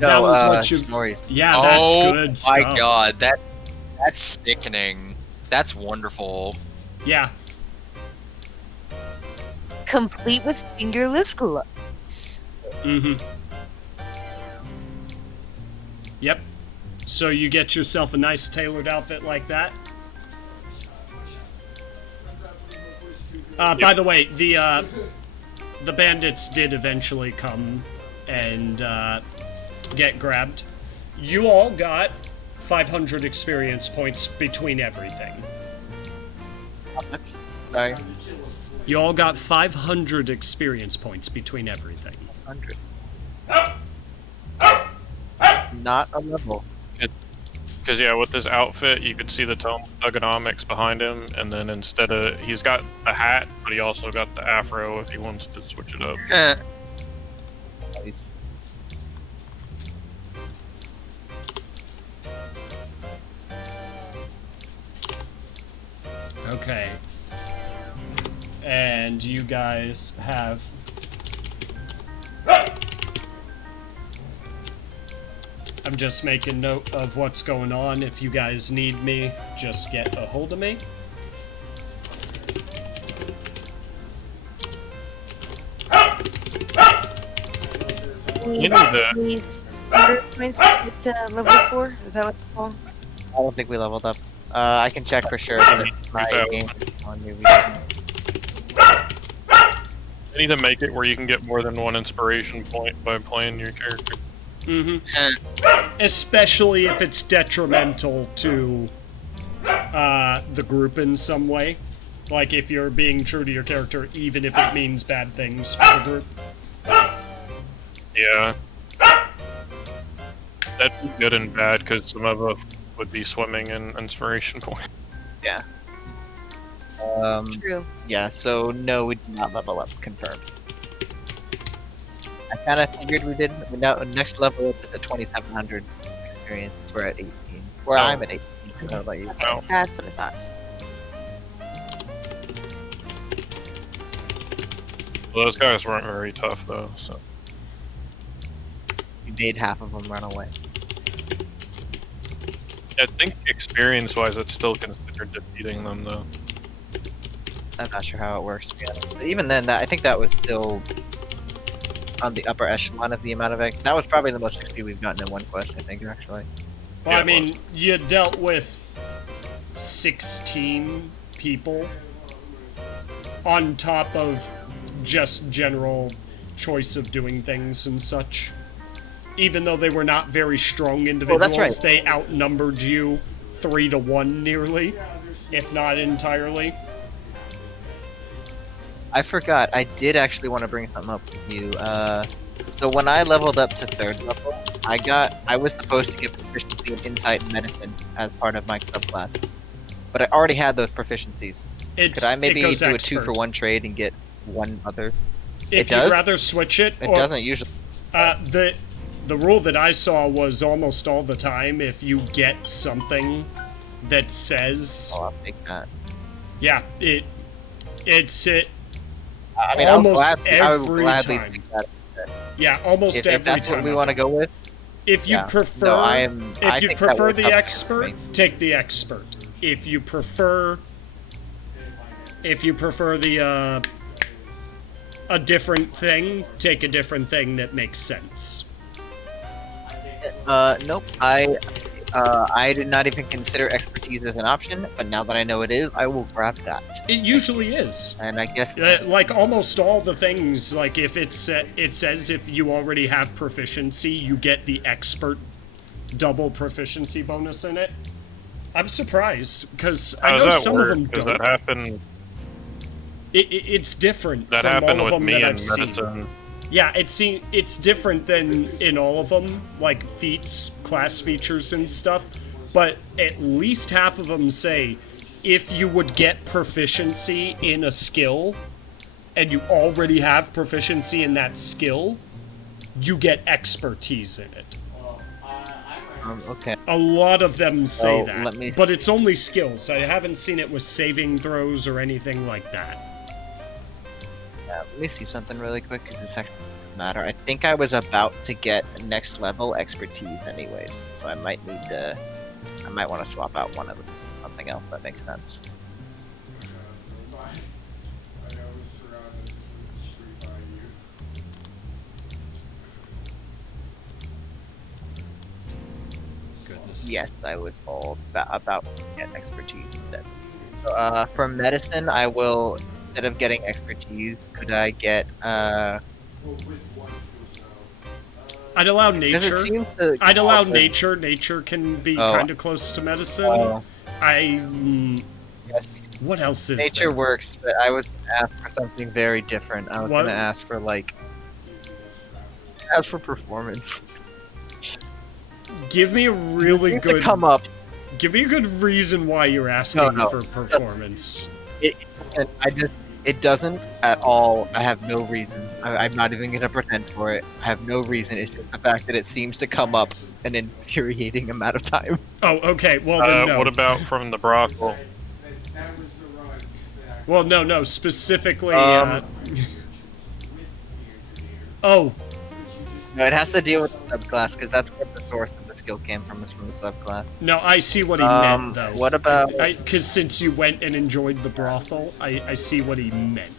No, that was what you. stories. Yeah, that's Oh good my stuff. god, that's sickening. That's wonderful. Yeah. Complete with fingerless gloves. Mm-hmm. Yep. So you get yourself a nice tailored outfit like that. By the way, the bandits did eventually come and get grabbed. You all got 500 experience points between everything. Sorry. You all got 500 experience points between everything. 100. Not a level. Because yeah, with this outfit, you could see the tome of Thugonomics behind him, and then instead of he's got a hat, but he also got the afro if he wants to switch it up. Nice. Okay. And you guys have... I'm just making note of what's going on. If you guys need me, just get a hold of me. You need to- These points to level 4? Is that what it's called? I don't think we leveled up. I can check for sure. But my game is telling me we didn't. You need to make it where you can get more than one inspiration point by playing your character. Especially if it's detrimental to the group in some way. Like if you're being true to your character, even if it means bad things for the group. Yeah. That'd be good and bad, because some of us would be swimming in inspiration points. Yeah. True. Yeah, so no, we did not level up. Confirmed. I kind of figured we didn't. Now, next level up is at 2,700 experience. We're at 18. Or Oh. I'm at 18. I don't know about you. Oh. That's what I thought. Well, those guys weren't very tough, though, so... We made half of them run away. I think experience-wise, it's still considered defeating them, though. I'm not sure how it works, to be honest. But even then, I think that was still on the upper echelon of the amount of... That was probably the most XP we've gotten in one quest, I think, actually. Well, Yeah, I it mean, was. you dealt with 16 people on top of just general choice of doing things and such. Even though they were not very strong individuals, that's right. they outnumbered you 3-1 nearly, if not entirely. I forgot. I did actually want to bring something up with you. So when I leveled up to 3rd level, I was supposed to get proficiency in Insight and Medicine as part of my subclass. But I already had those proficiencies. Could I maybe it goes do a expert. 2-for-1 trade and get one other? If It does? you'd rather switch it, It or, doesn't usually. The rule that I saw was almost all the time if you get something that says, Oh, I'll take that. yeah, it's it. I mean, Almost I would every gladly time. take that. Yeah, almost If every that's time. what we want to go with. If you Yeah. prefer, No, I think that prefer worked the out expert, for me. take the expert. If you prefer the a different thing, take a different thing that makes sense. Nope. I did not even consider expertise as an option, but now that I know it is, I will grab that. It usually is. And I guess Like almost all the things, like if it says if you already have proficiency, you get the expert double proficiency bonus in it. I'm surprised because I How know does that some work? of them Because don't. that happened, It's different. that from happened all of with them me that in I've seen. medicine. Yeah, it's different than in all of them, like feats, class features, and stuff. But at least half of them say if you would get proficiency in a skill, and you already have proficiency in that skill, you get expertise in it. okay. A lot of them say Oh, that, let me but it's only skills. I haven't seen it with saving throws or anything like that. Let me see something really quick because this actually doesn't matter. I think I was about to get next level expertise anyways, so I might want to swap out one of them for something else that makes sense. Goodness. Yes, I was told about to get expertise instead. So, for medicine, I will, instead of getting expertise, could I get I'd allow because nature. it seems to I'd allow offer- nature. Nature can be Oh. kind of close to medicine. Oh, yes. What else is Nature there? works, but I was gonna ask for something very different. I was What? gonna ask for for performance. Give me a really It seems good. to come up. Give me a good reason why you're asking No. for performance. It doesn't at all. I have no reason. I'm not even gonna pretend for it. I have no reason. It's just the fact that it seems to come up an infuriating amount of time. Oh, okay. Well then, no. What about from the brothel? Well, no, specifically. Oh, No, it has to deal with the subclass because that's what the source of the skill came from. Is from the subclass. no, I see what he meant, though. What about? Because since you went and enjoyed the brothel, I see what he meant.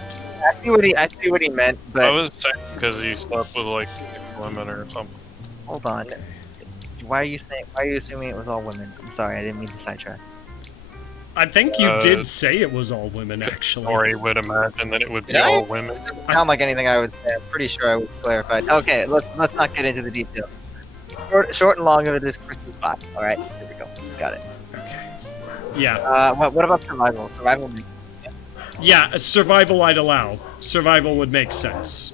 I see what he meant, but I was saying because he slept with like women or something. hold on. Why are you assuming it was all women? I'm sorry, I didn't mean to sidetrack. I think you did say it was all women, actually. Or he would imagine that it would be Did I? all women. It doesn't sound like anything I would say. I'm pretty sure I would clarify. Okay, let's not get into the details. Short and long of it is Christmas spot. All right, here we go. Got it. Okay. Yeah. What about survival? Survival. Yeah, survival I'd allow. Survival would make sense.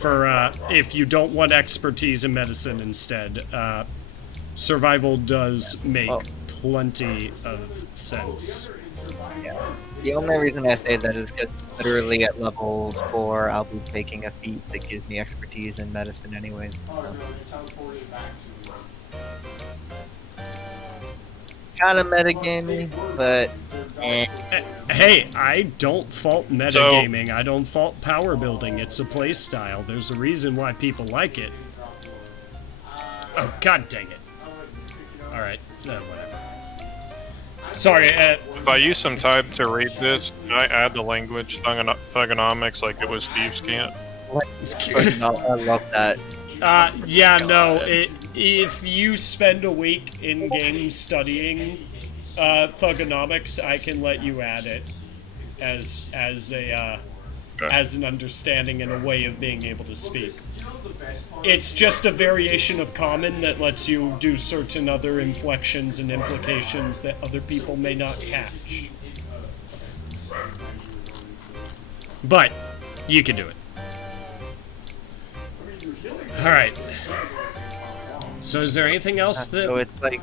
For if you don't want expertise in medicine instead, survival does make plenty of sense. Yeah. The only reason I say that is because literally at level 4, I'll be taking a feat that gives me expertise in medicine anyways. So. Kind of metagaming, but Hey, I don't fault metagaming. I don't fault power building. It's a play style. There's a reason why people like it. Oh, god dang it. Alright, whatever. Sorry, If I use some time to read this, can I add the language thugonomics like it was Steve's can't? I love that. yeah, no, if you spend a week in-game studying thugonomics, I can let you add it as an understanding and a way of being able to speak. It's just a variation of common that lets you do certain other inflections and implications that other people may not catch. But you can do it. Alright. So is there anything else that... So it's like...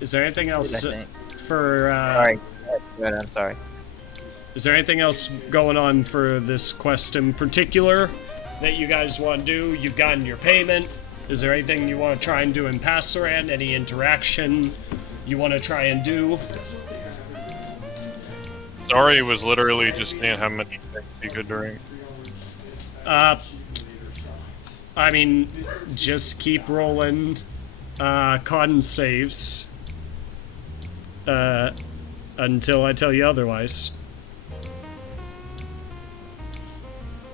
Is there anything else for... Sorry. Good, I'm sorry. Is there anything else going on for this quest in particular that you guys want to do? You've gotten your payment. Is there anything you want to try and do in Passaran? Any interaction you want to try and do? Sorry, was literally just saying how many things he could drink. I mean, just keep rolling con saves until I tell you otherwise.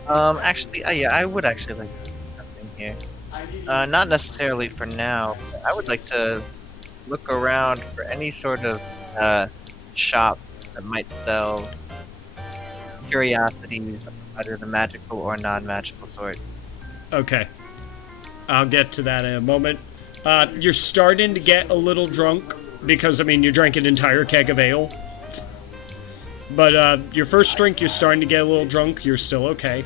Actually, yeah, I would actually like to do something here. Not necessarily for now, but I would like to look around for any sort of shop that might sell curiosities, either the magical or non-magical sort. Okay. I'll get to that in a moment. You're starting to get a little drunk, because, I mean, you drank an entire keg of ale. But, your first drink, you're starting to get a little drunk. You're still okay.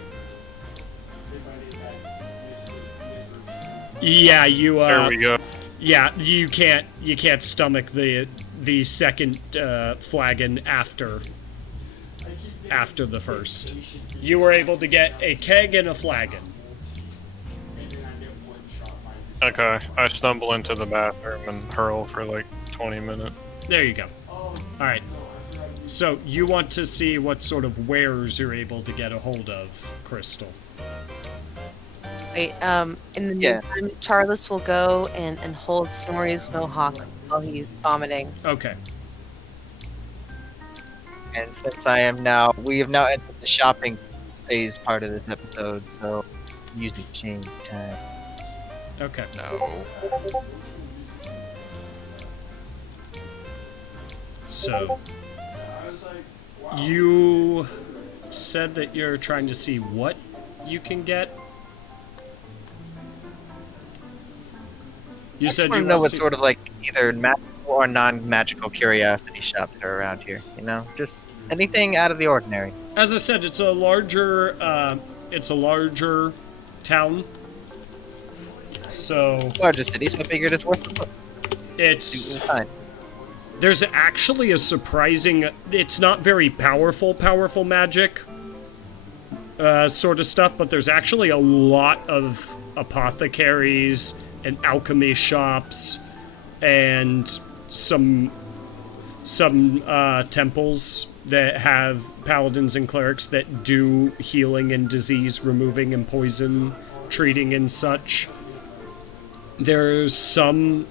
Yeah, you, There we go. Yeah, you can't stomach the second, flagon after the first. You were able to get a keg and a flagon. Okay, I stumble into the bathroom and hurl for like 20 minutes. There you go. Alright. So, you want to see what sort of wares you're able to get a hold of, Crystal. Wait, in the meantime, Charles will go and hold Snorri's mohawk while he's vomiting. Okay. And since we have now entered the shopping phase part of this episode, so music change time. Okay. No. So, you said that you're trying to see what you can get? You I said just want you to know want what to see... sort of like either magical or non-magical curiosity shops are around here. You know, just anything out of the ordinary. As I said, it's a larger town. So Larger city, so I figured it's worth a look. it's Fine. there's actually a surprising. It's not very powerful magic, sort of stuff, but there's actually a lot of apothecaries and alchemy shops and some temples that have paladins and clerics that do healing and disease removing and poison treating and such. There's some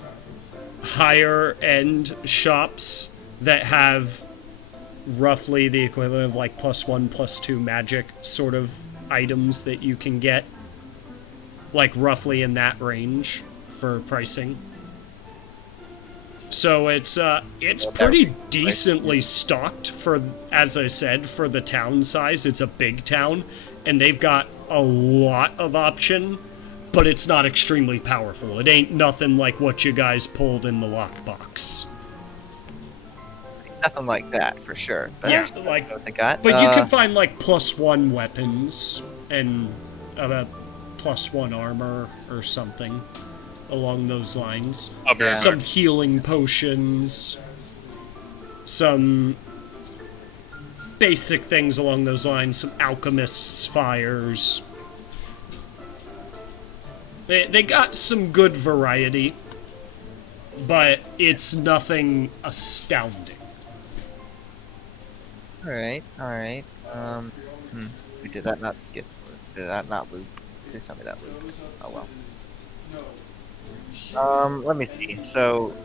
higher end shops that have roughly the equivalent of like +1, +2 magic sort of items that you can get, like roughly in that range for pricing. So it's pretty decently stocked for, as I said, for the town size. It's a big town, and they've got a lot of option, but it's not extremely powerful. It ain't nothing like what you guys pulled in the lockbox. Nothing like that for sure. But Yeah, like, what they got. but you can find like +1 weapons and +1 armor or something along those lines. Some healing potions, some basic things along those lines, some alchemist's fires. They got some good variety, but it's nothing astounding. Alright. We did that not skip. Did that not loop? Please tell me that loop. Oh well. Let me see. So,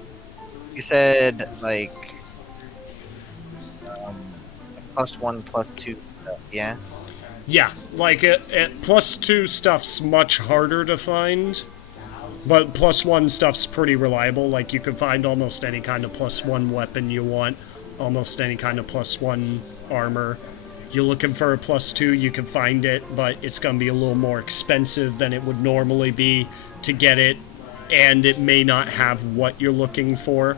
you said, like, +1, +2 stuff, yeah? Yeah, like, +2 stuff's much harder to find, but +1 stuff's pretty reliable. Like, you can find almost any kind of +1 weapon you want, almost any kind of +1 armor. You're looking for a +2, you can find it, but it's gonna be a little more expensive than it would normally be to get it, and it may not have what you're looking for.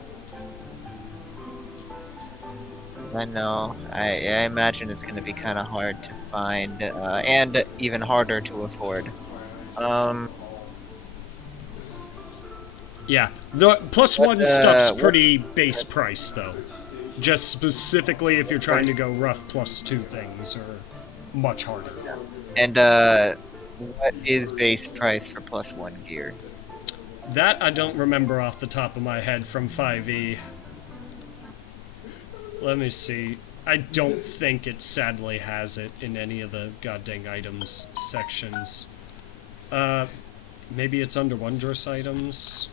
I know. I imagine it's going to be kind of hard to find, and even harder to afford. Yeah, the +1 stuff's pretty base price, though. Just specifically if you're trying to go rough +2 things, or much harder. And, what is base price for +1 gear? That I don't remember off the top of my head from 5e. Let me see. I don't think it sadly has it in any of the goddamn items sections. Maybe it's under wondrous items.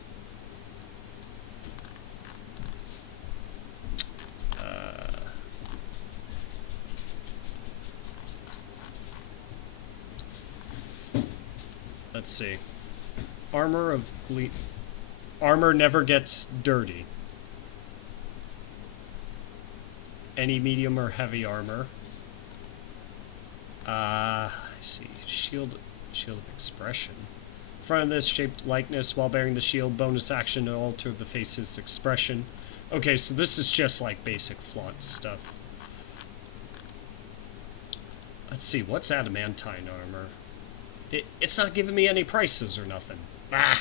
Let's see. Armor never gets dirty. Any medium or heavy armor. I see. Shield of expression. In front of this, shaped likeness while bearing the shield. Bonus action to alter the face's expression. Okay, so this is just like basic flaunt stuff. Let's see. What's adamantine armor? It's not giving me any prices or nothing. Bah!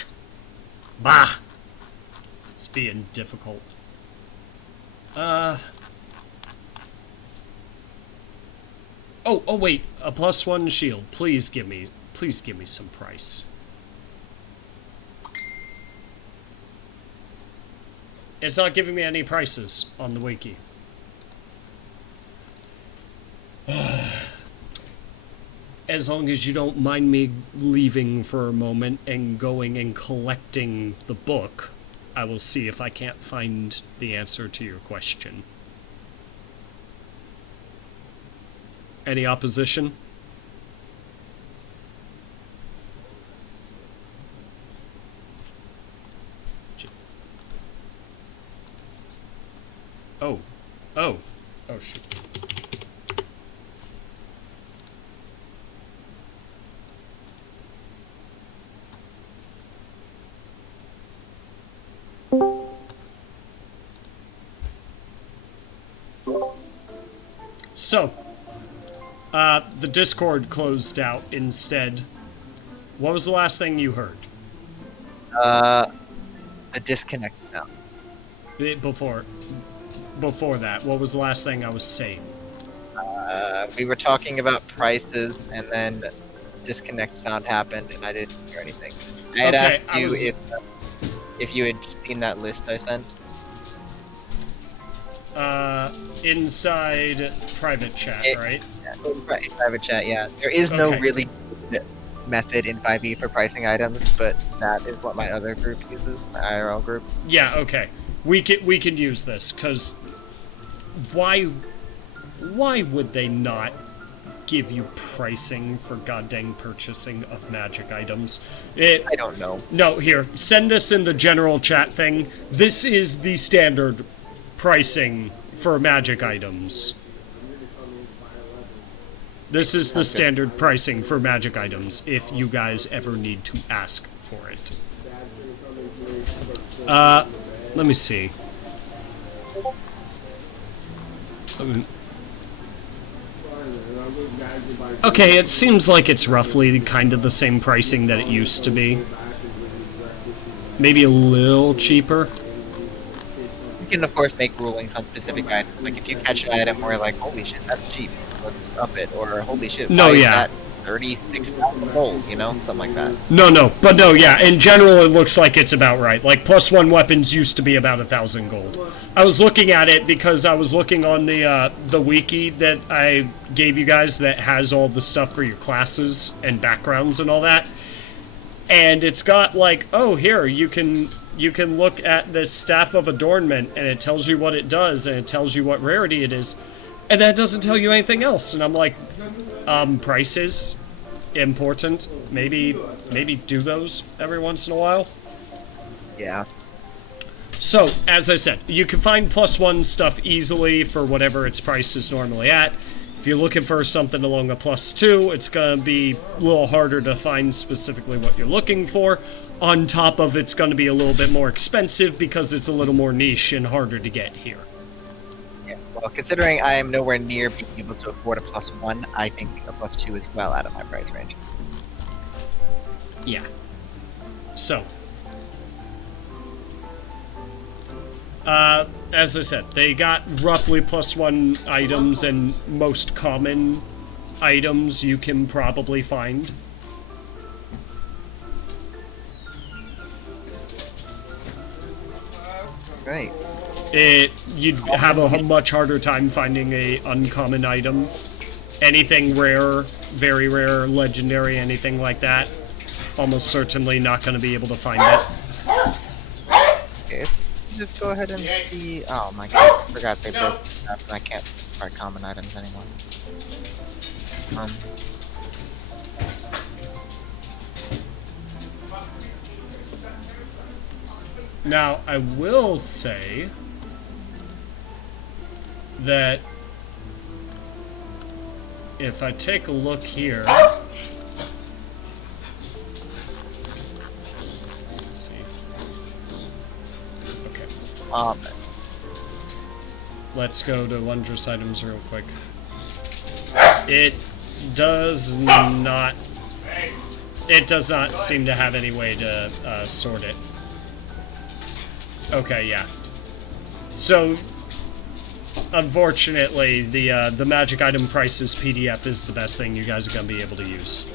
It's being difficult. Oh wait, a +1 shield. Please give me some price. It's not giving me any prices on the wiki. As long as you don't mind me leaving for a moment and going and collecting the book, I will see if I can't find the answer to your question. Any opposition? Oh shit. So, the Discord closed out instead. What was the last thing you heard? A disconnect sound. Before that, what was the last thing I was saying? We were talking about prices, and then disconnect sound happened, and I didn't hear anything. I had asked you if you had seen that list I sent. inside private chat, right? Right, private chat, yeah. There is no Okay. really good method in 5e for pricing items, but that is what my other group uses, my IRL group. Yeah, okay. We can use this, because why would they not give you pricing for goddamn purchasing of magic items? I don't know. No, here, send this in the general chat thing. This is the standard pricing for magic items. This is the standard pricing for magic items, if you guys ever need to ask for it. Let me see. Okay, it seems like it's roughly kind of the same pricing that it used to be. Maybe a little cheaper. You can, of course, make rulings on specific items. Like, if you catch an item where, like, holy shit, that's cheap, let's up it. Or, holy shit, No, why is yeah. that 36,000 gold, you know? Something like that. No, yeah, in general it looks like it's about right. Like, +1 weapons used to be about 1,000 gold. I was looking at it because I was looking on the wiki that I gave you guys that has all the stuff for your classes and backgrounds and all that. And it's got, like, oh, here, you can look at the Staff of Adornment, and it tells you what it does, and it tells you what rarity it is. And that doesn't tell you anything else. And I'm like, prices, important. Maybe do those every once in a while. Yeah. So, as I said, you can find +1 stuff easily for whatever its price is normally at. If you're looking for something along a +2, it's going to be a little harder to find specifically what you're looking for. On top of it's going to be a little bit more expensive because it's a little more niche and harder to get here. Yeah. Well, considering I am nowhere near being able to afford a +1, I think a +2 is well out of my price range. Yeah. So, as I said, they got roughly +1 items, and most common items you can probably find. Right. You'd have a much harder time finding a uncommon item. Anything rare, very rare, legendary, anything like that, almost certainly not going to be able to find it. Okay, so just go ahead and see. Oh my god, I forgot they broke it up and I can't start common items anymore. Now, I will say that if I take a look here, let's see. Okay. Let's go to wondrous items real quick. It does not seem to have any way to sort it. Okay, yeah. So, unfortunately, the magic item prices PDF is the best thing you guys are going to be able to use.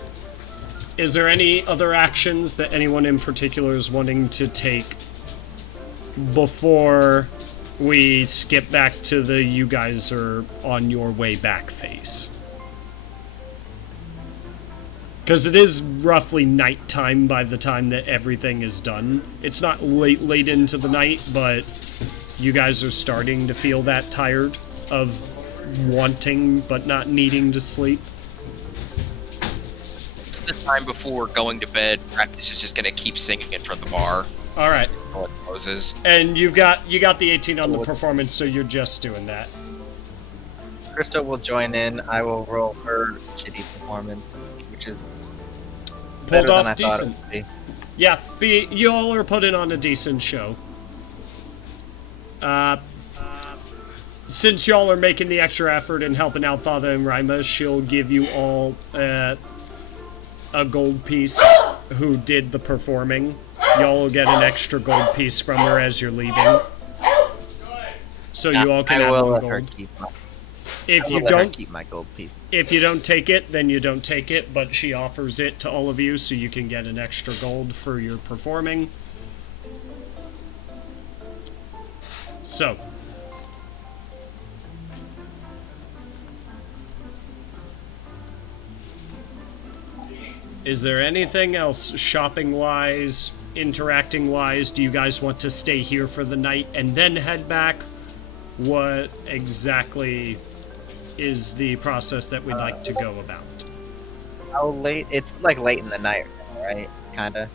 Is there any other actions that anyone in particular is wanting to take before we skip back to the you guys are on your way back phase? Because it is roughly nighttime by the time that everything is done. It's not late into the night, but you guys are starting to feel that tired of wanting but not needing to sleep. It's the time before going to bed. Raptus is just gonna keep singing it from the bar. All right. Until it closes. And you got the 18 on the performance, so you're just doing that. Krista will join in. I will roll her shitty performance, which is better Pulled than I off thought it decent. would be. Yeah, you all are putting on a decent show. Since y'all are making the extra effort and helping out Father and Rima, she'll give you all a gold piece who did the performing. Y'all will get an extra gold piece from her as you're leaving. So you all can I have will one let her gold. keep my, If I will you let her don't keep my gold piece. If you don't take it, then you don't take it, but she offers it to all of you so you can get an extra gold for your performing. So, Is there anything else, shopping-wise, interacting-wise? Do you guys want to stay here for the night and then head back? What exactly is the process that we'd like to go about? How late? It's like late in the night, right? Kinda.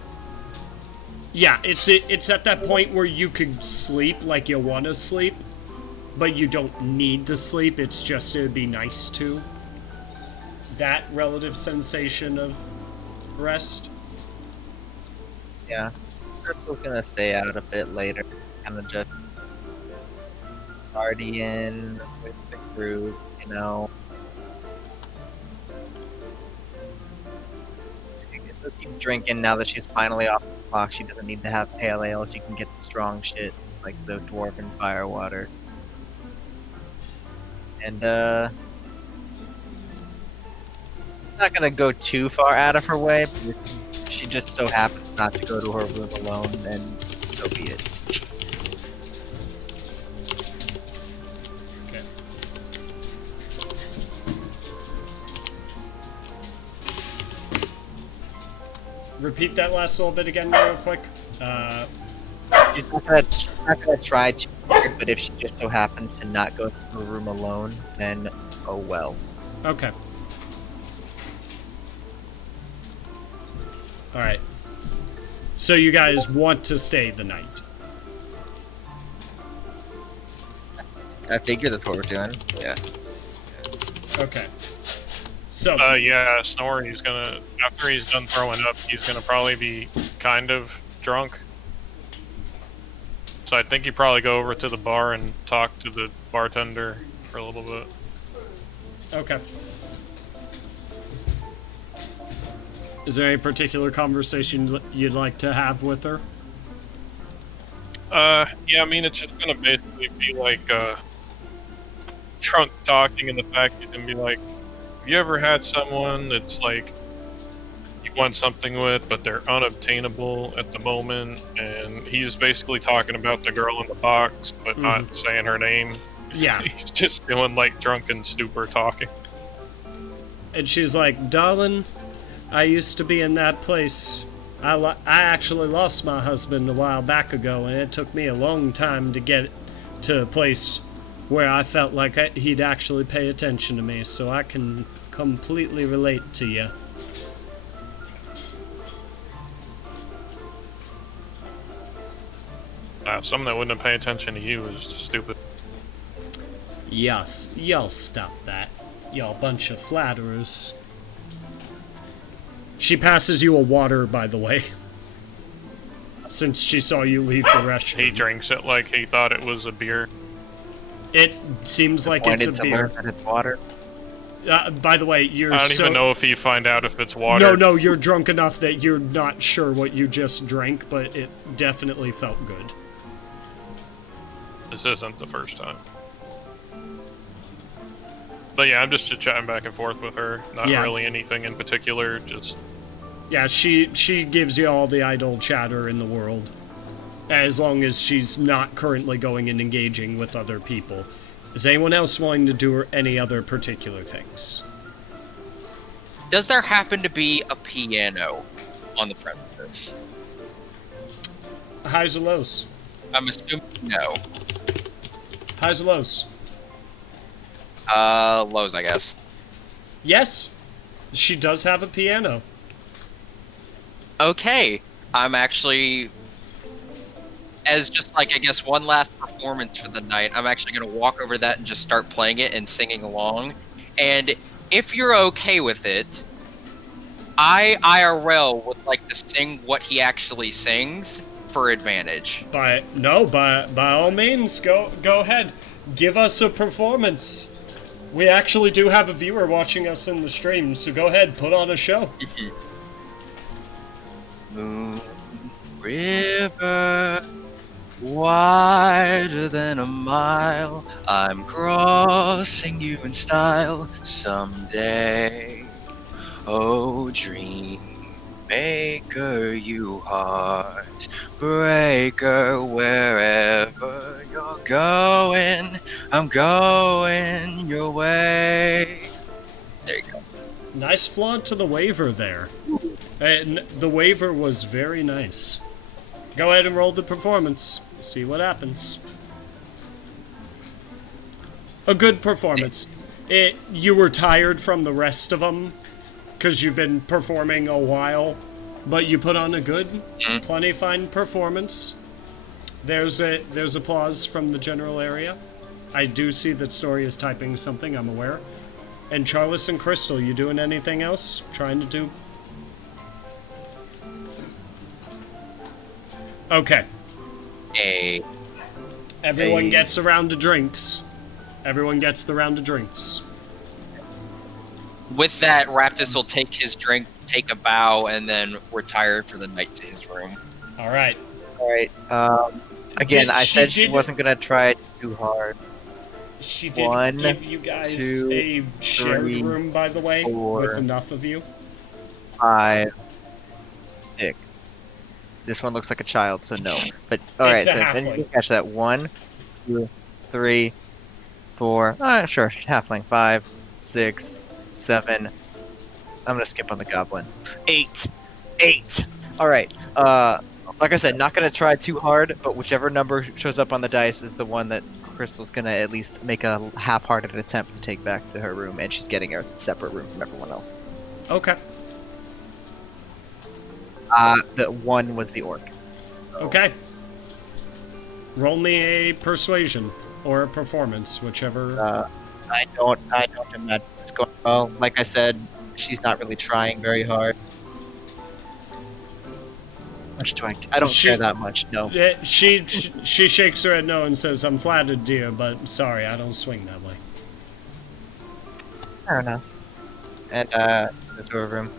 Yeah, it's at that point where you could sleep like you want to sleep, but you don't need to sleep. It's just it'd be nice to. That relative sensation of rest. Yeah. Crystal's gonna stay out a bit later. Kinda just party in with the group, you know. Keep drinking now that she's finally off the clock. She doesn't need to have pale ale. She can get the strong shit like the dwarven firewater. And not gonna go too far out of her way, but if she just so happens not to go to her room alone, then so be it. Okay. Repeat that last little bit again real quick. She's not gonna try too hard, but if she just so happens to not go to her room alone, then oh well. Okay. Alright. So you guys want to stay the night? I figure that's what we're doing. Yeah. Okay. So, Yeah, Snorri's gonna, after he's done throwing up, he's gonna probably be kind of drunk. So I think you probably go over to the bar and talk to the bartender for a little bit. okay. Is there any particular conversation you'd like to have with her? Yeah, I mean, it's just gonna basically be like, drunk talking, and the fact he's gonna be like, have you ever had someone that's like, you want something with, but they're unobtainable at the moment, and he's basically talking about the girl in the box, but not saying her name. Yeah. He's just doing like drunken stupor talking. And she's like, darling, I used to be in that place. I actually lost my husband a while back ago, and it took me a long time to get to a place where I felt like he'd actually pay attention to me, so I can completely relate to you. Someone that wouldn't pay attention to you is just stupid. Yes, y'all stop that. Y'all bunch of flatterers. She passes you a water, by the way. Since she saw you leave the restroom. He drinks it like he thought it was a beer. It seems like it's a Pointed to beer. learn that it's water. By the way, you're I don't so... even know if he find out if it's water. No, you're drunk enough that you're not sure what you just drank, but it definitely felt good. This isn't the first time. But yeah, I'm just chit-chatting back and forth with her. Not Yeah. really anything in particular, just... Yeah, she gives you all the idle chatter in the world. As long as she's not currently going and engaging with other people. Is anyone else wanting to do any other particular things? Does there happen to be a piano on the premises? Highs or lows? I'm assuming no. Highs or lows? Lows, I guess. Yes, she does have a piano. Okay, I'm actually, as just like, I guess, one last performance for the night, I'm actually going to walk over that and just start playing it and singing along. And if you're okay with it, I, IRL, would like to sing what he actually sings for advantage. By all means, go ahead. Give us a performance. We actually do have a viewer watching us in the stream, so go ahead, put on a show. Moon River, wider than a mile, I'm crossing you in style someday. Oh, dream maker, you heart breaker, wherever you're going, I'm going your way. There you go. Nice flaunt to the waiver there. And the waiver was very nice. Go ahead and roll the performance. See what happens. A good performance. You were tired from the rest of them because you've been performing a while, but you put on a good, plenty fine performance. There's applause from the general area. I do see that Story is typing something, I'm aware. And Charles and Crystal, you doing anything else? Trying to do... Okay. Hey. Everyone gets a round of drinks. Everyone gets the round of drinks. With that, Raptus will take his drink, take a bow, and then retire for the night to his room. Alright. Alright, again, I said she wasn't gonna try too hard. She did give you guys a shared room, by the way, with enough of you. 5, 6. This one looks like a child, so no. But alright, so then you can catch that. 1, 2, 3, 4. Sure, halfling. 5, 6, 7. I'm gonna skip on the goblin. 8. Alright. Like I said, not gonna try too hard, but whichever number shows up on the dice is the one that Crystal's gonna at least make a half-hearted attempt to take back to her room, and she's getting a separate room from everyone else. Okay. The 1 was the orc. Okay. Roll me a persuasion or a performance, whichever. I don't imagine it's going well. Like I said, she's not really trying very hard. I don't care that much. No. She shakes her head no and says, "I'm flattered, dear, but sorry, I don't swing that way." Fair enough. And the door room.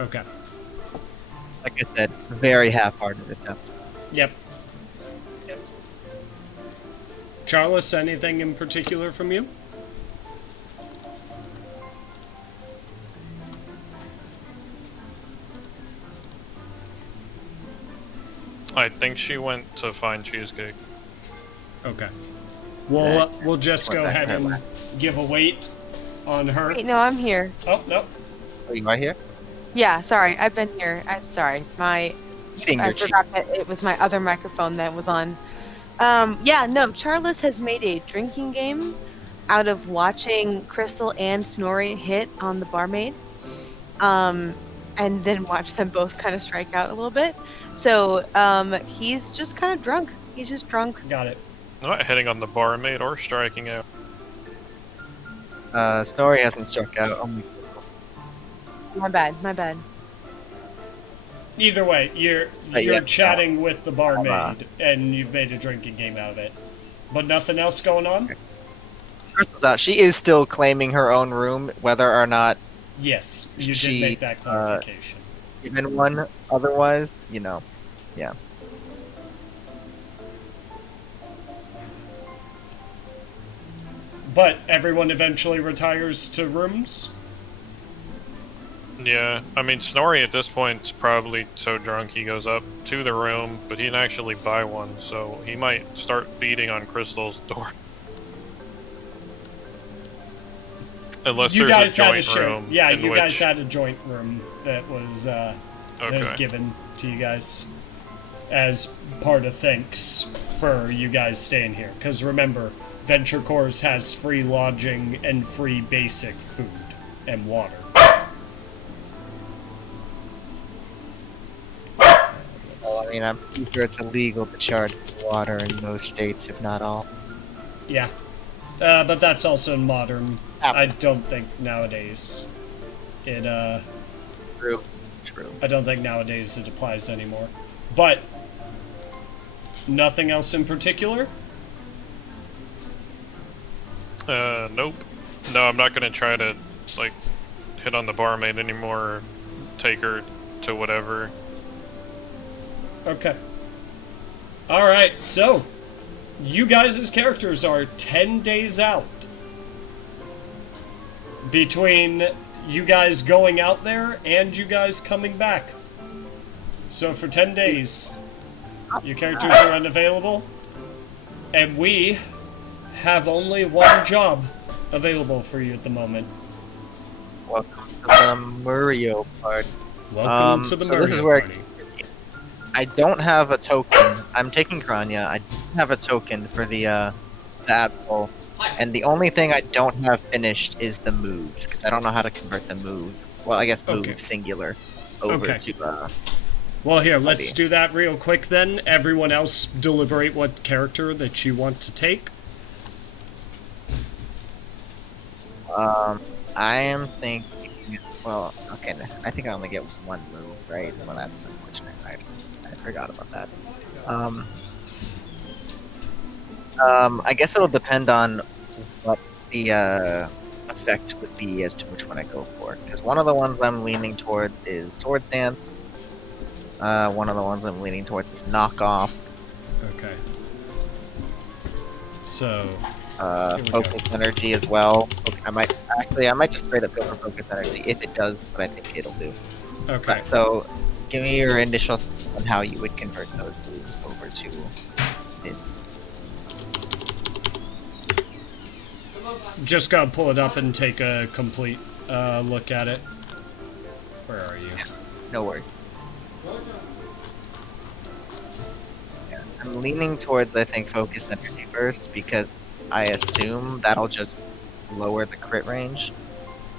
Okay. Like I said, very half-hearted attempt. Yep. Charles, anything in particular from you? I think she went to find cheesecake. Okay. We'll just go ahead and give a wait on her. Wait, no, I'm here. Oh, no. Oh, you are here? Yeah, sorry, I've been here. I'm sorry. I forgot that it was my other microphone that was on. Yeah, no, Charles has made a drinking game out of watching Crystal and Snorri hit on the barmaid. And then watch them both kind of strike out a little bit. So, he's just kind of drunk. He's just drunk. Got it. Not hitting on the barmaid or striking out. Snorri hasn't struck out. Only... My bad. Either way, you're chatting with the barmaid, and you've made a drinking game out of it. But nothing else going on? Crystal's out. She is still claiming her own room, whether or not... Yes, you did make that clarification. Even one, otherwise, yeah. But everyone eventually retires to rooms? Yeah, I mean, Snorri at this point is probably so drunk he goes up to the room, but he didn't actually buy one, so he might start beating on Crystal's door. Unless you there's guys a had joint room. Yeah, you guys had a joint room that was okay. given to you guys as part of thanks for you guys staying here. Because remember, Venture Corps has free lodging and free basic food and water. Well, I mean, I'm pretty sure it's illegal to charge for water in most states, if not all. Yeah. But that's also modern. I don't think nowadays it, True. I don't think nowadays it applies anymore. But, nothing else in particular? Nope. No, I'm not gonna try to, hit on the barmaid anymore, or take her to whatever. Okay. Alright, so, you guys' characters are 10 days out. Between you guys going out there and you guys coming back. So for 10 days, your characters are unavailable, and we have only one job available for you at the moment. Welcome to the Mureo part. Welcome to the so this is Mureo where party. I don't have a token. I'm taking Kronya. I don't have a token for the Absol. And the only thing I don't have finished is the moves, because I don't know how to convert the move. Well, I guess move Okay. singular over Okay. to Well, here, let's Buddy. do that real quick then. Everyone else deliberate what character that you want to take. I am thinking. Well, okay. I think I only get one move, right? Well, that's unfortunate. I forgot about that. I guess it'll depend on what the effect would be as to which one I go for. Because one of the ones I'm leaning towards is Swords Dance. One of the ones I'm leaning towards is Knockoff. Okay. So, Here we Focus Energy as well. Okay, I might just straight up go for Focus Energy if it does, but I think it'll do. okay. So, give me your initial thoughts on how you would convert those moves over to this. Just gotta pull it up and take a complete look at it. Where are you? No worries. Yeah, I'm leaning towards, I think, Focus Energy first because I assume that'll just lower the crit range,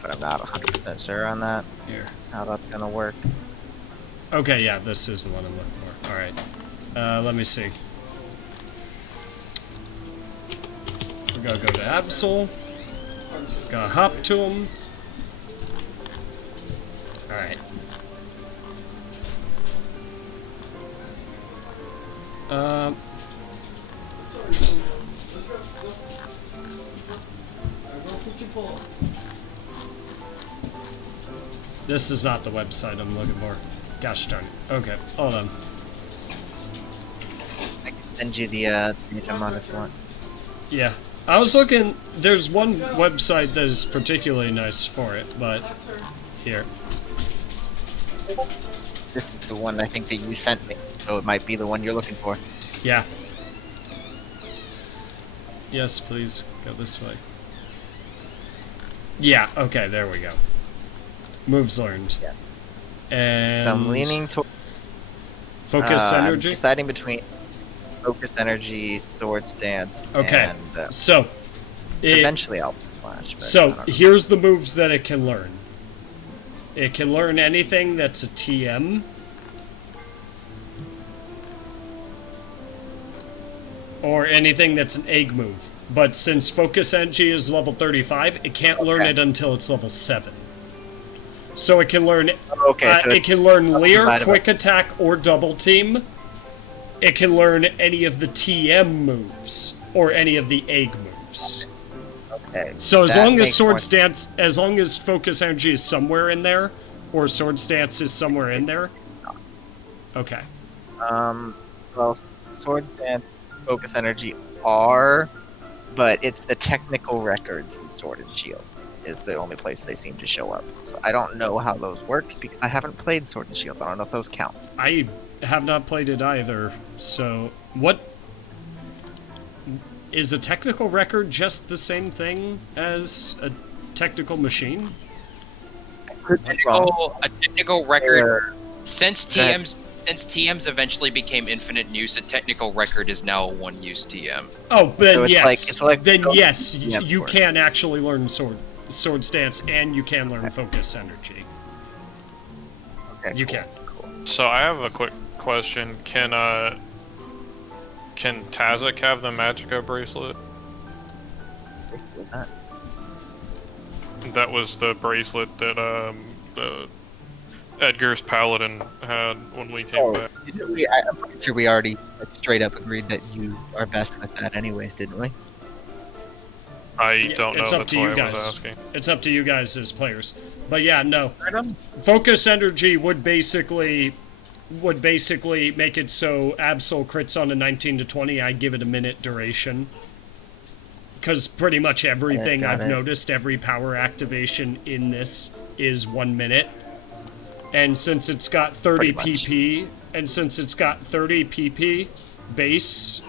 but I'm not 100% sure on that, Here. how that's gonna work. Okay, yeah, this is the one I'm looking for. Alright. Let me see. We gotta go to Absol. Gotta hop to him. Alright. This is not the website I'm looking for. Gosh darn it. Okay, hold on. I can send you the page I'm on if you want. Yeah. I was looking, there's one website that is particularly nice for it, but here. This is the one I think that you sent me, so it might be the one you're looking for. Yeah. Yes, please, go this way. Yeah, okay, there we go. Moves learned. Yeah. And So I'm leaning towards focus I'm energy. deciding between Focus Energy, Swords Dance, Okay. and So eventually I'll Flash. But I so don't know. here's the moves that it can learn. It can learn anything that's a TM. Or anything that's an egg move. But since Focus Energy is level 35, it can't learn Okay. it until it's level 7. So it can learn Okay, so it can learn Leer, divided by- Quick Attack, or Double Team. It can learn any of the TM moves, or any of the egg moves. okay. So as that long as makes more Swords Dance, as long as Focus Energy is somewhere in there, or Swords Dance is somewhere in there. Okay. Well, Swords Dance, Focus Energy are, but it's the technical records in Sword and Shield is the only place they seem to show up. So I don't know how those work because I haven't played Sword and Shield. I don't know if those count. I have not played it either, so what... Is a technical record just the same thing as a technical machine? A technical record. They're- Since TMs eventually became infinite use, a technical record is now a one-use TM. Oh, then So it's yes. it's like then those yes, TM you swords. can actually learn sword stance, and you can learn focus energy. Okay, You cool, can. Cool. So I have a quick question. Can Tazak have the Magica bracelet? What was that? That was the bracelet that Edgar's Paladin had when we came back. Didn't we? I'm pretty sure we already straight up agreed that you are best with that, anyways, didn't we? I Yeah, don't know. it's up That's to why you I guys. was asking. It's up to you guys as players. But yeah, no. Focus energy would basically make it so Absol crits on a 19 to 20. I give it a minute duration. Because pretty much everything got I've it. noticed, every power activation in this is 1 minute. And since it's got 30 Pretty much. PP, and since it's got 30 PP base,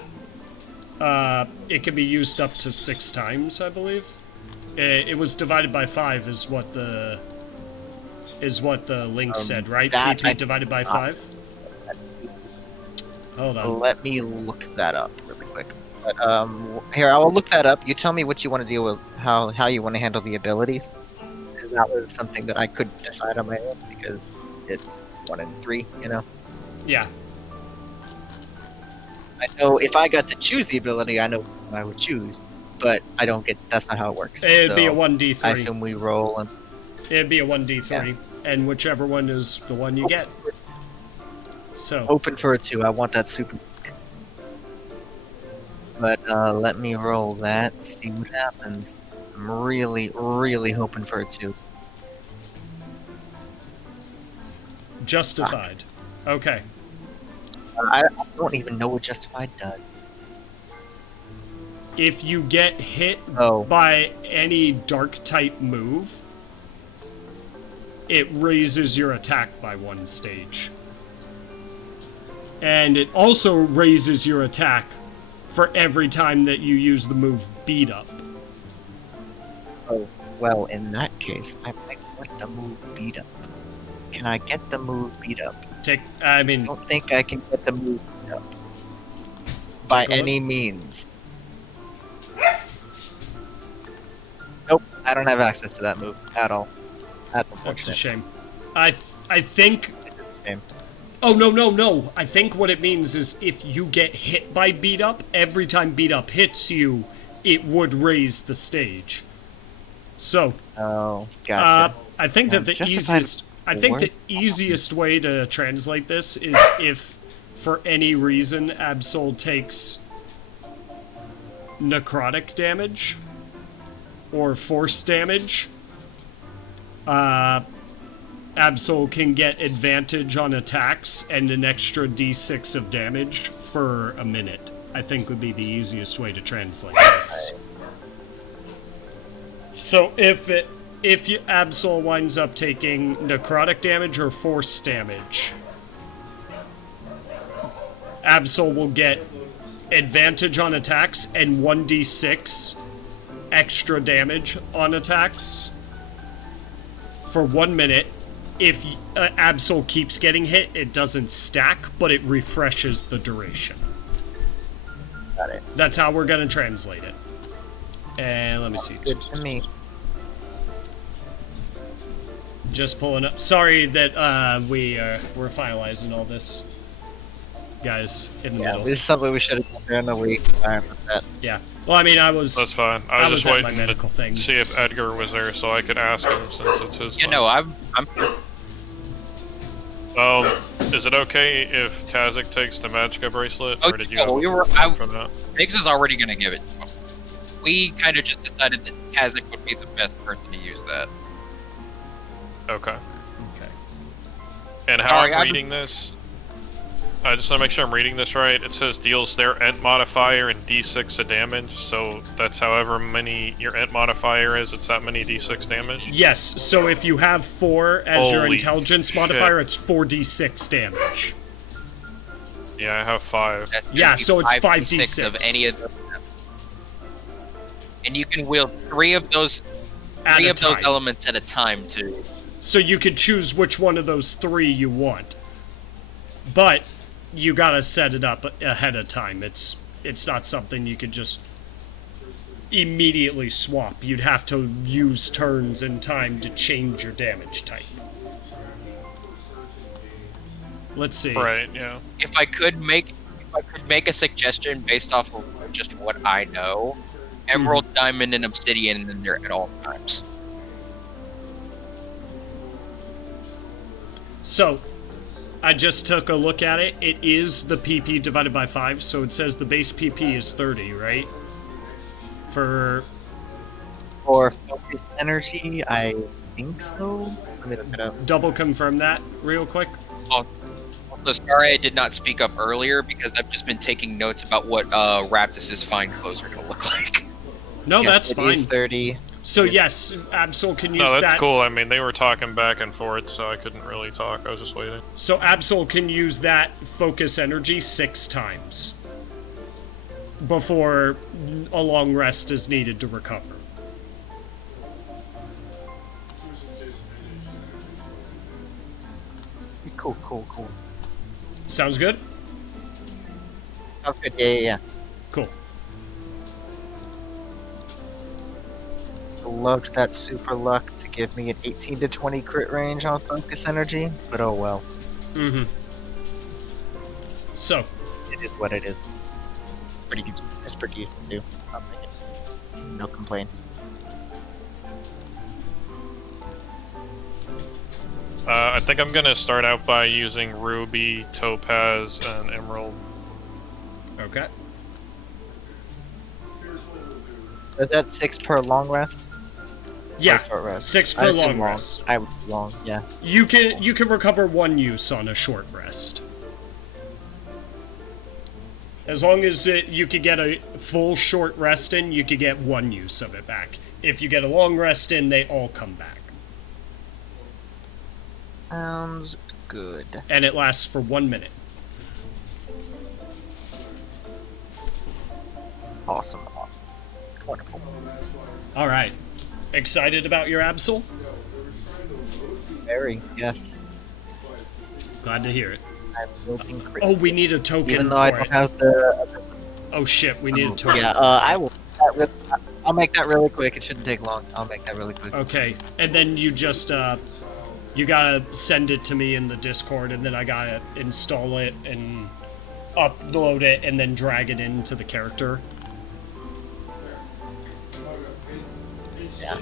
it can be used up to 6 times, I believe. It was divided by 5 is what the is what the link said, right? that PP divided by 5? Hold on. Let me look that up really quick. But here, I will look that up. You tell me what you want to deal with, how you want to handle the abilities. 'Cause that was something that I couldn't decide on my own because it's 1 and 3, you know. Yeah. I know if I got to choose the ability, I know what I would choose, but I don't get. That's not how it works. It'd be a So 1d3. I assume we roll and It'd be a 1d3, and whichever one is the one you get. So, open for a 2. I want that super. But let me roll that. See what happens. I'm really, really hoping for a 2. justified. Okay. I don't even know what Justified does. If you get hit Oh. by any dark type move, it raises your attack by 1 stage. And it also raises your attack for every time that you use the move Beat Up. Oh, well, in that case, I might want the move Beat Up. Can I get the move Beat Up? I I mean, don't think I can get the move Beat Up. By Take a look. any means. Nope, I don't have access to that move at all. That's that's a unfortunate. shame. I think... Shame. Oh, no. I think what it means is if you get hit by Beat Up, every time Beat Up hits you, it would raise the stage. So, Oh, gotcha. I think that the Justified easiest... I think the work? easiest way to translate this is if, for any reason, Absol takes necrotic damage or force damage, Absol can get advantage on attacks and an extra d6 of damage for a minute. I think would be the easiest way to translate this. So if Absol winds up taking necrotic damage or force damage, Absol will get advantage on attacks and 1d6 extra damage on attacks for 1 minute. If Absol keeps getting hit, it doesn't stack, but it refreshes the duration. Got it. That's how we're going to translate it. And let me see. Good to me. Just pulling up. Sorry that we're finalizing all this, guys, in the Yeah, middle. this is something we should have done during the week. Sorry about that. Yeah. Well, I mean, I was That's fine. I I was was just at my waiting medical thing, to see if so- Edgar was there so I could ask him since it's his. You know, I'm Is it okay if Tazik takes the Magicka bracelet, Oh, or did you no, have we a were- plan I- for that? Biggs is already gonna give it to him. We kind of just decided that Tazik would be the best person to use that. Okay. Okay. And how Sorry, I'm I've- reading this, I just want to make sure I'm reading this right. It says deals their ent modifier and d6 of damage, so that's however many your ent modifier is, it's that many d6 damage? Yes. So if you have 4 as your Holy intelligence shit. modifier, it's 4d6 damage. Yeah, I have 5. That's Yeah, gonna be so it's 5d6 of 5d6. any of them. And you can wield 3 of those At a those time. elements at a time too. So you could choose which one of those 3 you want. But you gotta set it up ahead of time. It's not something you could just immediately swap. You'd have to use turns and time to change your damage type. Let's see. Right, yeah. If I could make a suggestion based off of just what I know, Emerald, Diamond, and Obsidian in there at all times. So, I just took a look at it. It is the PP divided by 5, so it says the base PP is 30, right? For For focus energy, I think so. Let me look it up. double confirm that real quick. So sorry I did not speak up earlier because I've just been taking notes about what Raptus's fine clothes are going to look like. No, Yes, that's it fine. is 30. So yes, Absol can use No, that's that. cool. I mean, they were talking back and forth, so I couldn't really talk. I was just waiting. So Absol can use that focus energy 6 times before a long rest is needed to recover. Cool. Sounds good? Sounds good. Yeah. Cool. Loved that super luck to give me an 18 to 20 crit range on focus energy, but oh well. Mm-hmm. So, It is what it is. It's pretty decent too. I'll take it. No complaints. I think I'm gonna start out by using Ruby, Topaz, and Emerald. okay. Is that 6 per long rest? Yeah, Or short rest? 6 I per assume long rest. I would long, yeah. You can recover 1 use on a short rest. As long as you could get a full short rest in, you could get 1 use of it back. If you get a long rest in, they all come back. Sounds good. And it lasts for 1 minute. Awesome. Wonderful. Alright. Excited about your Absol? Very, yes. Glad to hear it. I'm hoping crit. Oh, we need a token Even though I for don't it. have the... Oh shit, we need a token. Yeah, I will... I'll make that really quick. It shouldn't take long. I'll make that really quick. Okay, and then you just, you gotta send it to me in the Discord, and then I gotta install it and upload it, and then drag it into the character. Yeah.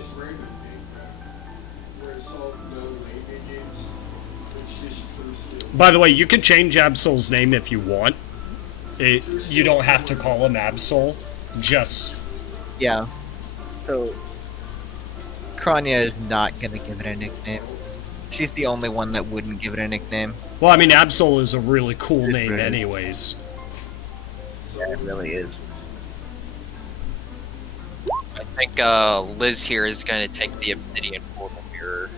By the way, you can change Absol's name if you want. You don't have to call him Absol. Just... Yeah. So... Kronya is not gonna give it a nickname. She's the only one that wouldn't give it a nickname. Well, I mean, Absol is a really cool It's name really- anyways. Yeah, it really is. I think Liz here is going to take the obsidian portal mirror.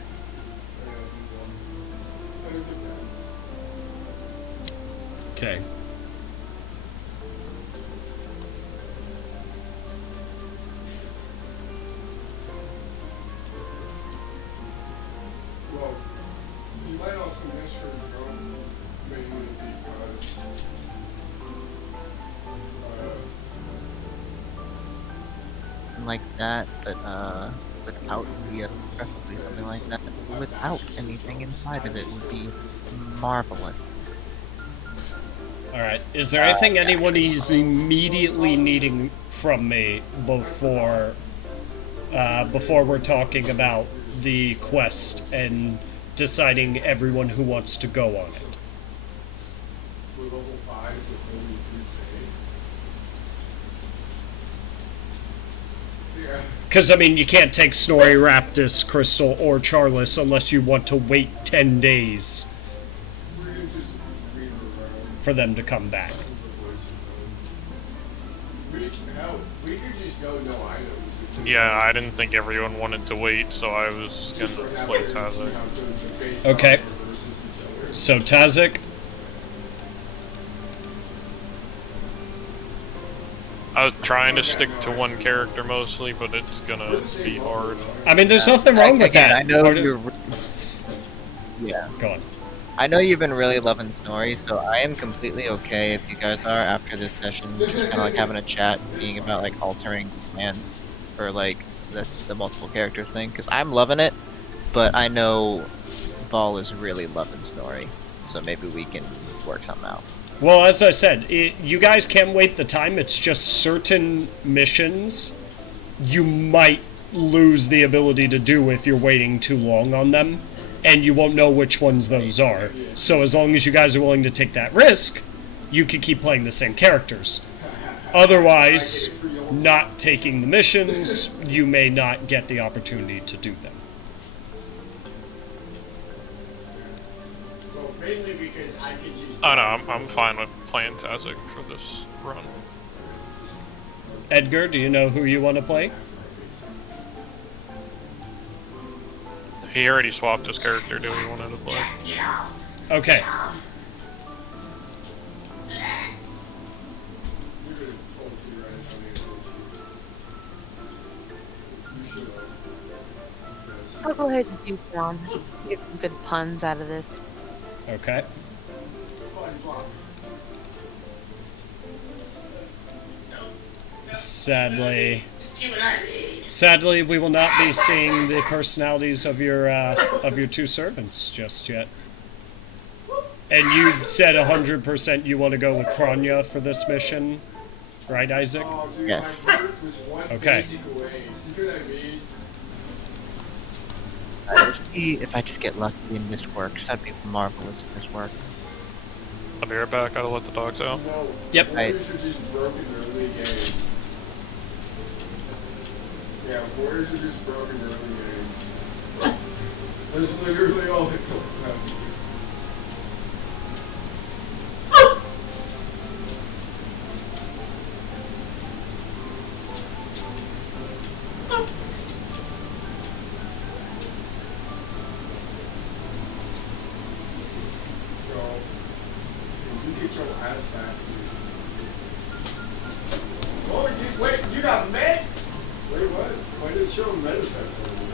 Okay. Well, you might also miss her drone mainly because Like that, but without preferably something like that. Without anything inside of it would be marvelous. Alright. Is there anything yeah, anyone sure. is immediately needing from me before we're talking about the quest and deciding everyone who wants to go on it? we're level 5 with only 3 days. Yeah. Because, I mean, you can't take Snorri, Raptus, Crystal, or Charles unless you want to wait 10 days We're gonna just read around. for them to come back. We could just go no items. Yeah, I didn't think everyone wanted to wait, so I was gonna play Tazak. Okay. So, Tazik, I was trying to stick to one character mostly, but it's gonna be hard. I mean, there's nothing wrong with Again, that. I know Pardon? you're... Yeah. Go on. I know you've been really loving Snorri, so I am completely okay if you guys are, after this session, just kind of like having a chat and seeing about like altering command for like the multiple characters thing, because I'm loving it, but I know Vol is really loving Snorri, so maybe we can work something out. Well, as I said, you guys can wait the time. It's just certain missions you might lose the ability to do if you're waiting too long on them, and you won't know which ones those are. So as long as you guys are willing to take that risk, you can keep playing the same characters. Otherwise, not taking the missions, you may not get the opportunity to do them. Well, mainly because I could just. Oh no, I'm fine with playing Tazak for this run. Edgar, do you know who you want to play? He already swapped his character to who he wanted to play. Okay. I'll go ahead and do John. Get some good puns out of this. Okay. Sadly, we will not be seeing the personalities of your two servants just yet. And you said 100% you want to go with Kronya for this mission, right, Isaac? Yes. Okay. Let's see if I just get lucky and this works. That'd be marvelous if this worked. I'll be right back. Gotta let the dogs out. Yep. Right. Yeah, warriors are just broken early game. That's literally all it comes down to. Wait, you got med? Wait, what? Why did it show a med effect on you?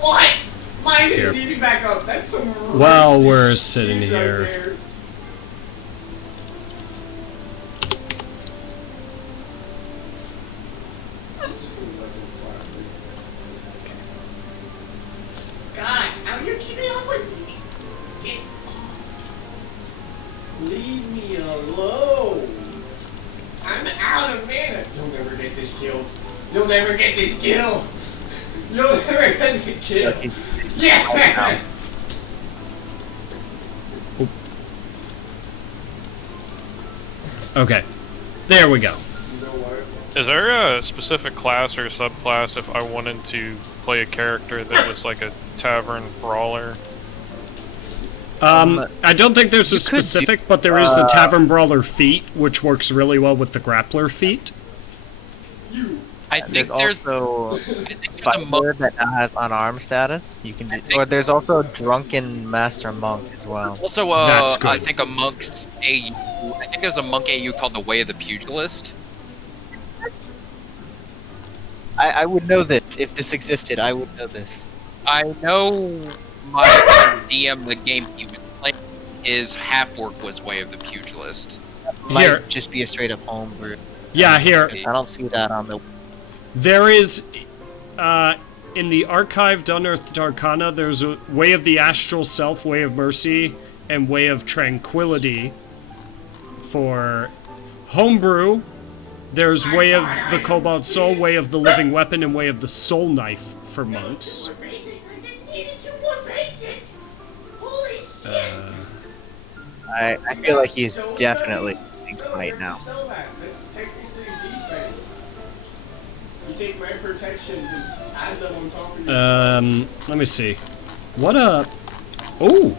What? Mine is eating back up. That's some While we're sitting right here, there. God, how you keeping up with me? Get Leave me alone. I'm out of mana. You'll never get this kill. You'll never get this kill. You'll never get the kill. Yeah. okay, there we go. You know what? Is there a specific class or subclass if I wanted to play a character that was like a tavern brawler? I don't think there's a You could do- specific, but there is the Tavern Brawler feat, which works really well with the Grappler feat. I think There's there's also I think there's a Fighter monk. that now has unarmed status. You can, I do, think- or there's also Drunken Master Monk as well. Also, That's good. I think a monk's AU. I think there's a monk AU called the Way of the Pugilist. I would know this if this existed. I would know this. I know my DM, the game he was playing, his half orc was Way of the Pugilist. Might Here. just be a straight up homebrew. Yeah, here. I don't see that on the. There is, in the archived Unearthed Arcana, there's a Way of the Astral Self, Way of Mercy, and Way of Tranquility for homebrew. There's Way of the Cobalt Soul, Way of the Living Weapon, and Way of the Soul Knife for monks. I feel like he's definitely using Smite now. Sell that. That's technically defense. You take red protection and add them on top of your Let me see. What a... Oh!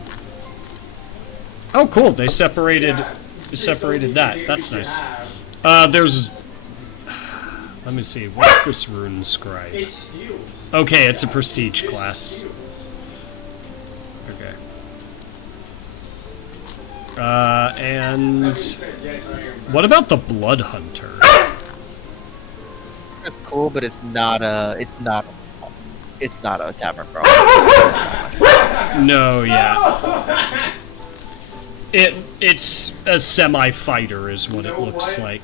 Oh, cool, they separated that. That's nice. There's... Let me see, what's this rune scribe? It steals. Okay, it's a prestige class. Okay. And... Yes, I am. What about the Blood Hunter? It's cool, but it's not a tavern brawl. No, yeah. It's a semi-fighter is what it looks like.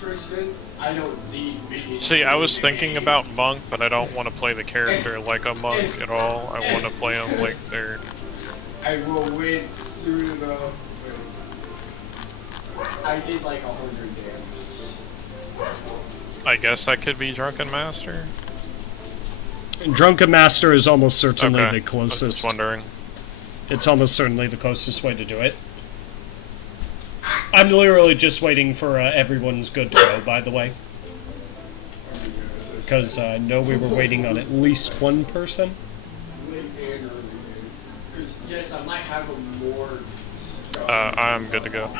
Tristan, I don't need minions. See, I was thinking about monk, but I don't want to play the character like a monk at all. I want to play him like they're... I will wait soon enough. I did like 100 damage. I guess I could be Drunken Master? Drunken Master is almost certainly Okay, the I was closest. just wondering. It's almost certainly the closest way to do it. I'm literally just waiting for everyone's good to go, by the way. Because I know we were waiting on at least one person. Late and early game. Because, yes, I might have a more stuff. I'm good to go.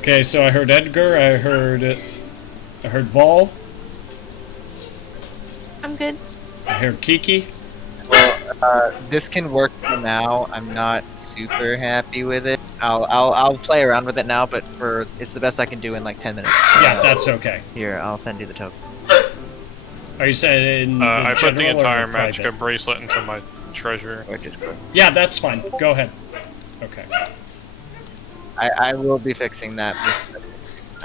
Okay, so I heard Edgar, I heard Vol, I'm good. I heard Kiki. Well, This can work for now. I'm not super happy with it. I'll play around with it now, but it's the best I can do in like 10 minutes. So, Yeah, that's okay. Here, I'll send you the token. Are you saying the I put the general or entire private? Magicka bracelet into my treasure. Or just go. Yeah, that's fine. Go ahead. Okay. I will be fixing that.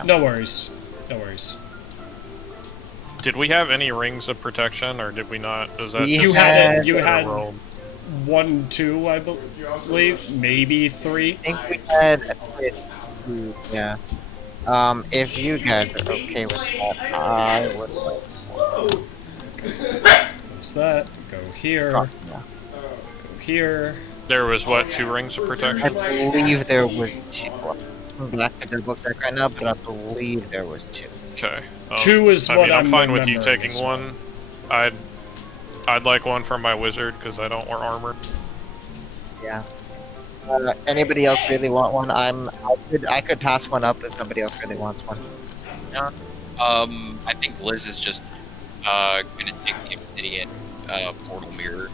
No worries. No worries. Did we have any rings of protection, or did we not? Is that You just had- you what I had- rolled? 1, 2, I believe. Maybe 3. I think we had two, yeah. If you guys are okay with that, I would like What's that? Go here. to. Go here. There was what, 2 rings of I protection? believe there was 2. I'm back to double check right now, but I believe there was 2. Okay. 2 is I what mean, I'm fine with you remembering, taking so- one. I'd like one for my wizard because I don't wear armor. Yeah. Anybody else really want one? I could pass one up if somebody else really wants one. I think Liz is just gonna take the obsidian portal mirror.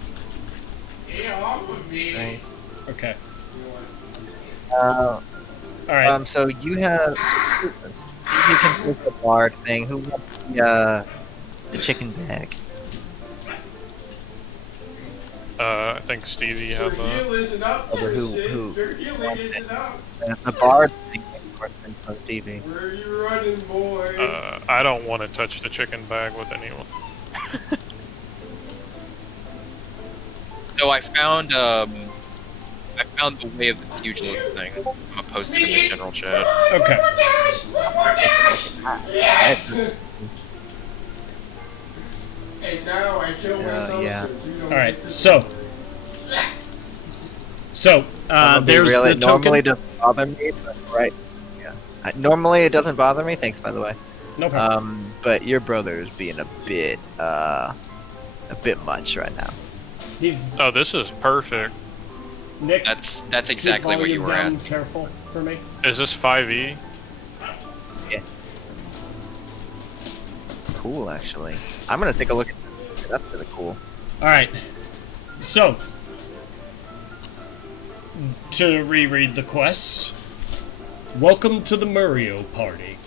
Nice. Okay. Uh, Alright. so you have Stevie can take the bard thing. Who wants the chicken bag? I think Stevie had the. Over who? The bard thing, of course, from Stevie. Where are you running, boy? I don't want to touch the chicken bag with anyone. So I found the way of the pugilist thing. I'm gonna post it in the general chat. Okay. Hey, now I kill myself. yeah. So you don't Alright, get to- so there's really, the normally token. doesn't bother me, but right. Yeah. Normally it doesn't bother me. Thanks, by the way. No problem. But your brother is being a bit much right now. He's Oh, this is perfect. Nick. That's exactly what you volume were down, asking. Careful for me. Is this 5e? Cool, actually. I'm gonna take a look at that. That's really cool. Alright. So to reread the quest. Welcome to the Mureo party.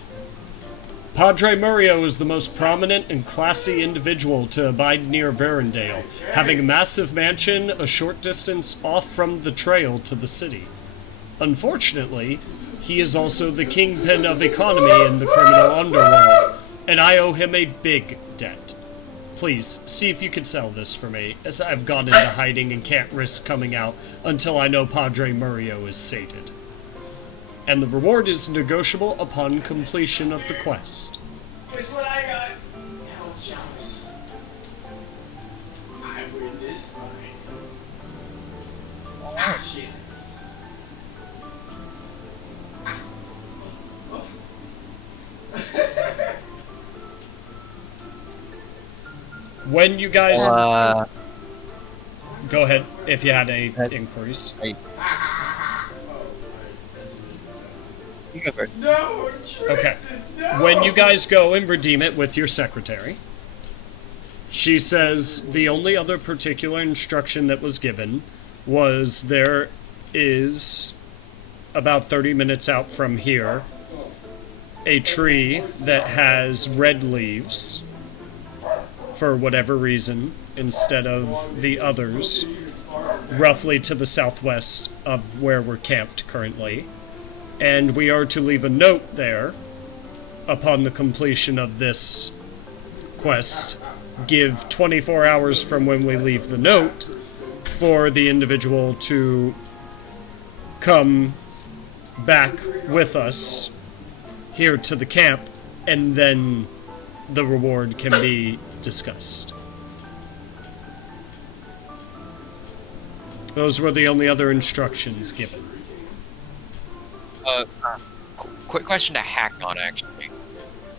Padre Mureo is the most prominent and classy individual to abide near Verendale, having a massive mansion a short distance off from the trail to the city. Unfortunately, he is also the kingpin of economy in the criminal underworld, and I owe him a big debt. Please, see if you can sell this for me, as I've gone into hiding and can't risk coming out until I know Padre Mureo is sated. And the reward is negotiable upon completion of the quest. Guess what I got? Hell chalice. I win this fight. Ah, shit. When you guys... Well, Go ahead, if you had any inquiries. you go first. No, Tristan, Okay. no. When you guys go and redeem it with your secretary, she says the only other particular instruction that was given was there is, about 30 minutes out from here, a tree that has red leaves, for whatever reason, instead of the others, roughly to the southwest of where we're camped currently. And we are to leave a note there upon the completion of this quest. Give 24 hours from when we leave the note for the individual to come back with us here to the camp, and then the reward can be discussed. Those were the only other instructions given. Quick question to hack on, actually.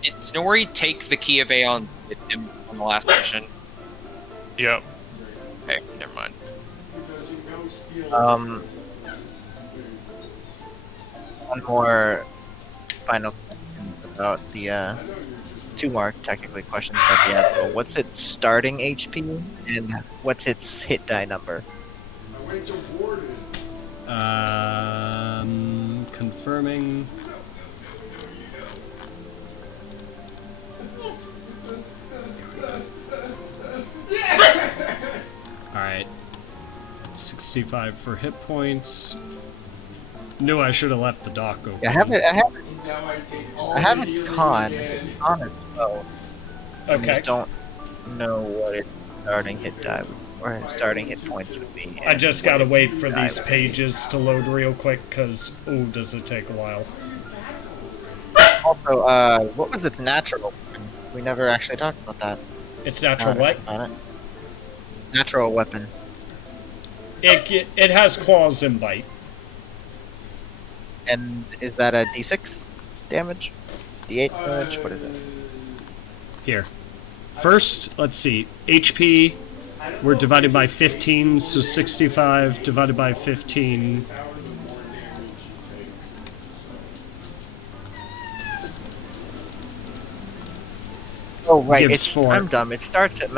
Did Snorri take the key of Aeon with him on the last mission? Yep. Okay, never mind. One more final question about the two more technically questions about the Absol. What's its starting HP and what's its hit die number? Confirming. Alright. 65 for hit points. Knew I should have left the dock open. Yeah, I have its con. It's con as well. I Okay. just don't know what its starting hit die or its starting hit points would be. I just and gotta what wait its for hit die these would be. pages to load real quick, because, ooh, does it take a while. Also, what was its natural weapon? We never actually talked about that. It's natural what? About it. Natural weapon. It has claws and bite. And is that a D6 damage? D8 damage? What is it? Here. First, let's see. HP, we're divided by 15, so 65 divided by 15. Oh right, Gives 4. I'm dumb. It starts at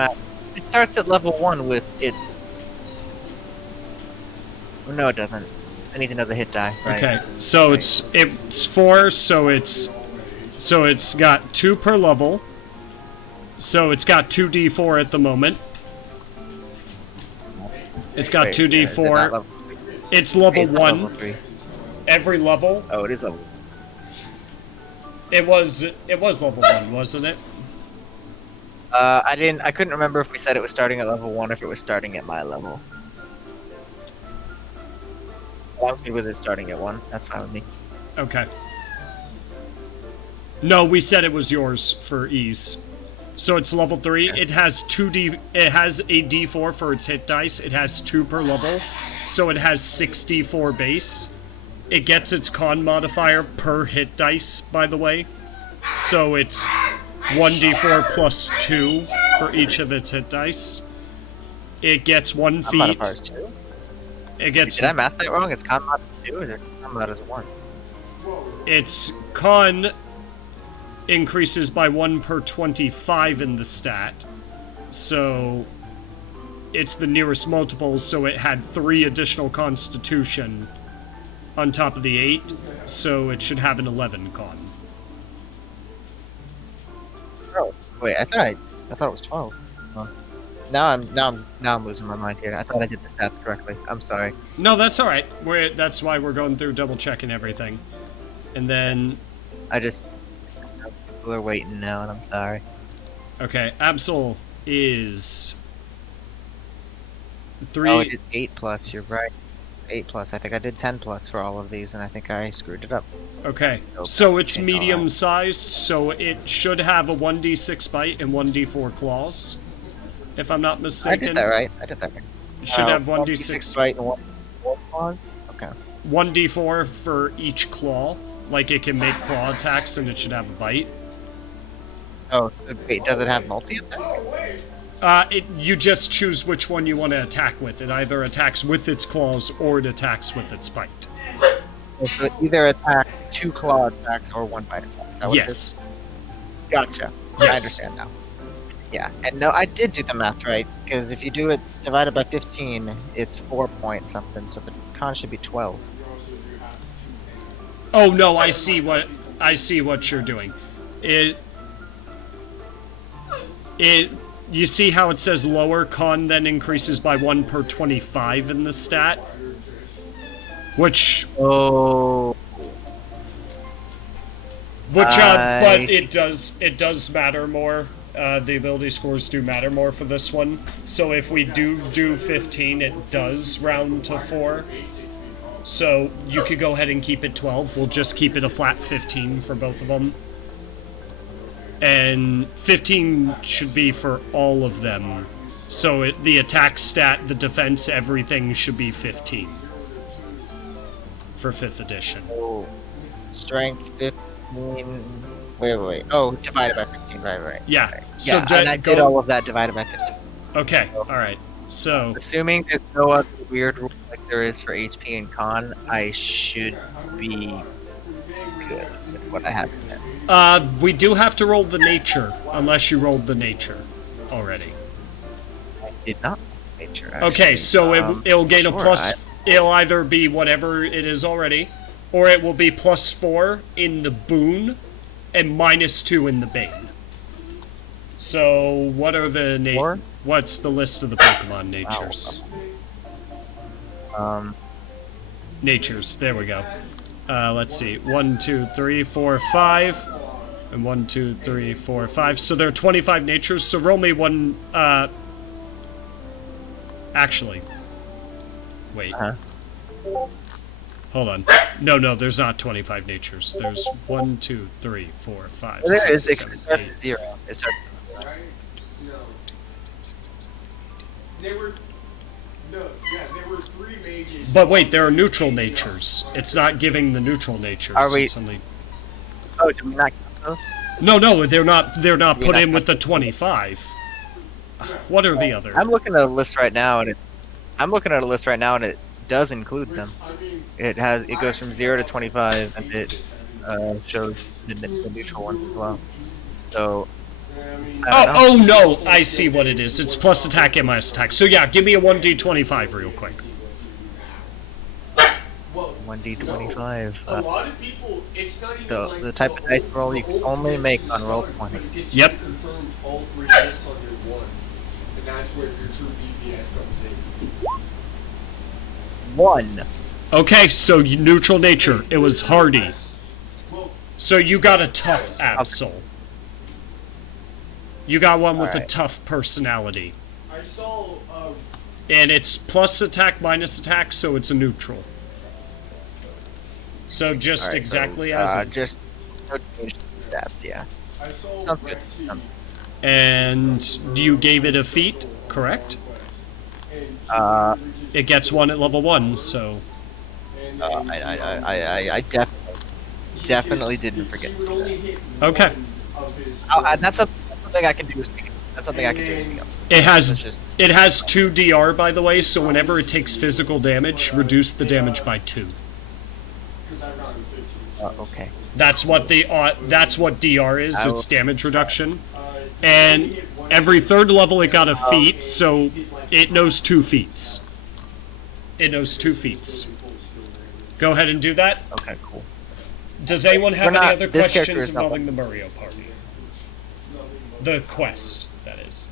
It starts at level 1 with its. Oh, no, it doesn't. I need to know the hit die. Right. Okay, so it's 4, so it's got 2 per level. So it's got 2d4 at the moment. It's got Wait, 2d4. is it not level 3? It's level It's not 1. level 3. Every level. Oh, it is level. It was level 1, wasn't it? I couldn't remember if we said it was starting at level 1 or if it was starting at my level. I'm good with it starting at 1. That's fine with me. Okay. No, we said it was yours for ease. So it's level 3. Okay. It has it has a D4 for its hit dice. It has 2 per level. So it has 64 base. It gets its con modifier per hit dice, by the way. So it's 1d4 plus 2 for each of its hit dice. It gets 1 Con feat. modifiers 2? It gets Did I math that wrong? It's con mod 2 or is it con mod as 1? its con increases by 1 per 25 in the stat. So it's the nearest multiple, so it had 3 additional constitution on top of the 8, so it should have an 11 con. Oh, wait, I thought it was 12. Huh. Now I'm losing my mind here. I thought I did the stats correctly. I'm sorry. No, that's alright. That's why we're going through double checking everything. And then, People are waiting now, and I'm sorry. okay, Absol is 3. Oh, it is 8 plus. You're right. 8 plus. I think I did 10 plus for all of these, and I think I screwed it up. Okay, Nope. so it's Okay, medium sized, so it should have a 1d6 bite and 1d4 claws, if I'm not I mistaken. did that right. It should have 1d6 bite and 1 claws. Okay. 1d4 for each claw. Like, it can make claw attacks and it should have a bite. Oh, wait, does it have multi-attack? You just choose which one you want to attack with. It either attacks with its claws or it attacks with its bite. So it either attack 2 claw attacks or 1 bite attack. Is that what it is? Yes. Gotcha. Yes. I understand now. Yeah, and no, I did do the math right, because if you do it divided by 15, it's 4 point something, so the con should be 12. Oh no, I see what you're doing. You see how it says lower con then increases by 1 per 25 in the stat? Which Oh. but I it does matter more. The ability scores do matter more for this one. So if we do 15, it does round to 4. So you could go ahead and keep it 12. We'll just keep it a flat 15 for both of them. And 15 should be for all of them. So the attack stat, the defense, everything should be 15 for 5th edition. Oh. Strength 15. Wait. Oh, divided by 15, right. Yeah. Right. So Yeah, and I did all of that divided by 15. Okay. All right. So Assuming there's no other weird rule like there is for HP and con, I should be good with what I have in there. We do have to roll the nature, unless you rolled the nature already. I did not nature, actually. Okay, so it'll gain a sure, plus. It'll either be whatever it is already, or it will be +4 in the boon, and -2 in the bane. So, what are the what's the list of the Pokemon natures? Natures. There we go. Let's see. 1, 2, 3, 4, 5, and 1, 2, 3, 4, 5. So there are 25 natures. So roll me one. Actually, wait. Hold on. No, there's not 25 natures. There's 1, 2, 3, 4, 5, There 6, is. It 7, starts 8. at 0. It starts. They were. No, yeah, there were 3 mages. But wait, there are neutral natures. It's not giving the neutral natures. Are we- It's only... Oh, do we not count those? No, they're not put not in with the 25. What are the others? I'm looking at a list right now, and it does include them. It goes from 0 to 25, and it shows the neutral ones as well. So. I don't know. Oh no, I see what it is. It's plus attack and minus attack. So yeah, give me a 1d25 real quick. 1d25. A lot of people, it's not even like The type of dice roll you can only make on roll 20. Yep. Confirmed all 3 hits on your 1, and that's where your true DPS comes in. 1. Okay, so neutral nature. It was hardy. So you got a tough Absol. You got one with a tough personality. I saw, And it's plus attack, minus attack, so it's a neutral. So just Alright, exactly so, as it's... just change the stats, yeah. I saw Sounds good. And you gave it a feat, correct? It gets 1 at level 1, so... I definitely didn't forget to do that. Okay. That's something I can do. That's something I can do. Speak up. It Let's has just- 2 DR, by the way, so whenever it takes physical damage, reduce the damage by 2. Okay. That's what that's what DR is. I It's damage reduction. And every 3rd level it got a feat, so it knows 2 feats. It knows 2 feats. Go ahead and do that. Okay. Cool. Does anyone have We're not- any other this character questions is not involving the Mureo party? The quest, that is.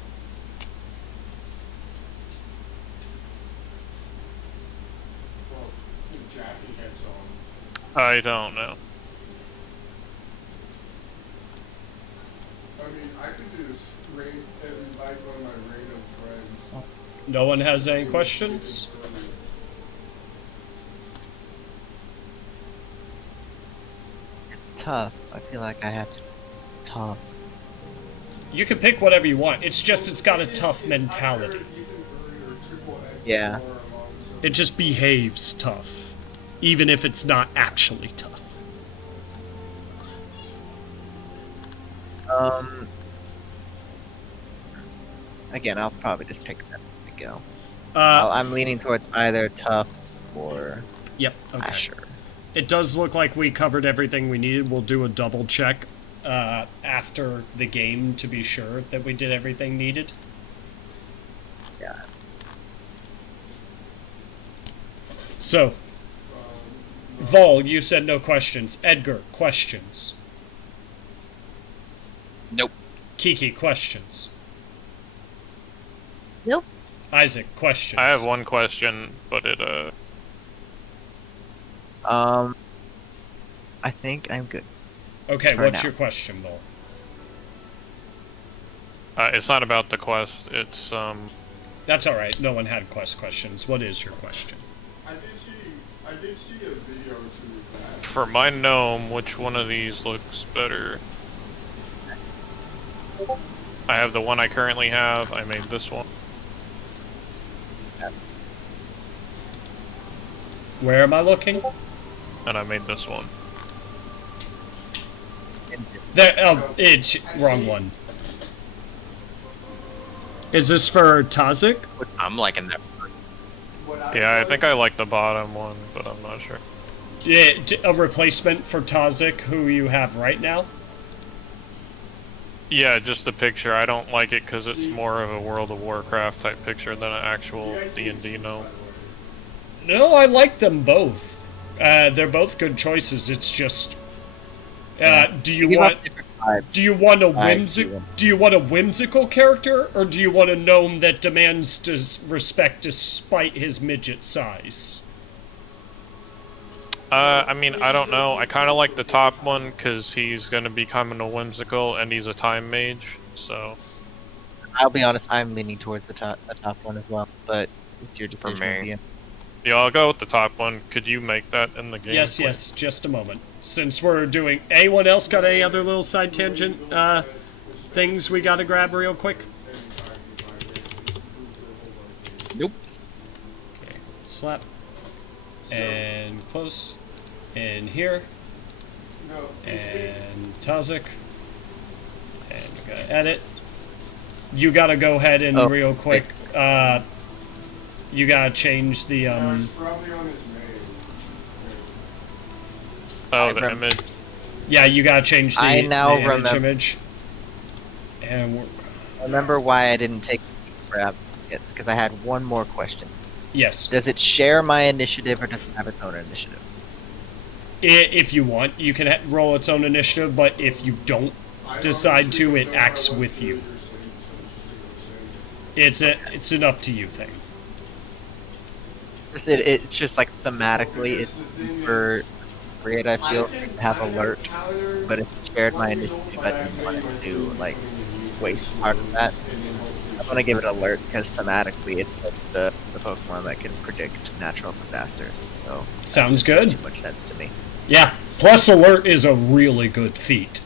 I don't know. I mean, I could just invite one of my random friends. No one has any questions? It's tough. I feel like I have to. Tough. You can pick whatever you want. It's just it's got a tough mentality. Yeah. It just behaves tough. Even if it's not actually tough. Again, I'll probably just pick that to go. Uh, I'm leaning towards either tough or Yep, okay. Asher. It does look like we covered everything we needed. We'll do a double check after the game to be sure that we did everything needed. Yeah. So, Vol, you said no questions. Edgar, questions. Nope. Kiki, questions. Nope. Isaac, questions. I have one question, but it I think I'm good. Okay, for what's now. your question, Vol? it's not about the quest. It's That's alright, no one had questions. What is your question? I did see a video to that. for my gnome. Which one of these looks better? I have the one I currently have. I made this one. Where am I looking? And I made this one. There, it's wrong one. Is this for Tazik? I'm liking that. Yeah, I think I like the bottom one, but I'm not sure. Yeah, a replacement for Tazik, who you have right now? Yeah, just the picture. I don't like it because it's more of a World of Warcraft type picture than an actual D&D gnome. No, I like them both. They're both good choices. It's just, do you Give want off different vibes. do you want a Vibes, whimsical character, or do you want a gnome that demands respect despite his midget size? I mean, I don't know. I kind of like the top one because he's going to be kind of whimsical and he's a time mage, so... I'll be honest, I'm leaning towards the top one as well, but it's your decision. me. Ian. Yeah, I'll go with the top one. Could you make that in the game? Yes, please? yes, just a moment. Since we're doing... Anyone else got any other little side tangent things we gotta grab real quick? Nope. Okay, slap. And close. And here. And Tazik. And we gotta edit. You gotta go ahead and real quick, you gotta change the, It's probably on his mail. Oh, the image. yeah, you gotta change the, I now the remember- image. And we're, Remember why I didn't take grab it? Because I had one more question. yes. Does it share my initiative or does it have its own initiative? If you want, you can roll its own initiative, but if you don't decide to, it acts with you. It's an up to you thing. It's just like thematically, it's super great. I feel to have alert, but if it shared my initiative, I didn't want it to like waste part of that. I want to give it alert because thematically, it's like the Pokemon that can predict natural disasters. So Sounds that makes good. Too much sense to me. Yeah, plus alert is a really good feat.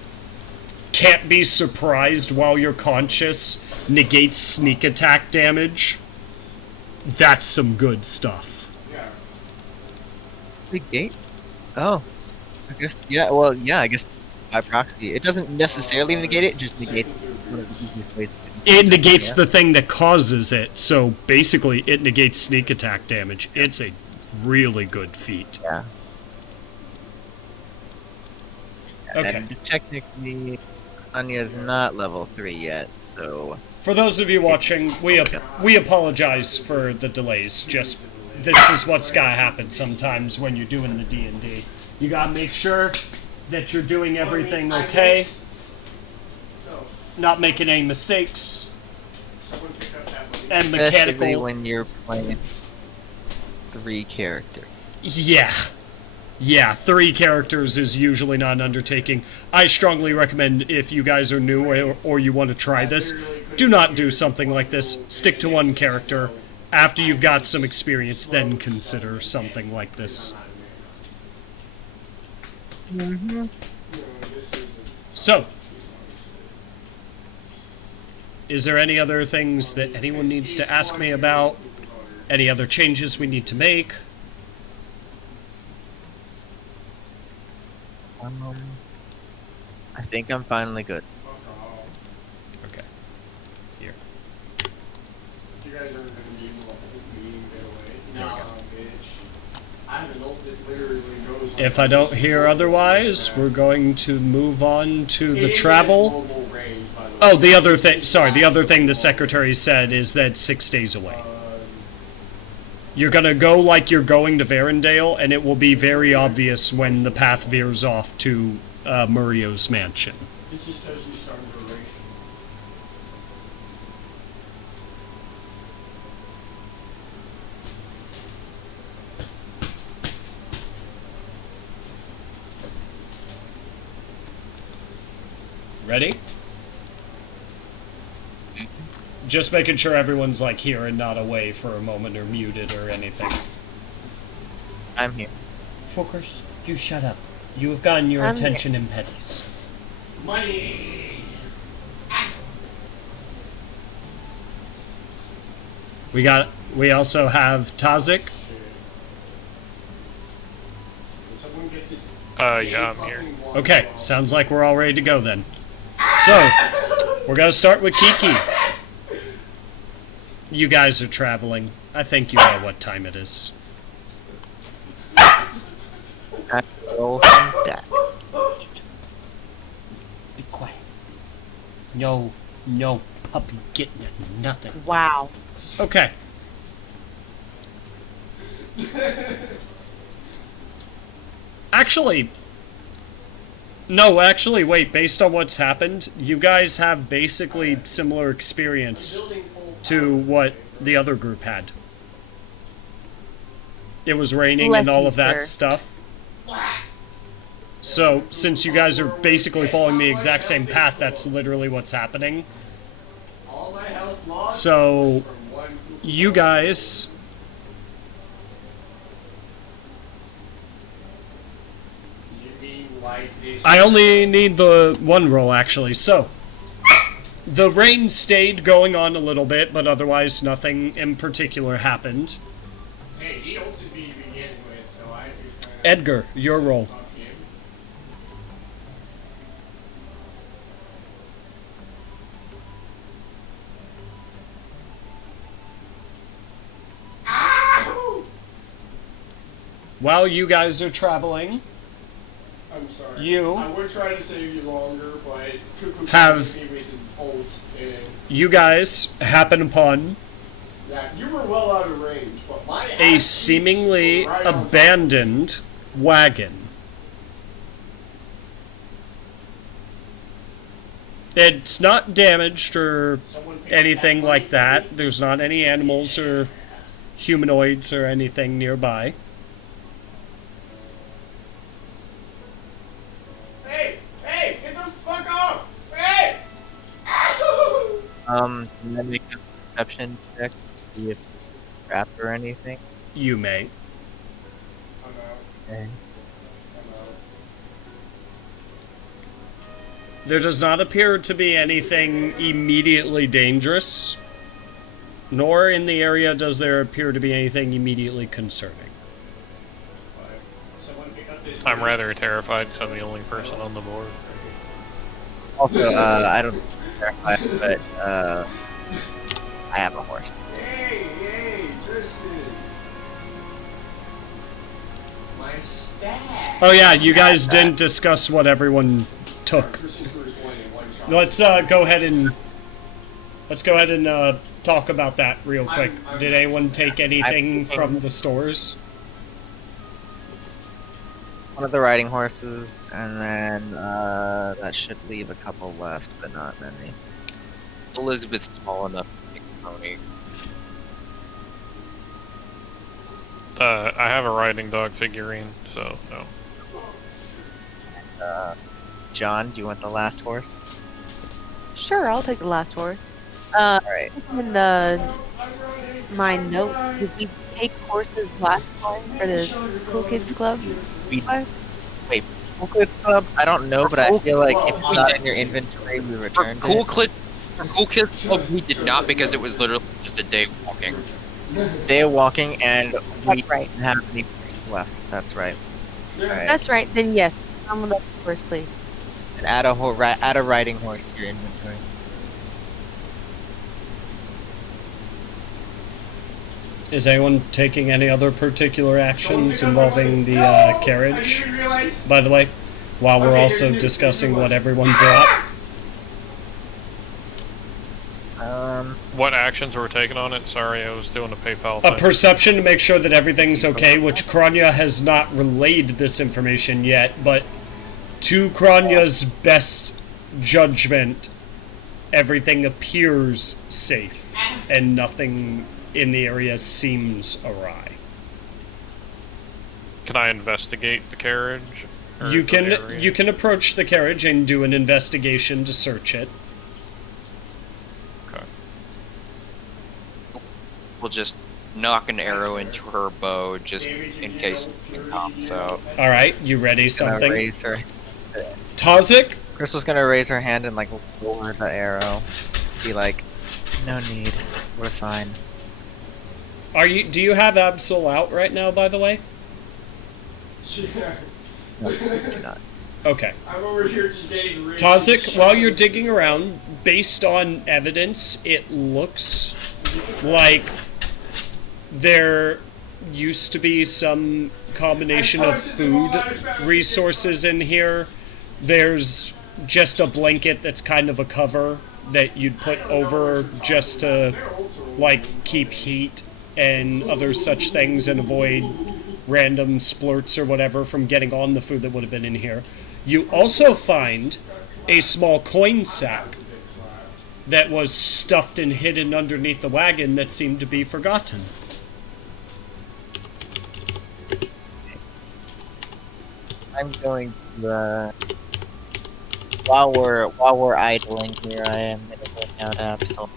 Can't be surprised while you're conscious, negates sneak attack damage. That's some good stuff. Big gate? Oh, I guess yeah. Well, yeah. I guess by proxy, it doesn't necessarily negate it. Just negates one of the easiest ways. It negates Yeah. the thing that causes it, so basically it negates sneak attack damage. It's a really good feat. Yeah. Okay. And technically, Anya's not level 3 yet, so For those of you watching, we apologize for the delays. Just this is what's gotta happen sometimes when you're doing the D&D. You gotta make sure that you're doing everything okay, not making any mistakes, and especially mechanical. when you're playing 3 characters. Yeah, 3 characters is usually not an undertaking. I strongly recommend if you guys are new or you want to try this, do not do something like this. Stick to 1 character. After you've got some experience, then consider something like this. So, is there any other things that anyone needs to ask me about? Any other changes we need to make? I think I'm finally good. Okay. Here. You guys are gonna be in the whole meeting, get away. Nah, bitch. I have an ult that literally goes. If I don't hear otherwise, we're going to move on to the travel. Oh, the other thing, sorry, the other thing the secretary said is that 6 days away. You're gonna go like you're going to Varendale, and it will be very obvious when the path veers off to Mureo's mansion. It just says you start duration. Ready? Just making sure everyone's like here and not away for a moment or muted or anything. I'm here. Focus, you shut up. You have gotten your I'm attention in petties. Money! We also have Tazik. Someone get this Yeah, I'm here. Okay, sounds like we're all ready to go then. So, we're gonna start with Kiki. You guys are traveling. I think you know what time it is. I roll some dice. Be quiet. No puppy getting at nothing. Wow. Okay. Actually, wait, based on what's happened, you guys have basically similar experience to what the other group had. It was raining Bless and all you, of that sir. stuff. So, since you guys are basically following the exact same path, that's literally what's happening. So, you guys... I only need the one roll, actually. So, the rain stayed going on a little bit, but otherwise nothing in particular happened. Hey, he ulted me to begin with, so I just kinda Edgar, your roll. fuck him. Ow! While you guys are traveling, I'm sorry. You I would try to save you longer, but Cuckoo have- me with an ult, and you guys happen upon yeah, you were well out of range, but my a ass seemingly was right on top. abandoned wagon. It's not damaged or Someone picked anything that like money. that. There's not any animals or humanoids or anything nearby. Hey, get the fuck off! Hey! Ow! Can I make a perception check to see if this is a trap or anything? You may. I'm out. Okay. I'm out. There does not appear to be anything immediately dangerous, nor in the area does there appear to be anything immediately concerning. Someone pick up this. I'm rather terrified because I'm the only person on the board. Also, I don't think it's terrified, but I have a horse. Hey, Tristan. My staff. Oh yeah, you guys didn't discuss what everyone took. Tristan threw his one in one shot. Let's go ahead and talk about that real quick. Did anyone take anything from the stores? One of the riding horses, and then that should leave a couple left, but not many. Elizabeth's small enough to pick a pony. I have a riding dog figurine, so no. John, do you want the last horse? Sure, I'll take the last horse. Alright. In my notes, did we take horses last time for the Cool Kids Club? We, wait, Cool Kids Club? I don't know, but I feel like if it's We not did. in your inventory, we For returned Cool it. Kids Club, we did not because it was literally just a day walking. Day of walking, and we That's right. didn't have any horses left. That's right. Alright. That's right, then yes. I'm the horse, please. And add a riding horse to your inventory. Is anyone taking any other particular actions involving the carriage? By the way, while we're also discussing what everyone brought. What actions were taken on it? Sorry, I was doing a PayPal A thing. perception to make sure that everything's okay, which Kronya has not relayed this information yet, but to Kronya's best judgment, everything appears safe, and nothing in the area seems awry. Can I investigate the carriage? Or You the area? can approach the carriage and do an investigation to search it. Okay. We'll just knock an arrow into her bow just in case it comes out. All right, you ready? Gonna Something? raise her. Tazik, Crystal's gonna raise her hand and like lower the arrow. Be like, no need. We're fine. do you have Absol out right now? By the way. No, you're not. Okay. I'm over here just getting rich. Tazik, while you're digging around, based on evidence, it looks like there used to be some combination of food resources in here. There's just a blanket that's kind of a cover that you'd put over just to, like, keep heat and other such things and avoid random splurts or whatever from getting on the food that would have been in here. You also find a small coin sack that was stuffed and hidden underneath the wagon that seemed to be forgotten. I'm going to, while we're idling here, I am going to look out Absol.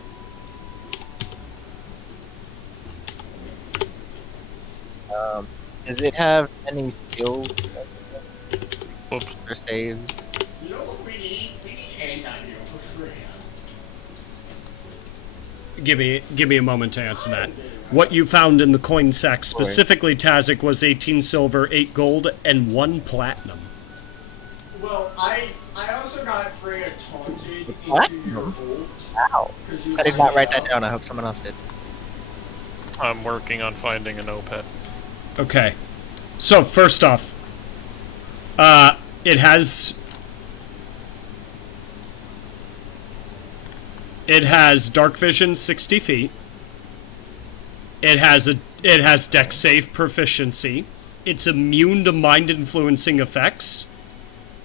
Does it have any skills Whoops. or saves? You know what we need? We need anti-heal for Kronya. Give me a moment to answer that. What you found in the coin sack specifically, Tazik, was 18 silver, 8 gold, and 1 platinum. Well, I also got Freya taunted What? into your ult. Wow. I did not write that down. I hope someone else did. I'm working on finding an OPET. Okay. So, first off, it has dark vision 60 feet. It has dex save proficiency. It's immune to mind influencing effects.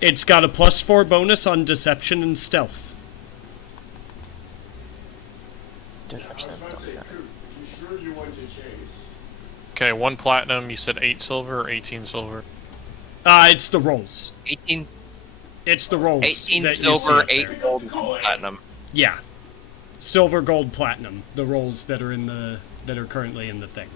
It's got a +4 bonus on deception and stealth. Deception and stuff. You sure you want to chase? Okay, 1 platinum, you said 8 silver or 18 silver? It's the rolls. 18, It's the rolls. 18 that you silver, see. 8 gold, platinum. Yeah. Silver, gold, platinum. The rolls that are currently in the thing.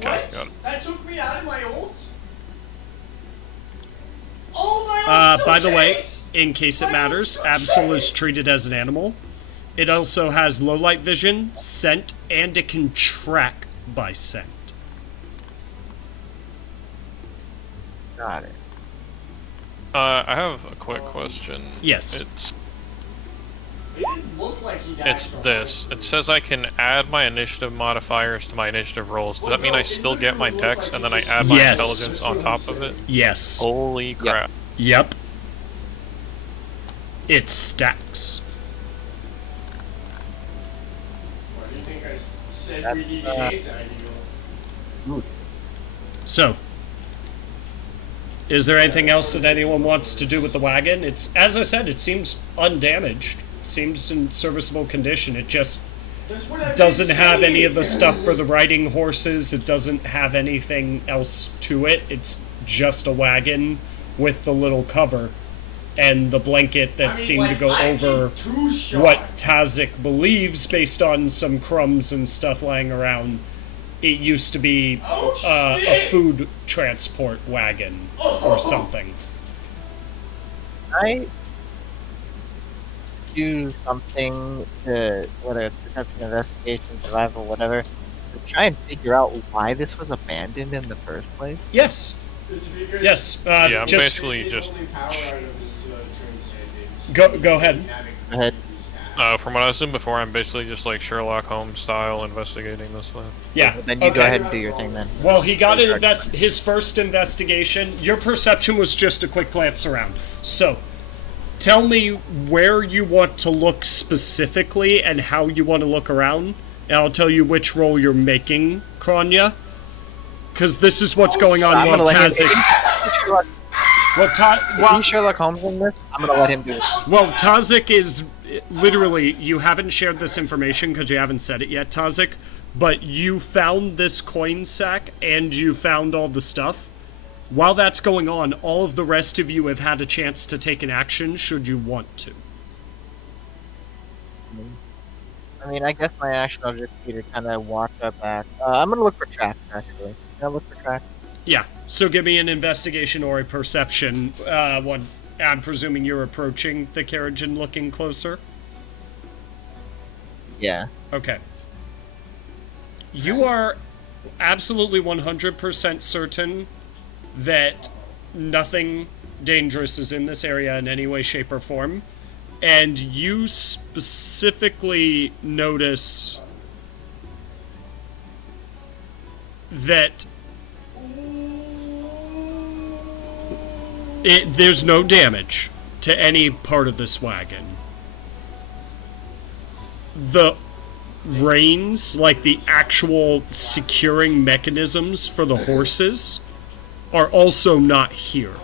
Okay, What? got it. That took me out of my ult? Oh my ult By the still way, chase? in case it My matters, ult's Absol is chase? treated as an animal. It also has low light vision, scent, and it can track by scent. Got it. I have a quick question. Yes. It didn't look like he died It's from this. It says I can add my initiative modifiers to my initiative rolls. Does that mean I still get my dex and then I add my Yes. intelligence on top of it? Yes. Holy crap. Yep. It stacks. What do you think I said we needed anti-heal? So, is there anything else that anyone wants to do with the wagon? It's, as I said, it seems undamaged. Seems in serviceable condition. It just That's what I've doesn't been have any saying. of the stuff for the riding horses. It doesn't have anything else to it. It's just a wagon with the little cover and the blanket that I mean, seemed like, to go I over did 2 shots. what Tazik believes, based on some crumbs and stuff lying around. It used to be Oh, a shit! food transport wagon Oh. or something. I do something to, whether it's perception, investigation, survival, whatever, to try and figure out why this was abandoned in the first place. Yes. It's because Yes. Yeah, I'm just basically his just... only power item is transcendence. go ahead. Go ahead. From what I assumed before, I'm basically just like Sherlock Holmes style investigating this thing. Yeah. Then you go okay. ahead and do your thing then. Well, he got his first investigation. Your perception was just a quick glance around. So, tell me where you want to look specifically and how you want to look around, and I'll tell you which roll you're making, Kronya. Because this is what's going on I'm while gonna let him. Tazik... If he's Sherlock Holmes in this, I'm gonna let him do it. Well, Tazik is literally, you haven't shared this information because you haven't said it yet, Tazik, but you found this coin sack and you found all the stuff. While that's going on, all of the rest of you have had a chance to take an action should you want to. I mean, I guess my action will just be to kind of watch our back. I'm gonna look for tracks, actually. Can I look for tracks? Yeah, so give me an investigation or a perception. One, I'm presuming you're approaching the carriage and looking closer. Yeah. Okay. You are absolutely 100% certain that nothing dangerous is in this area in any way, shape, or form. And you specifically notice that there's no damage to any part of this wagon. The reins, like the actual securing mechanisms for the horses, are also not here.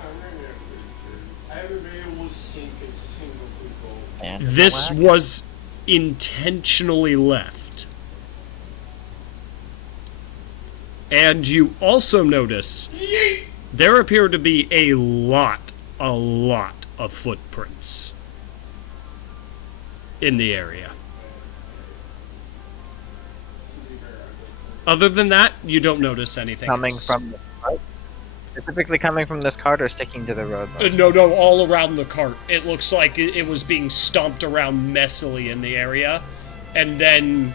This was intentionally left. And you also notice there appear to be a lot of footprints in the area. Other than that, you don't notice anything Coming else. from the cart? Specifically coming from this cart or sticking to the road? No, all around the cart. It looks like it was being stomped around messily in the area, and then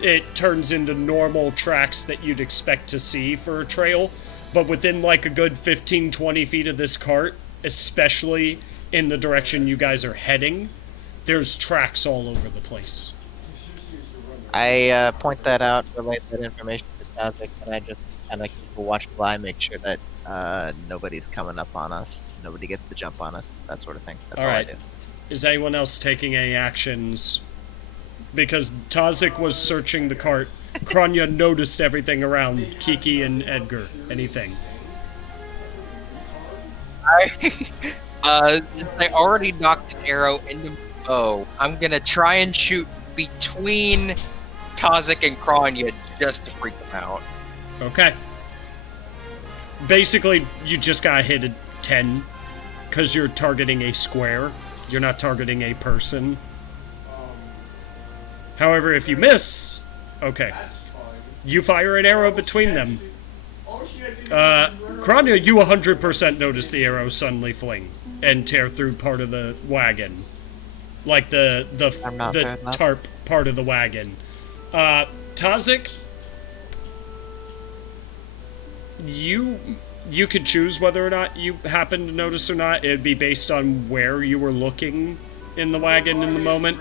it turns into normal tracks that you'd expect to see for a trail, but within like a good 15-20 feet of this cart, especially in the direction you guys are heading, there's tracks all over the place. I point that out, relate that information to Tazik, and I just kind of keep a watchful eye, make sure that nobody's coming up on us, nobody gets the jump on us, that sort of thing. That's all Alright. I do. Is anyone else taking any actions? Because Tazik was searching the cart. Kronya noticed everything around Kiki and Edgar. Anything? Since I already knocked an arrow into my bow, I'm gonna try and shoot between Tazik and Kronya just to freak them out. Okay. Basically, you just gotta hit a 10, because you're targeting a square. You're not targeting a person. However, if you miss, okay. You fire an arrow between them. Kronya, you 100% notice the arrow suddenly fling and tear through part of the wagon. Like the tarp part of the wagon. Tazik, you could choose whether or not you happen to notice or not. It'd be based on where you were looking in the wagon in the moment.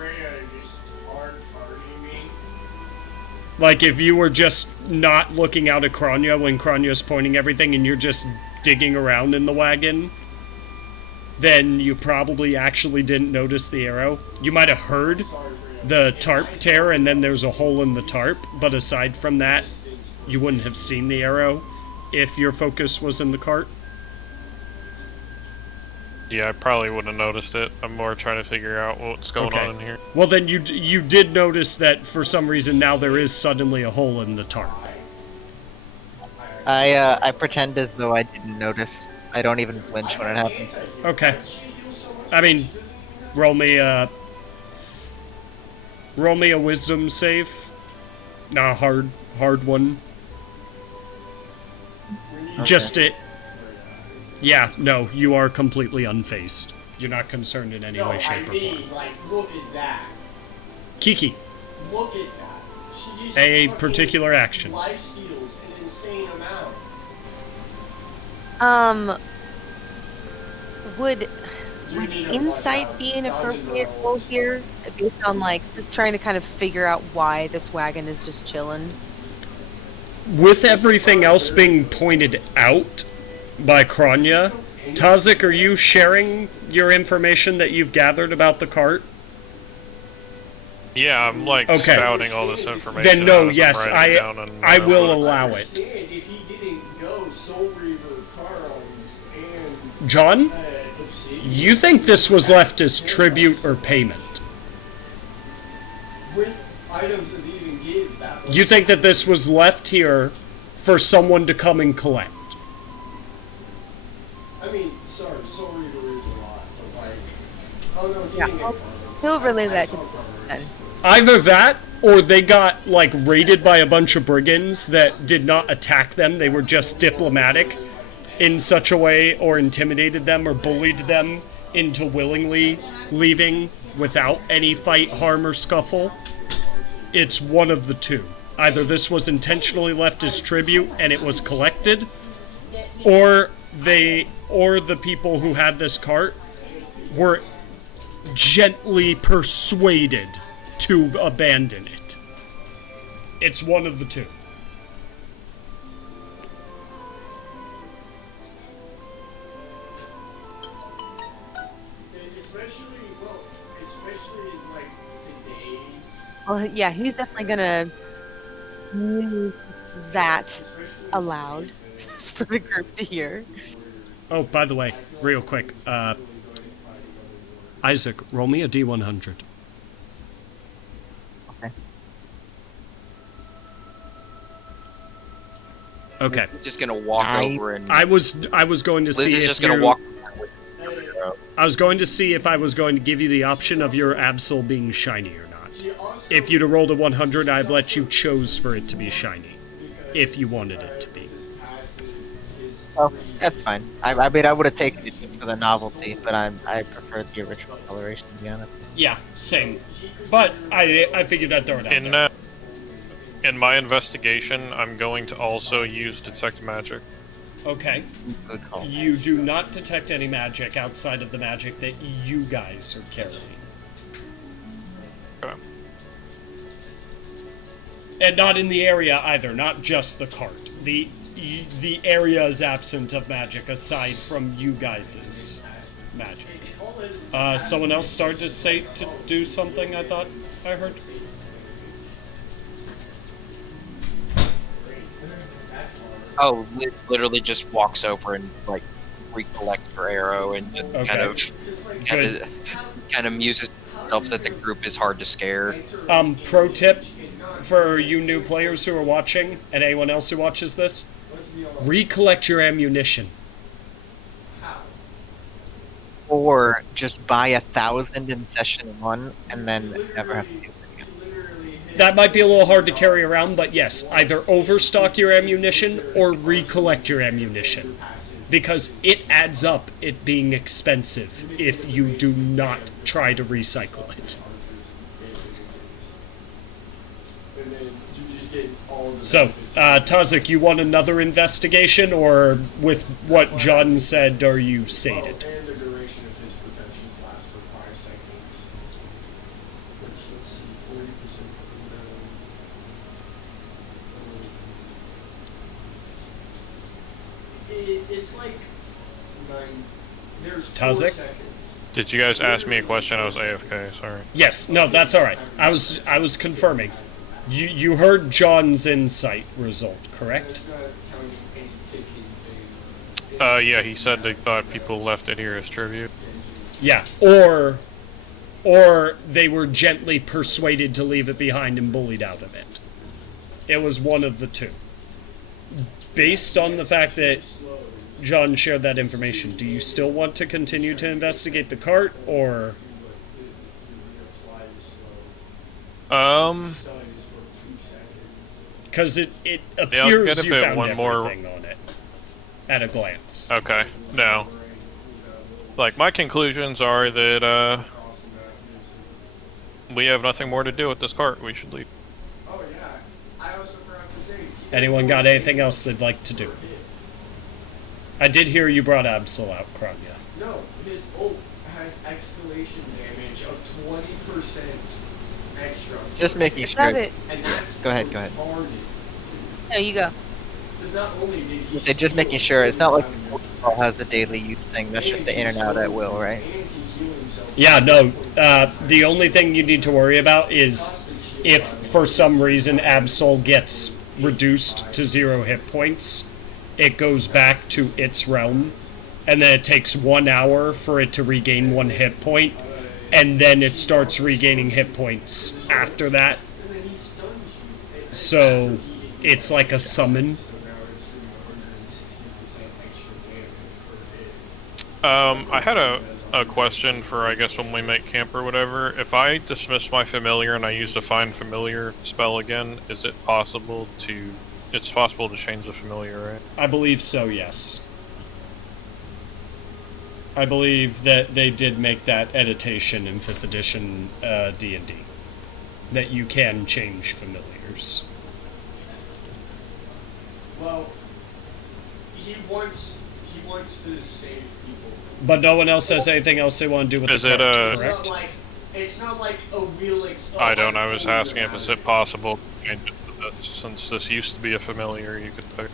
Like, if you were just not looking out at Kronya when Kronya's pointing everything and you're just digging around in the wagon, then you probably actually didn't notice the arrow. You might have heard the tarp tear and then there's a hole in the tarp, but aside from that, you wouldn't have seen the arrow if your focus was in the cart. Yeah, I probably wouldn't have noticed it. I'm more trying to figure out what's going on in here. Well, then you did notice that for some reason now there is suddenly a hole in the tarp. I pretend as though I didn't notice. I don't even flinch when it happens. Okay. I mean, roll me a wisdom save. Not a hard one. Okay. Just it. Yeah, no, you are completely unfazed. You're not concerned in any way, shape, or form. Like, look at that. Kiki, Look at that. She just a fucking particular action. life steals an insane amount. Would insight be an appropriate role here, based on like just trying to kind of figure out why this wagon is just chilling? With everything else being pointed out by Kronya, Tazik, are you sharing your information that you've gathered about the cart? Yeah, I'm like Okay. spouting all this information. Then no, out as I'm yes, writing it down in I my will notebook. allow it. Understand if he didn't know Soul Reaver, Carons, and John, Obsidian you think this was left as tribute or payment? with items that he didn't give that much. You think that this was left here for someone to come and collect? I mean, sorry, Soul Reaver is a lot, but like, oh no, he Yeah, didn't get I'll- Carons. he'll relay I that saw to Carons. then. Either that, or they got, like, raided by a bunch of brigands that did not attack them. They were just diplomatic in such a way, or intimidated them, or bullied them into willingly leaving without any fight, harm, or scuffle. It's one of the two. Either this was intentionally left as tribute and it was collected, or the people who had this cart were gently persuaded to abandon it. It's one of the two. Well, yeah, he's definitely gonna use that aloud for the group to hear. Oh, by the way, real quick, Isaac, roll me a D100. Okay. Okay. He's just gonna walk over and. I was going to Liz see is if just gonna you- walk. I was going to see if I was going to give you the option of your Absol being shiny or not. If you'd have rolled a 100, I'd let you choose for it to be shiny, if you wanted it to be. Oh, that's fine. I mean, I would have taken it just for the novelty, but I prefer the original coloration, to be honest. Yeah, same. But I figured I'd throw it out there. In my investigation, I'm going to also use detect magic. Okay. Good call. You do not detect any magic outside of the magic that you guys are carrying. Okay. And not in the area either, not just the cart. The area is absent of magic aside from you guys' magic. Someone else started to do something, I thought I heard. Oh, Liz literally just walks over and like recollects her arrow and just Okay. kind of muses herself that the group is hard to scare. Pro tip for you new players who are watching, and anyone else who watches this, recollect your ammunition. Or just buy 1,000 in session 1, and then never have to use it again. That might be a little hard to carry around, but yes, either overstock your ammunition or recollect your ammunition. Because it adds up, it being expensive, if you do not try to recycle it. So, Tazik, you want another investigation, or with what John said, are you sated? And the duration of his protections lasts for 5 seconds. Which, let's see, 40% it's like 9. There's 4 Tazik? seconds. Did you guys ask me a question? I was AFK, sorry. Yes, no, that's alright. I was confirming. You heard John's insight result, correct? It's not counting any ticking thing. Yeah, he said they thought people left it here as tribute. Yeah, or they were gently persuaded to leave it behind and bullied out of it. It was one of the two. Based on the fact that John shared that information, do you still want to continue to investigate the cart, or... Because it appears get you it found one everything more- on it at a glance. Okay, no. Like, my conclusions are that, we have nothing more to do with this cart. We should leave. Oh yeah. I also forgot to say. Anyone got anything else they'd like to do? I did hear you brought Absol out, Kronya. No, his ult has escalation damage of 20% extra. Just making Is sure. that it? And that's Go ahead. retarded. No, you go. Because not only did he They're just making sure. It's not like Pokeball has a daily use thing. That's just the in and out at will, right? Yeah, no, the only thing you need to worry about is if, for some reason, Absol gets reduced to 0 hit points, it goes back to its realm, and then it takes 1 hour for it to regain 1 hit point, and then it starts regaining hit points after that. So, it's like a summon. I had a question for, I guess, when we make camp or whatever. If I dismiss my familiar and I use the find familiar spell again, is it possible to... It's possible to change the familiar, right? I believe so, yes. I believe that they did make that editation in 5th edition D&D. That you can change familiars. Well, he wants to save people. But no one else has anything else they want to do with Is the it, card, uh, correct? It's not like a real I don't. I was asking if is it possible to change it to this, since this used to be a familiar you could pick.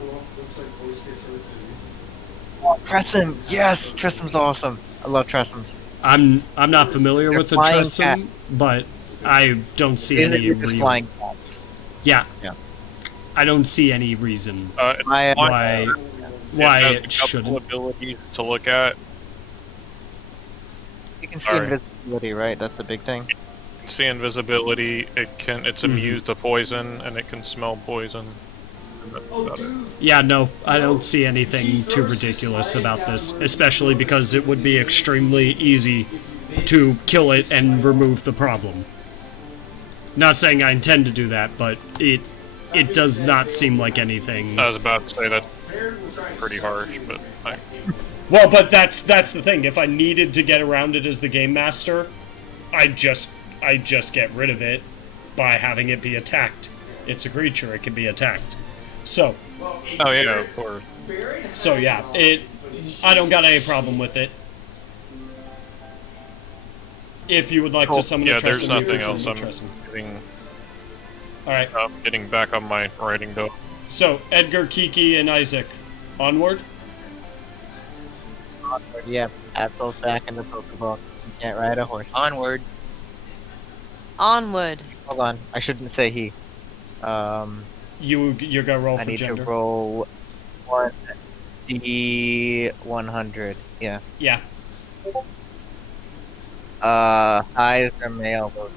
Well, looks like voice gets Tressum! Yes! Tressum's awesome. I love Tressums. I'm not familiar They're with the flying Tressum, but I don't see These are any just reason. flying cats. Yeah. Yeah. I don't see any reason My, why has it a couple shouldn't. abilities to look at. You can see Sorry. invisibility, right? That's the big thing. You can see invisibility. It's immune to poison, and it can smell poison. And that's about it. Yeah, no, I don't see anything too ridiculous about this, especially because it would be extremely easy to kill it and remove the problem. Not saying I intend to do that, but it does not seem like anything. I was about to say that's pretty harsh, but Well, but that's the thing. If I needed to get around it as the game master, I just get rid of it by having it be attacked. It's a creature; it can be attacked. So. oh yeah, of course. So yeah, I don't got any problem with it. If you would like to summon Yeah, a there's Tressum, you nothing can else. summon I'm a Tressum. getting, Alright, getting back on my writing though. so Edgar, Kiki, and Isaac, onward. Yeah, Absol's back in the Pokeball. You can't ride a horse. Onward. Onward. Hold on, I shouldn't say he. You're gonna roll I for need gender. to roll 1d100. Yeah. Yeah. Eyes are male.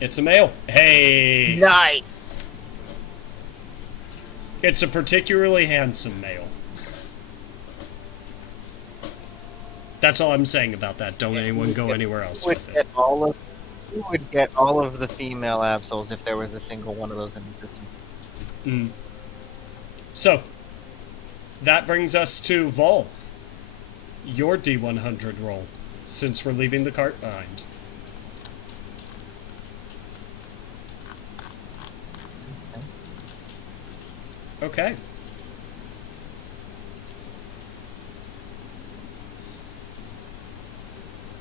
It's a male. Hey. Nice. It's a particularly handsome male. That's all I'm saying about that. Don't anyone go anywhere else with it. You would get all of the female Absols if there was a single one of those in existence. So, that brings us to Vol. Your D100 roll, since we're leaving the cart behind. Okay.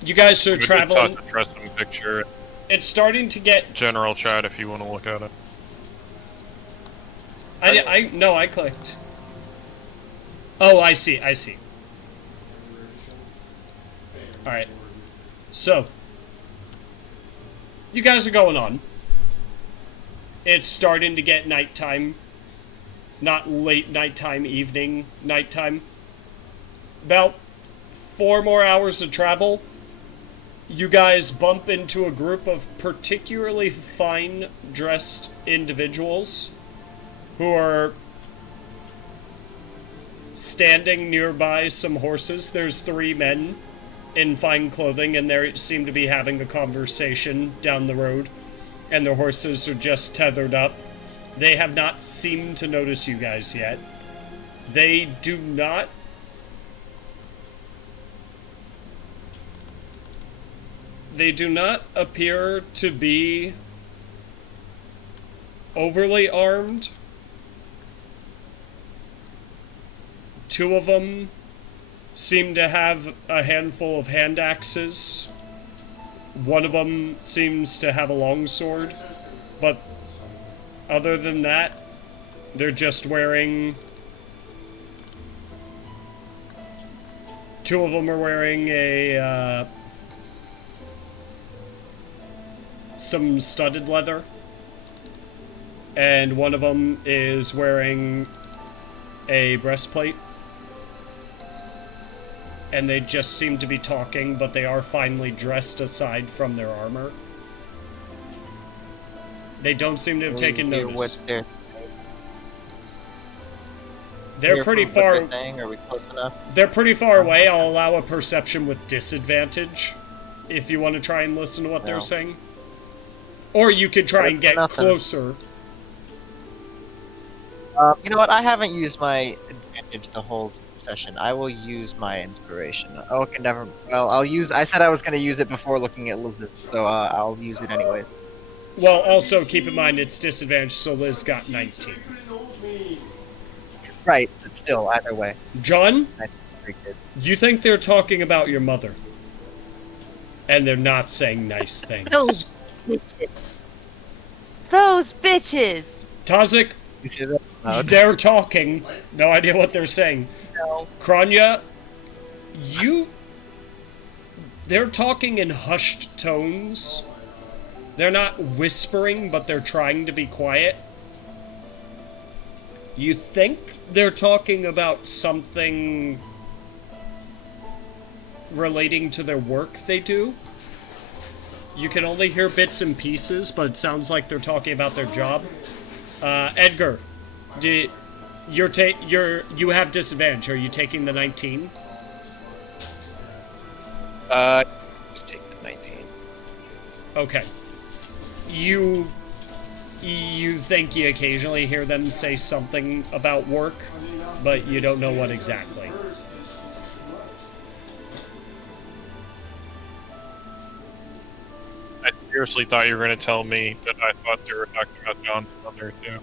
You guys are traveling. Toss a Tressum picture. It's starting to get. General chat if you want to look at it. I clicked. Oh, I see. Alright. So. You guys are going on. It's starting to get nighttime. Not late nighttime, evening nighttime. About 4 more hours of travel. You guys bump into a group of particularly fine-dressed individuals who are standing nearby some horses. There's 3 men in fine clothing, and they seem to be having a conversation down the road, and their horses are just tethered up. They have not seemed to notice you guys yet. They do not appear to be overly armed. 2 of them seem to have a handful of hand axes. 1 of them seems to have a longsword, but other than that, they're just wearing... 2 of them are wearing a, some studded leather, and 1 of them is wearing a breastplate. And they just seem to be talking, but they are finely dressed aside from their armor. They don't seem to have taken notice. They're pretty far. Are we close enough? They're pretty far away. I'll allow a perception with disadvantage if you want to try and listen to what they're saying. Or you could try and get closer. You know what? I haven't used my advantage the whole session. I will use my inspiration. Oh, okay, never. Well, I'll use. I said I was going to use it before looking at Liz's, so I'll use it anyways. Well, also keep in mind it's disadvantage, so Liz got 19. Right, but still, either way. John, you think they're talking about your mother, and they're not saying nice things. Those bitches. Those bitches. Tazik, You see that? Loud. They're talking. No idea what they're saying. No. Kronya, they're talking in hushed tones. They're not whispering, but they're trying to be quiet. You think they're talking about something relating to their work they do? You can only hear bits and pieces, but it sounds like they're talking about their job. Edgar, you have disadvantage. Are you taking the 19? Just take the 19. Okay. You think you occasionally hear them say something about work, but you don't know what exactly. I seriously thought you were going to tell me that I thought they were talking about John's mother too.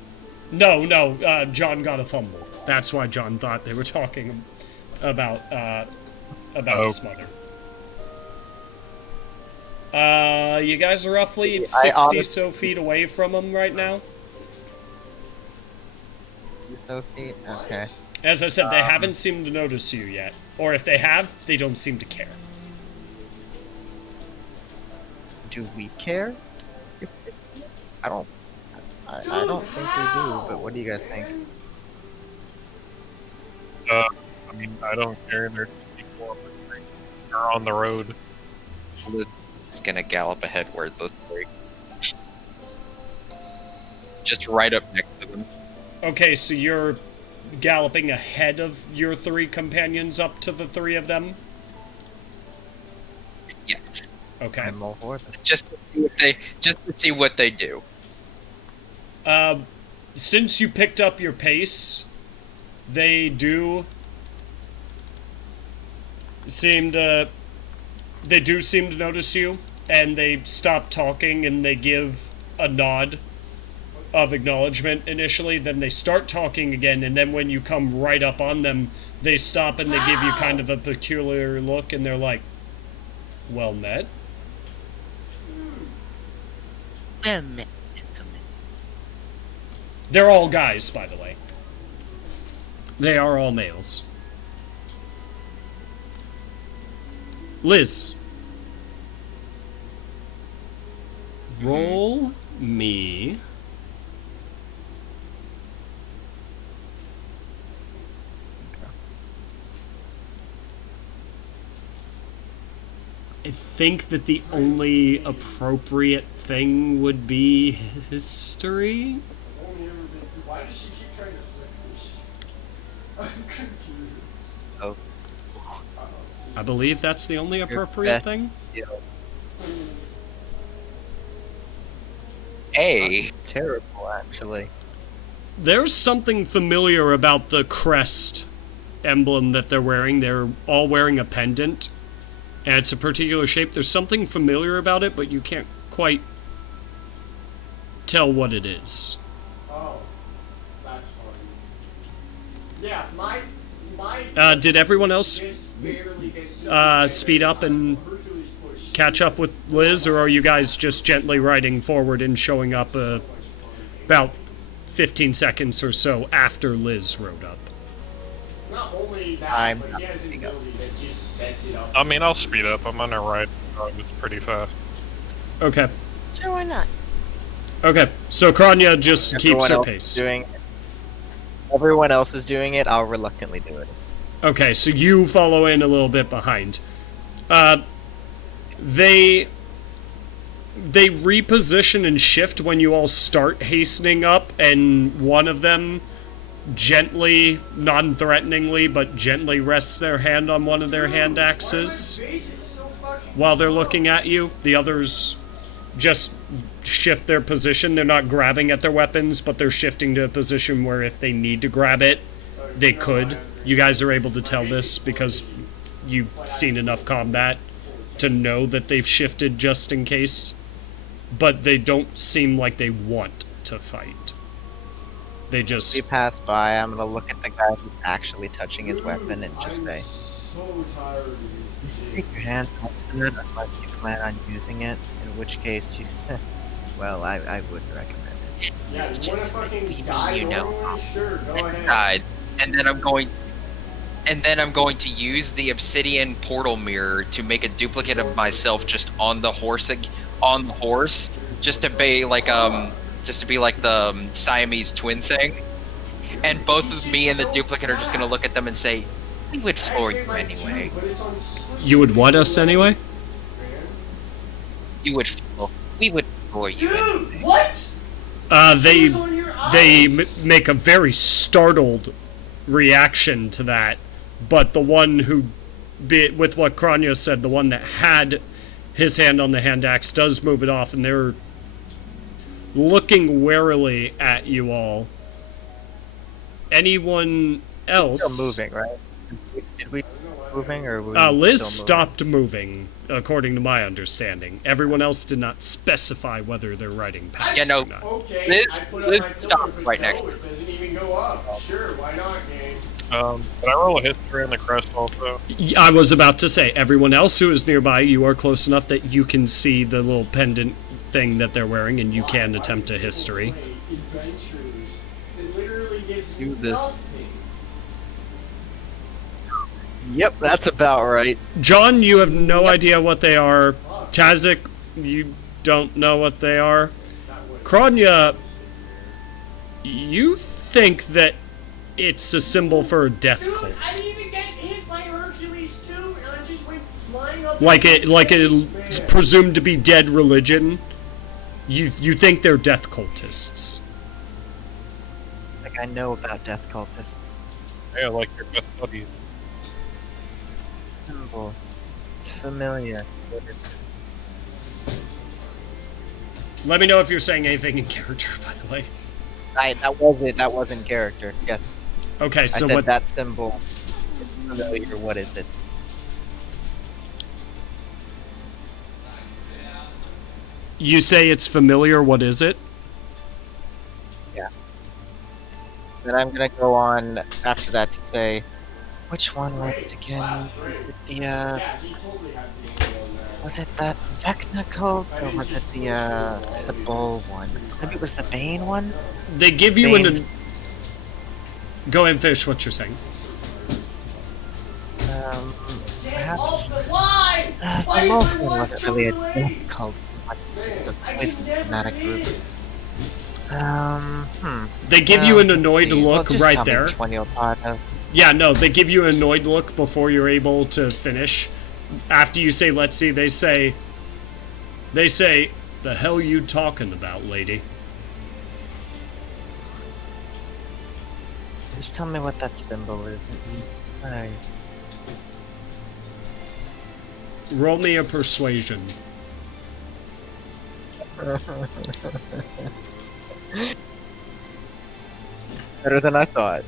No, John got a fumble. That's why John thought they were talking about his mother. You guys are roughly 60 so feet away from him right now. So feet? Okay. As I said, they haven't seemed to notice you yet. Or if they have, they don't seem to care. Do we care? I don't think we do, but what do you guys think? I mean, I don't care. They're people are on the road. Just gonna gallop ahead where those three. Just right up next to them. Okay, so you're galloping ahead of your three companions up to the three of them? Yes. Okay. I'm all for this. Just to see what they do. Since you picked up your pace, they do seem to notice you, and they stop talking and they give a nod of acknowledgement initially, then they start talking again, and then when you come right up on them, they stop and they give you kind of a peculiar look, and they're like, well met. Well met, gentlemen. They're all guys, by the way. They are all males. Liz. Roll me I think that the only appropriate thing would be history. Why does she keep trying to flip this? I'm confused. Oh. I believe that's the only appropriate thing. Hey. Terrible, actually. There's something familiar about the crest emblem that they're wearing. They're all wearing a pendant, and it's a particular shape. There's something familiar about it, but you can't quite tell what it is. Oh, that's funny. Yeah, my Did everyone else barely gets speed up and Hercules push. catch up with Liz, or are you guys just gently riding forward and showing up about 15 seconds or so after Liz rode up? Not only that, I'm but not he has an picking up. ability that just sets it up. I mean, I'll speed up. I'm on a ride. It's pretty fast. Okay. Sure, why not? Okay, so Kronya just keeps her pace. Everyone else is doing it, I'll reluctantly do it. Okay, so you follow in a little bit behind. They reposition and shift when you all start hastening up, and one of them gently, non-threateningly, but gently rests their hand on one of their hand axes while they're looking at you. The others just shift their position. They're not grabbing at their weapons, but they're shifting to a position where if they need to grab it, they could. You guys are able to tell this because you've seen enough combat to know that they've shifted just in case. But they don't seem like they want to fight. They just... We pass by, I'm gonna look at the guy who's actually touching his weapon and just say, So tired of take your hands off of it unless you plan on using it, in which case you... well, I would recommend it. Yeah, It's you wanna just fucking me, die you know. normally? Sure, go ahead. Besides, and then I'm going to use the obsidian portal mirror to make a duplicate of myself just on the horse, just to be like the Siamese twin thing. And both of me and the duplicate are just gonna look at them and say, "We would floor you anyway. You would want us anyway? We would floor you anyway." Dude, what? They make a very startled reaction to that, but the one who, with what Kronya said, the one that had his hand on the hand axe does move it off, and they're looking warily at you all. Anyone else? Still moving, right? Did we moving or were we Liz still moving? stopped moving, according to my understanding. Everyone else did not specify whether they're riding past Yeah, no. or not. Okay, Liz- I put up Liz my pillar, stopped but right no, next to it doesn't even go up. Sure, why not, game? Can I roll a history on the crest also? I was about to say, everyone else who is nearby, you are close enough that you can see the little pendant thing that they're wearing, and you can attempt a history. Adventures. It literally gives you Do this. nothing. Yep, that's about right. John, you have no idea what they are. Tazik, you don't know what they are. Kronya, you think that it's a symbol for a death Dude, cult. I didn't even get hit by Hercules too, and I just went flying up. Like it's presumed to be dead religion. You think they're death cultists. Like, I know about death cultists. Yeah, like your best buddies. Symbol. It's familiar. Let me know if you're saying anything in character, by the way. That was it. That was in character. Yes, Okay, I so said what? that symbol. It's familiar. What is it? You say it's familiar. What is it? Then I'm gonna go on after that to say, which one was it again? Was it the Yeah, he totally had the angle on that. was it that Vecna cult or was it the Bull one? Maybe it was the Bane one. They give you Bane's- Go ahead and finish what you're saying. Get Perhaps off the line! Why the is Wolf my one life wasn't too really a late? death cult. It's a I poison can never fanatic group. win. They give you an let's annoyed see. Well, look just right tell me there. which one you're part of. Yeah, no, they give you an annoyed look before you're able to finish. After you say, let's see, they say, the hell you talking about, lady? Just tell me what that symbol is. Nice. Roll me a persuasion. Better than I thought.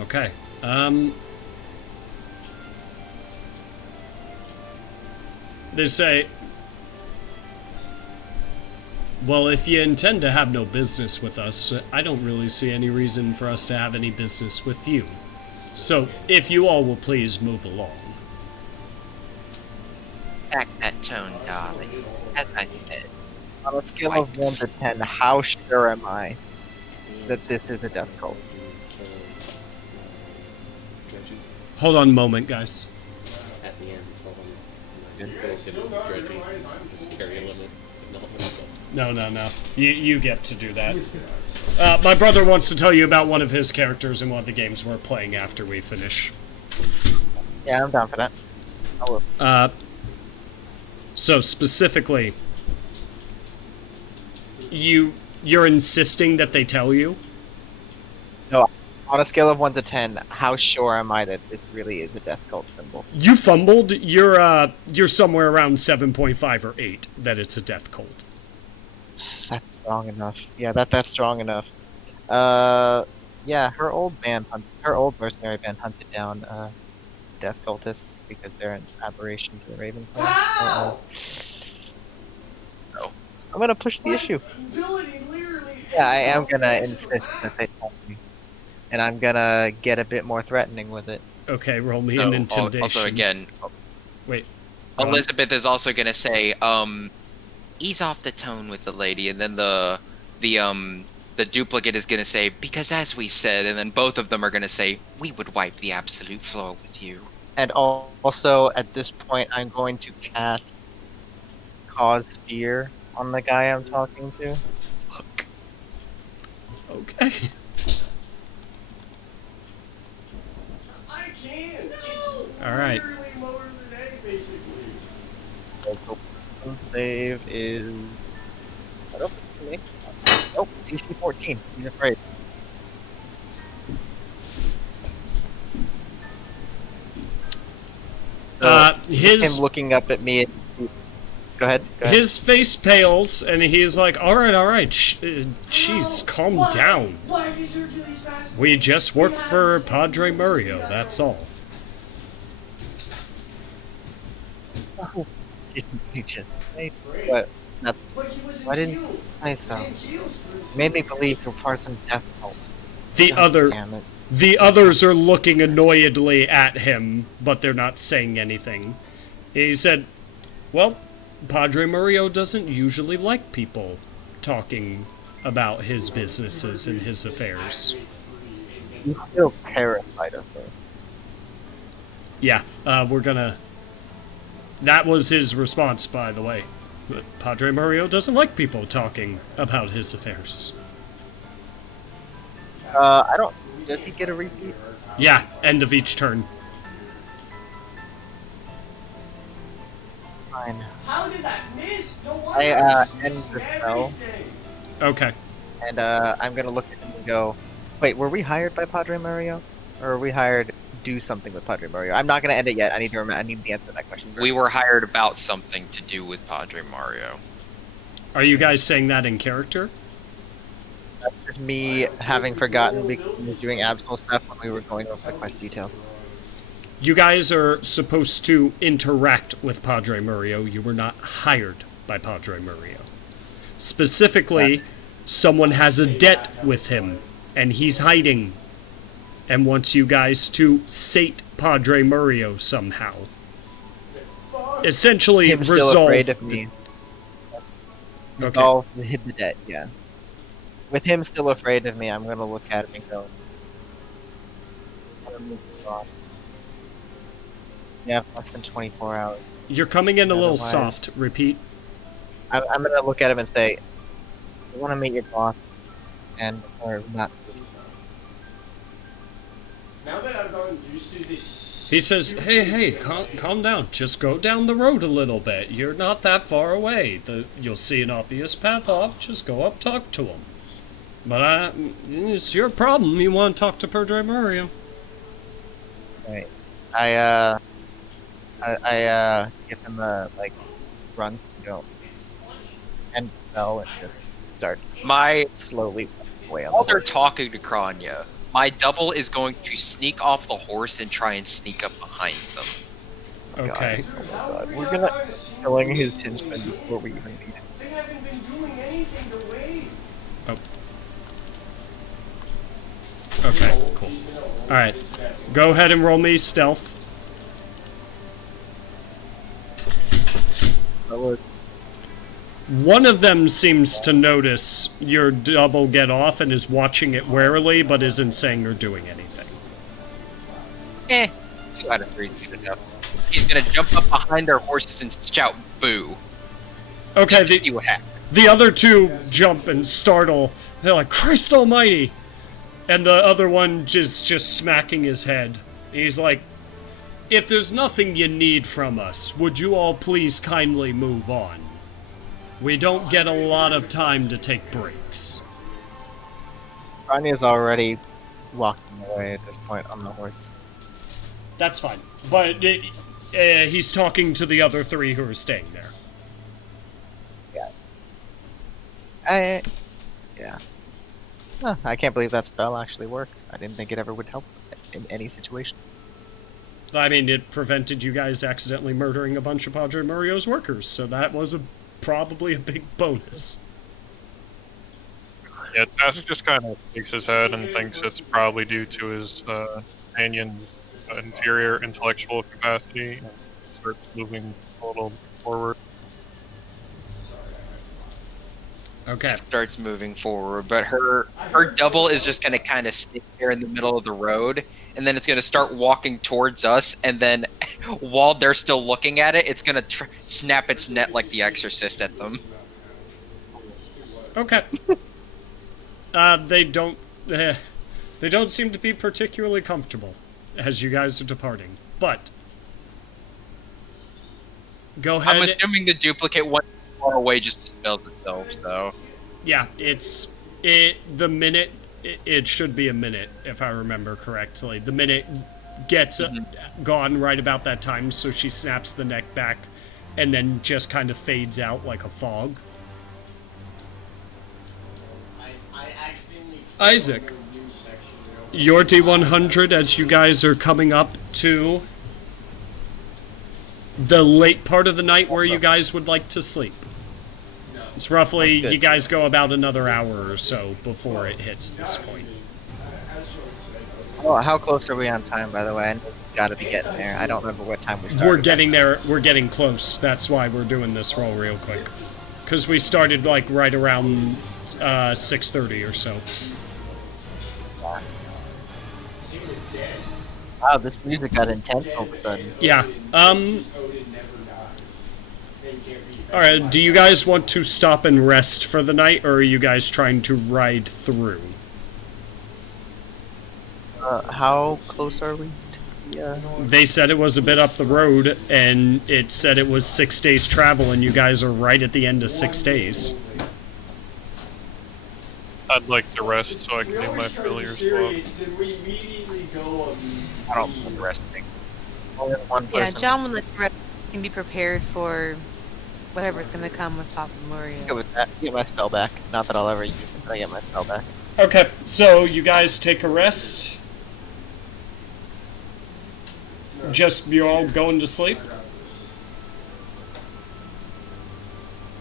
Okay. They say, well, if you intend to have no business with us, I don't really see any reason for us to have any business with you. So, if you all will please move along. Back that tone, darling. As I said. On a scale of 1 to 10, how sure am I that this is a death cult? Hold on a moment, guys. At the end, tell them dredging, just carry a limit, but not myself. No. You get to do that. My brother wants to tell you about one of his characters in one of the games we're playing after we finish. Yeah, I'm down for that. I will. So specifically, you're insisting that they tell you? On a scale of 1 to 10, how sure am I that this really is a death cult symbol? You fumbled. You're somewhere around 7.5 or 8 that it's a death cult. That's strong enough. Yeah, that's strong enough. Yeah, her old mercenary band hunted down death cultists because they're an aberration to the Raven clan. So, I'm gonna push the issue. Ability literally. Yeah, I am gonna insist that they tell me, and I'm gonna get a bit more threatening with it. Okay, roll me So, an intimidation. also, again, Wait. Elizabeth is also gonna say, ease off the tone with the lady, and then the the duplicate is gonna say, because as we said, and then both of them are gonna say, we would wipe the absolute floor with you. And also, at this point, I'm going to cast Cause Fear on the guy I'm talking to. Look. Okay. I can't. All right. Literally lower than A, basically. So the wisdom save is. I don't think Nope, DC 14. He's afraid. So, him His looking up at me. Go ahead. his face pales, and he's like, "All right, jeez, calm down. Why is Hercules fast? We just work for Padre Mureo. That's all." Didn't you just say? But that's But he was why didn't healed. I so? And heals for Made me believe you're part of some death cult. The God other damn it. The others are looking annoyedly at him, but they're not saying anything. He said, well, Padre Mureo doesn't usually like people talking about his businesses and his affairs. He's still terrified of her. Yeah, we're gonna... That was his response, by the way. But Padre Mureo doesn't like people talking about his affairs. I don't. Does he get a repeat? Yeah, end of each turn. Fine. How did that miss? No I wonder. end the spell, Okay. and I'm gonna look at him and go, wait, were we hired by Padre Mureo, or were we hired to do something with Padre Mureo? I'm not gonna end it yet. I need to I need the answer to that question first. We were hired about something to do with Padre Mario. Are you guys saying that in character? That's just me having forgotten because we were doing Absol stuff when we were going over the quest details. You guys are supposed to interact with Padre Mureo. You were not hired by Padre Mureo. Specifically, someone has a debt with him, and he's hiding, and wants you guys to sate Padre Mureo somehow. Essentially, Him still resolve... afraid of me. Okay. Resolve hid the debt, yeah. With him still afraid of me, I'm gonna look at him and go. Yeah, less than 24 hours. You're coming in a little Otherwise- soft. Repeat. I'm gonna look at him and say, "I want to meet your boss," and or not. Now that I've gotten used to this. He says, hey, calm down. Just go down the road a little bit. You're not that far away. You'll see an obvious path off. Just go up, talk to him. But it's your problem. You want to talk to Padre Mureo. Right. I give him a grunt, go, and spell, and just start My slowly walking away on While the they're horse. talking to Kronya, my double is going to sneak off the horse and try and sneak up behind them. Okay. Oh my god, we're gonna killing his henchmen before we even meet him. They haven't been doing anything to wait. Okay, cool. Alright. Go ahead and roll me stealth. That was One of them seems to notice your double get off and is watching it warily, but isn't saying or doing anything. You got it pretty good enough. He's gonna jump up behind their horses and shout boo. Okay, See what happens. the other two jump and startle. They're like, Christ almighty! And the other one is just smacking his head. He's like, if there's nothing you need from us, would you all please kindly move on? We don't get a lot of time to take breaks. Kronya's already walking away at this point on the horse. That's fine. But he's talking to the other three who are staying there. Yeah. Huh, I can't believe that spell actually worked. I didn't think it ever would help in any situation. I mean, it prevented you guys accidentally murdering a bunch of Padre Mureo's workers, so that was probably a big bonus. Yeah, Task just kind of shakes his head and thinks it's probably due to his companion's inferior intellectual capacity and starts moving a little forward. Okay. Starts moving forward, but her double is just going to kind of stay there in the middle of the road, and then it's going to start walking towards us, and then while they're still looking at it, it's going to snap its net like the Exorcist at them. Okay. They don't seem to be particularly comfortable as you guys are departing, but go ahead. I'm assuming the duplicate one far away just dispels itself, so... Yeah, the minute, it should be a minute, if I remember correctly. The minute gets gone right about that time, so she snaps the neck back, and then just kind of fades out like a fog. Isaac, your D100 as you guys are coming up to the late part of the night where you guys would like to sleep. It's roughly, you guys go about another hour or so before it hits this point. Oh, how close are we on time, by the way? I know we've got to be getting there. I don't remember what time we started. We're getting there. We're getting close. That's why we're doing this roll real quick. Because we started, like, right around 6:30 or so. Wow, this music got intense all of a sudden. Yeah. Alright, do you guys want to stop and rest for the night, or are you guys trying to ride through? How close are we to They said it was a bit up the road, and it said it was 6 days travel, and you guys are right at the end of 6 days. I'd like to rest so I can do my familiar swap. I don't want resting. Only one Yeah, person. John will let you rest and be prepared for whatever's going to come with Papa Mureo. Good with that. Get my spell back. Not that I'll ever use it, but I get my spell back. Okay, so you guys take a rest. Just, you're all going to sleep?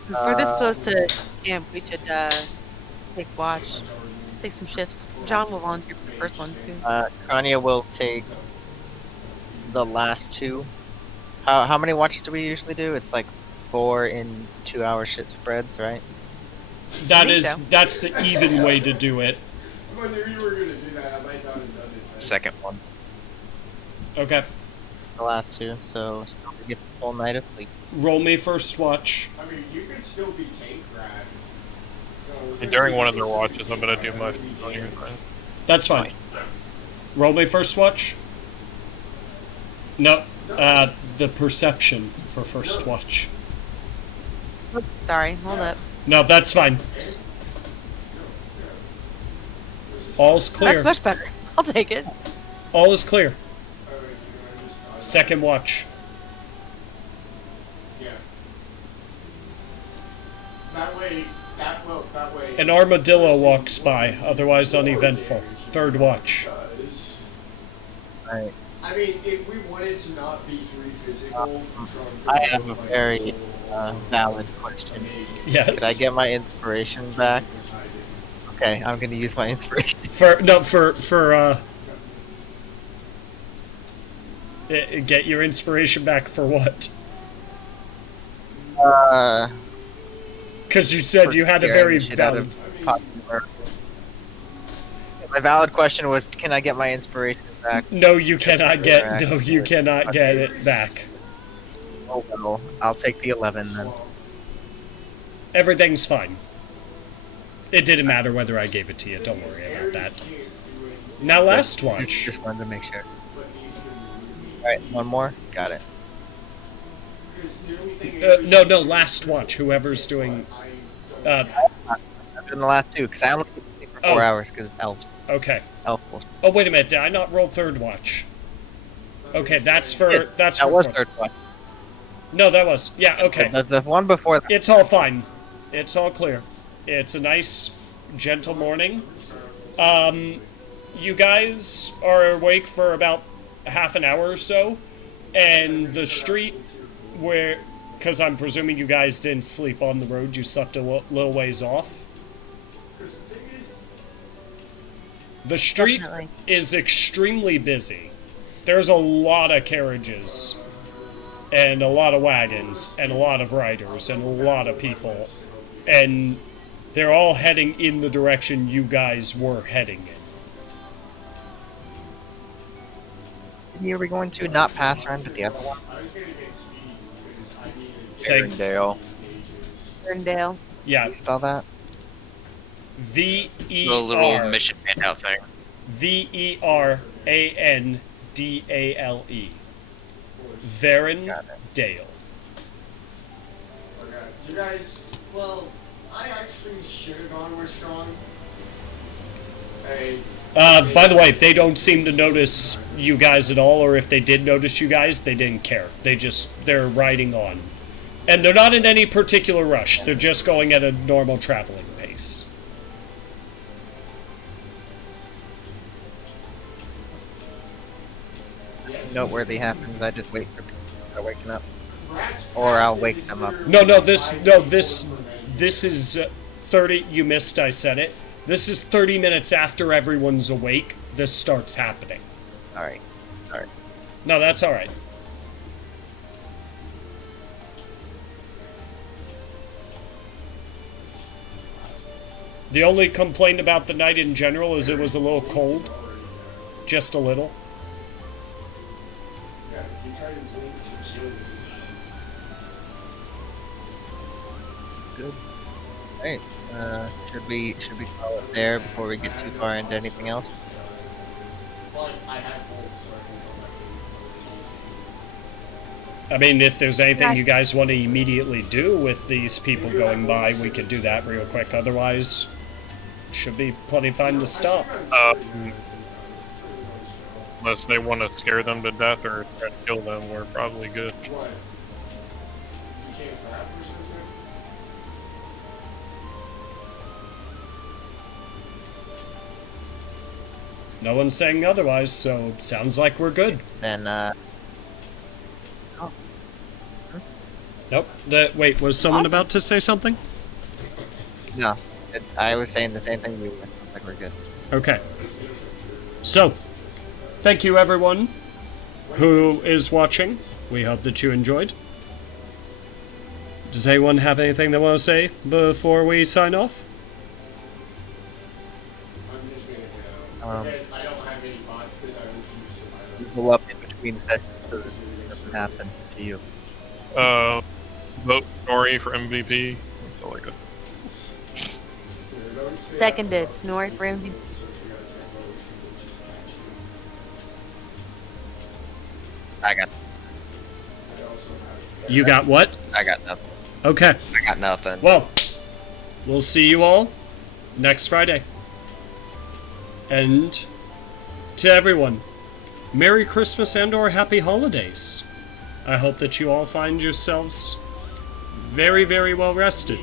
For this close to camp, we should take watch, take some shifts. John will volunteer for the first one too. Kronya will take the last two. How many watches do we usually do? It's like 4 in 2-hour shit spreads, right? That's the even way to do it. Second one. Okay. The last two, so still to get the full night of sleep. Roll me first watch. I mean, you could still be tank rat. And during one of their watches, I'm gonna do my familiar thing. That's fine. Roll me first watch. No, the perception for first watch. Oops, sorry, hold up. No, that's fine. All's clear. That's much better. I'll take it. All is clear. Second watch. Yeah. That way. An armadillo walks by, otherwise uneventful. Third watch. Right. I mean, if we wanted to not be 3 physical, I have a very valid question. Yes. Could I get my inspiration back? Okay, I'm gonna use my inspiration. Get your inspiration back for what? Because you said you had a very valid... My valid question was, can I get my inspiration back? No, you cannot get. No, you cannot get it back. Oh well, I'll take the 11 then. Everything's fine. It didn't matter whether I gave it to you. Don't worry about that. Now, last watch. Just wanted to make sure. Alright, one more. Got it. No, last watch. Whoever's doing. I'm doing the last two, because I only get to sleep for 4 hours, because it's elves. Okay. Elf will. Oh, wait a minute. Did I not roll third watch? Okay, that's for. Yeah, that's that for was fourth. third watch. No, that was. Yeah, okay. The one before that. It's all fine. It's all clear. It's a nice, gentle morning. You guys are awake for about half an hour or so, and the street where, because I'm presuming you guys didn't sleep on the road, you slept a little ways off. The street Definitely. is extremely busy. There's a lot of carriages, and a lot of wagons, and a lot of riders, and a lot of people, and They're all heading in the direction you guys were heading in. Are we going to not pass around to the other one? Say, Arendelle. Ferndale. yeah, Spell that? The little VER. mission handout thing. VERANDALE. Verendale. Okay. You guys, well, I actually should have gone with Strong. Hey. By the way, they don't seem to notice you guys at all, or if they did notice you guys, they didn't care. They're riding on. And they're not in any particular rush. They're just going at a normal traveling pace. Noteworthy happens, I just wait for people to waken up. Or I'll wake them up. This is 30, you missed, I said it. This is 30 minutes after everyone's awake, this starts happening. Alright. Alright. No, that's alright. The only complaint about the night in general is it was a little cold. Just a little. Good. Alright. Should we call it there before we get too far into anything else? I mean, if there's anything you guys want to immediately do with these people going by, we could do that real quick. Otherwise, should be plenty fine to stop. Unless they want to scare them to death or try to kill them, we're probably good. No one's saying otherwise, so sounds like we're good. Then, Nope. Wait, was someone Awesome. about to say something? no. I was saying the same thing you were. Like, we're good. Okay. So, thank you everyone who is watching. We hope that you enjoyed. Does anyone have anything they want to say before we sign off? I don't have any bots because I refuse to buy them. Go up in between sessions so that it doesn't happen to you. Vote Nori for MVP. That's all I got. Seconded. Snorri for MVP. I got You got what? nothing. Okay. I got nothing. Well, we'll see you all next Friday. And to everyone, Merry Christmas and or Happy Holidays. I hope that you all find yourselves very, very well rested.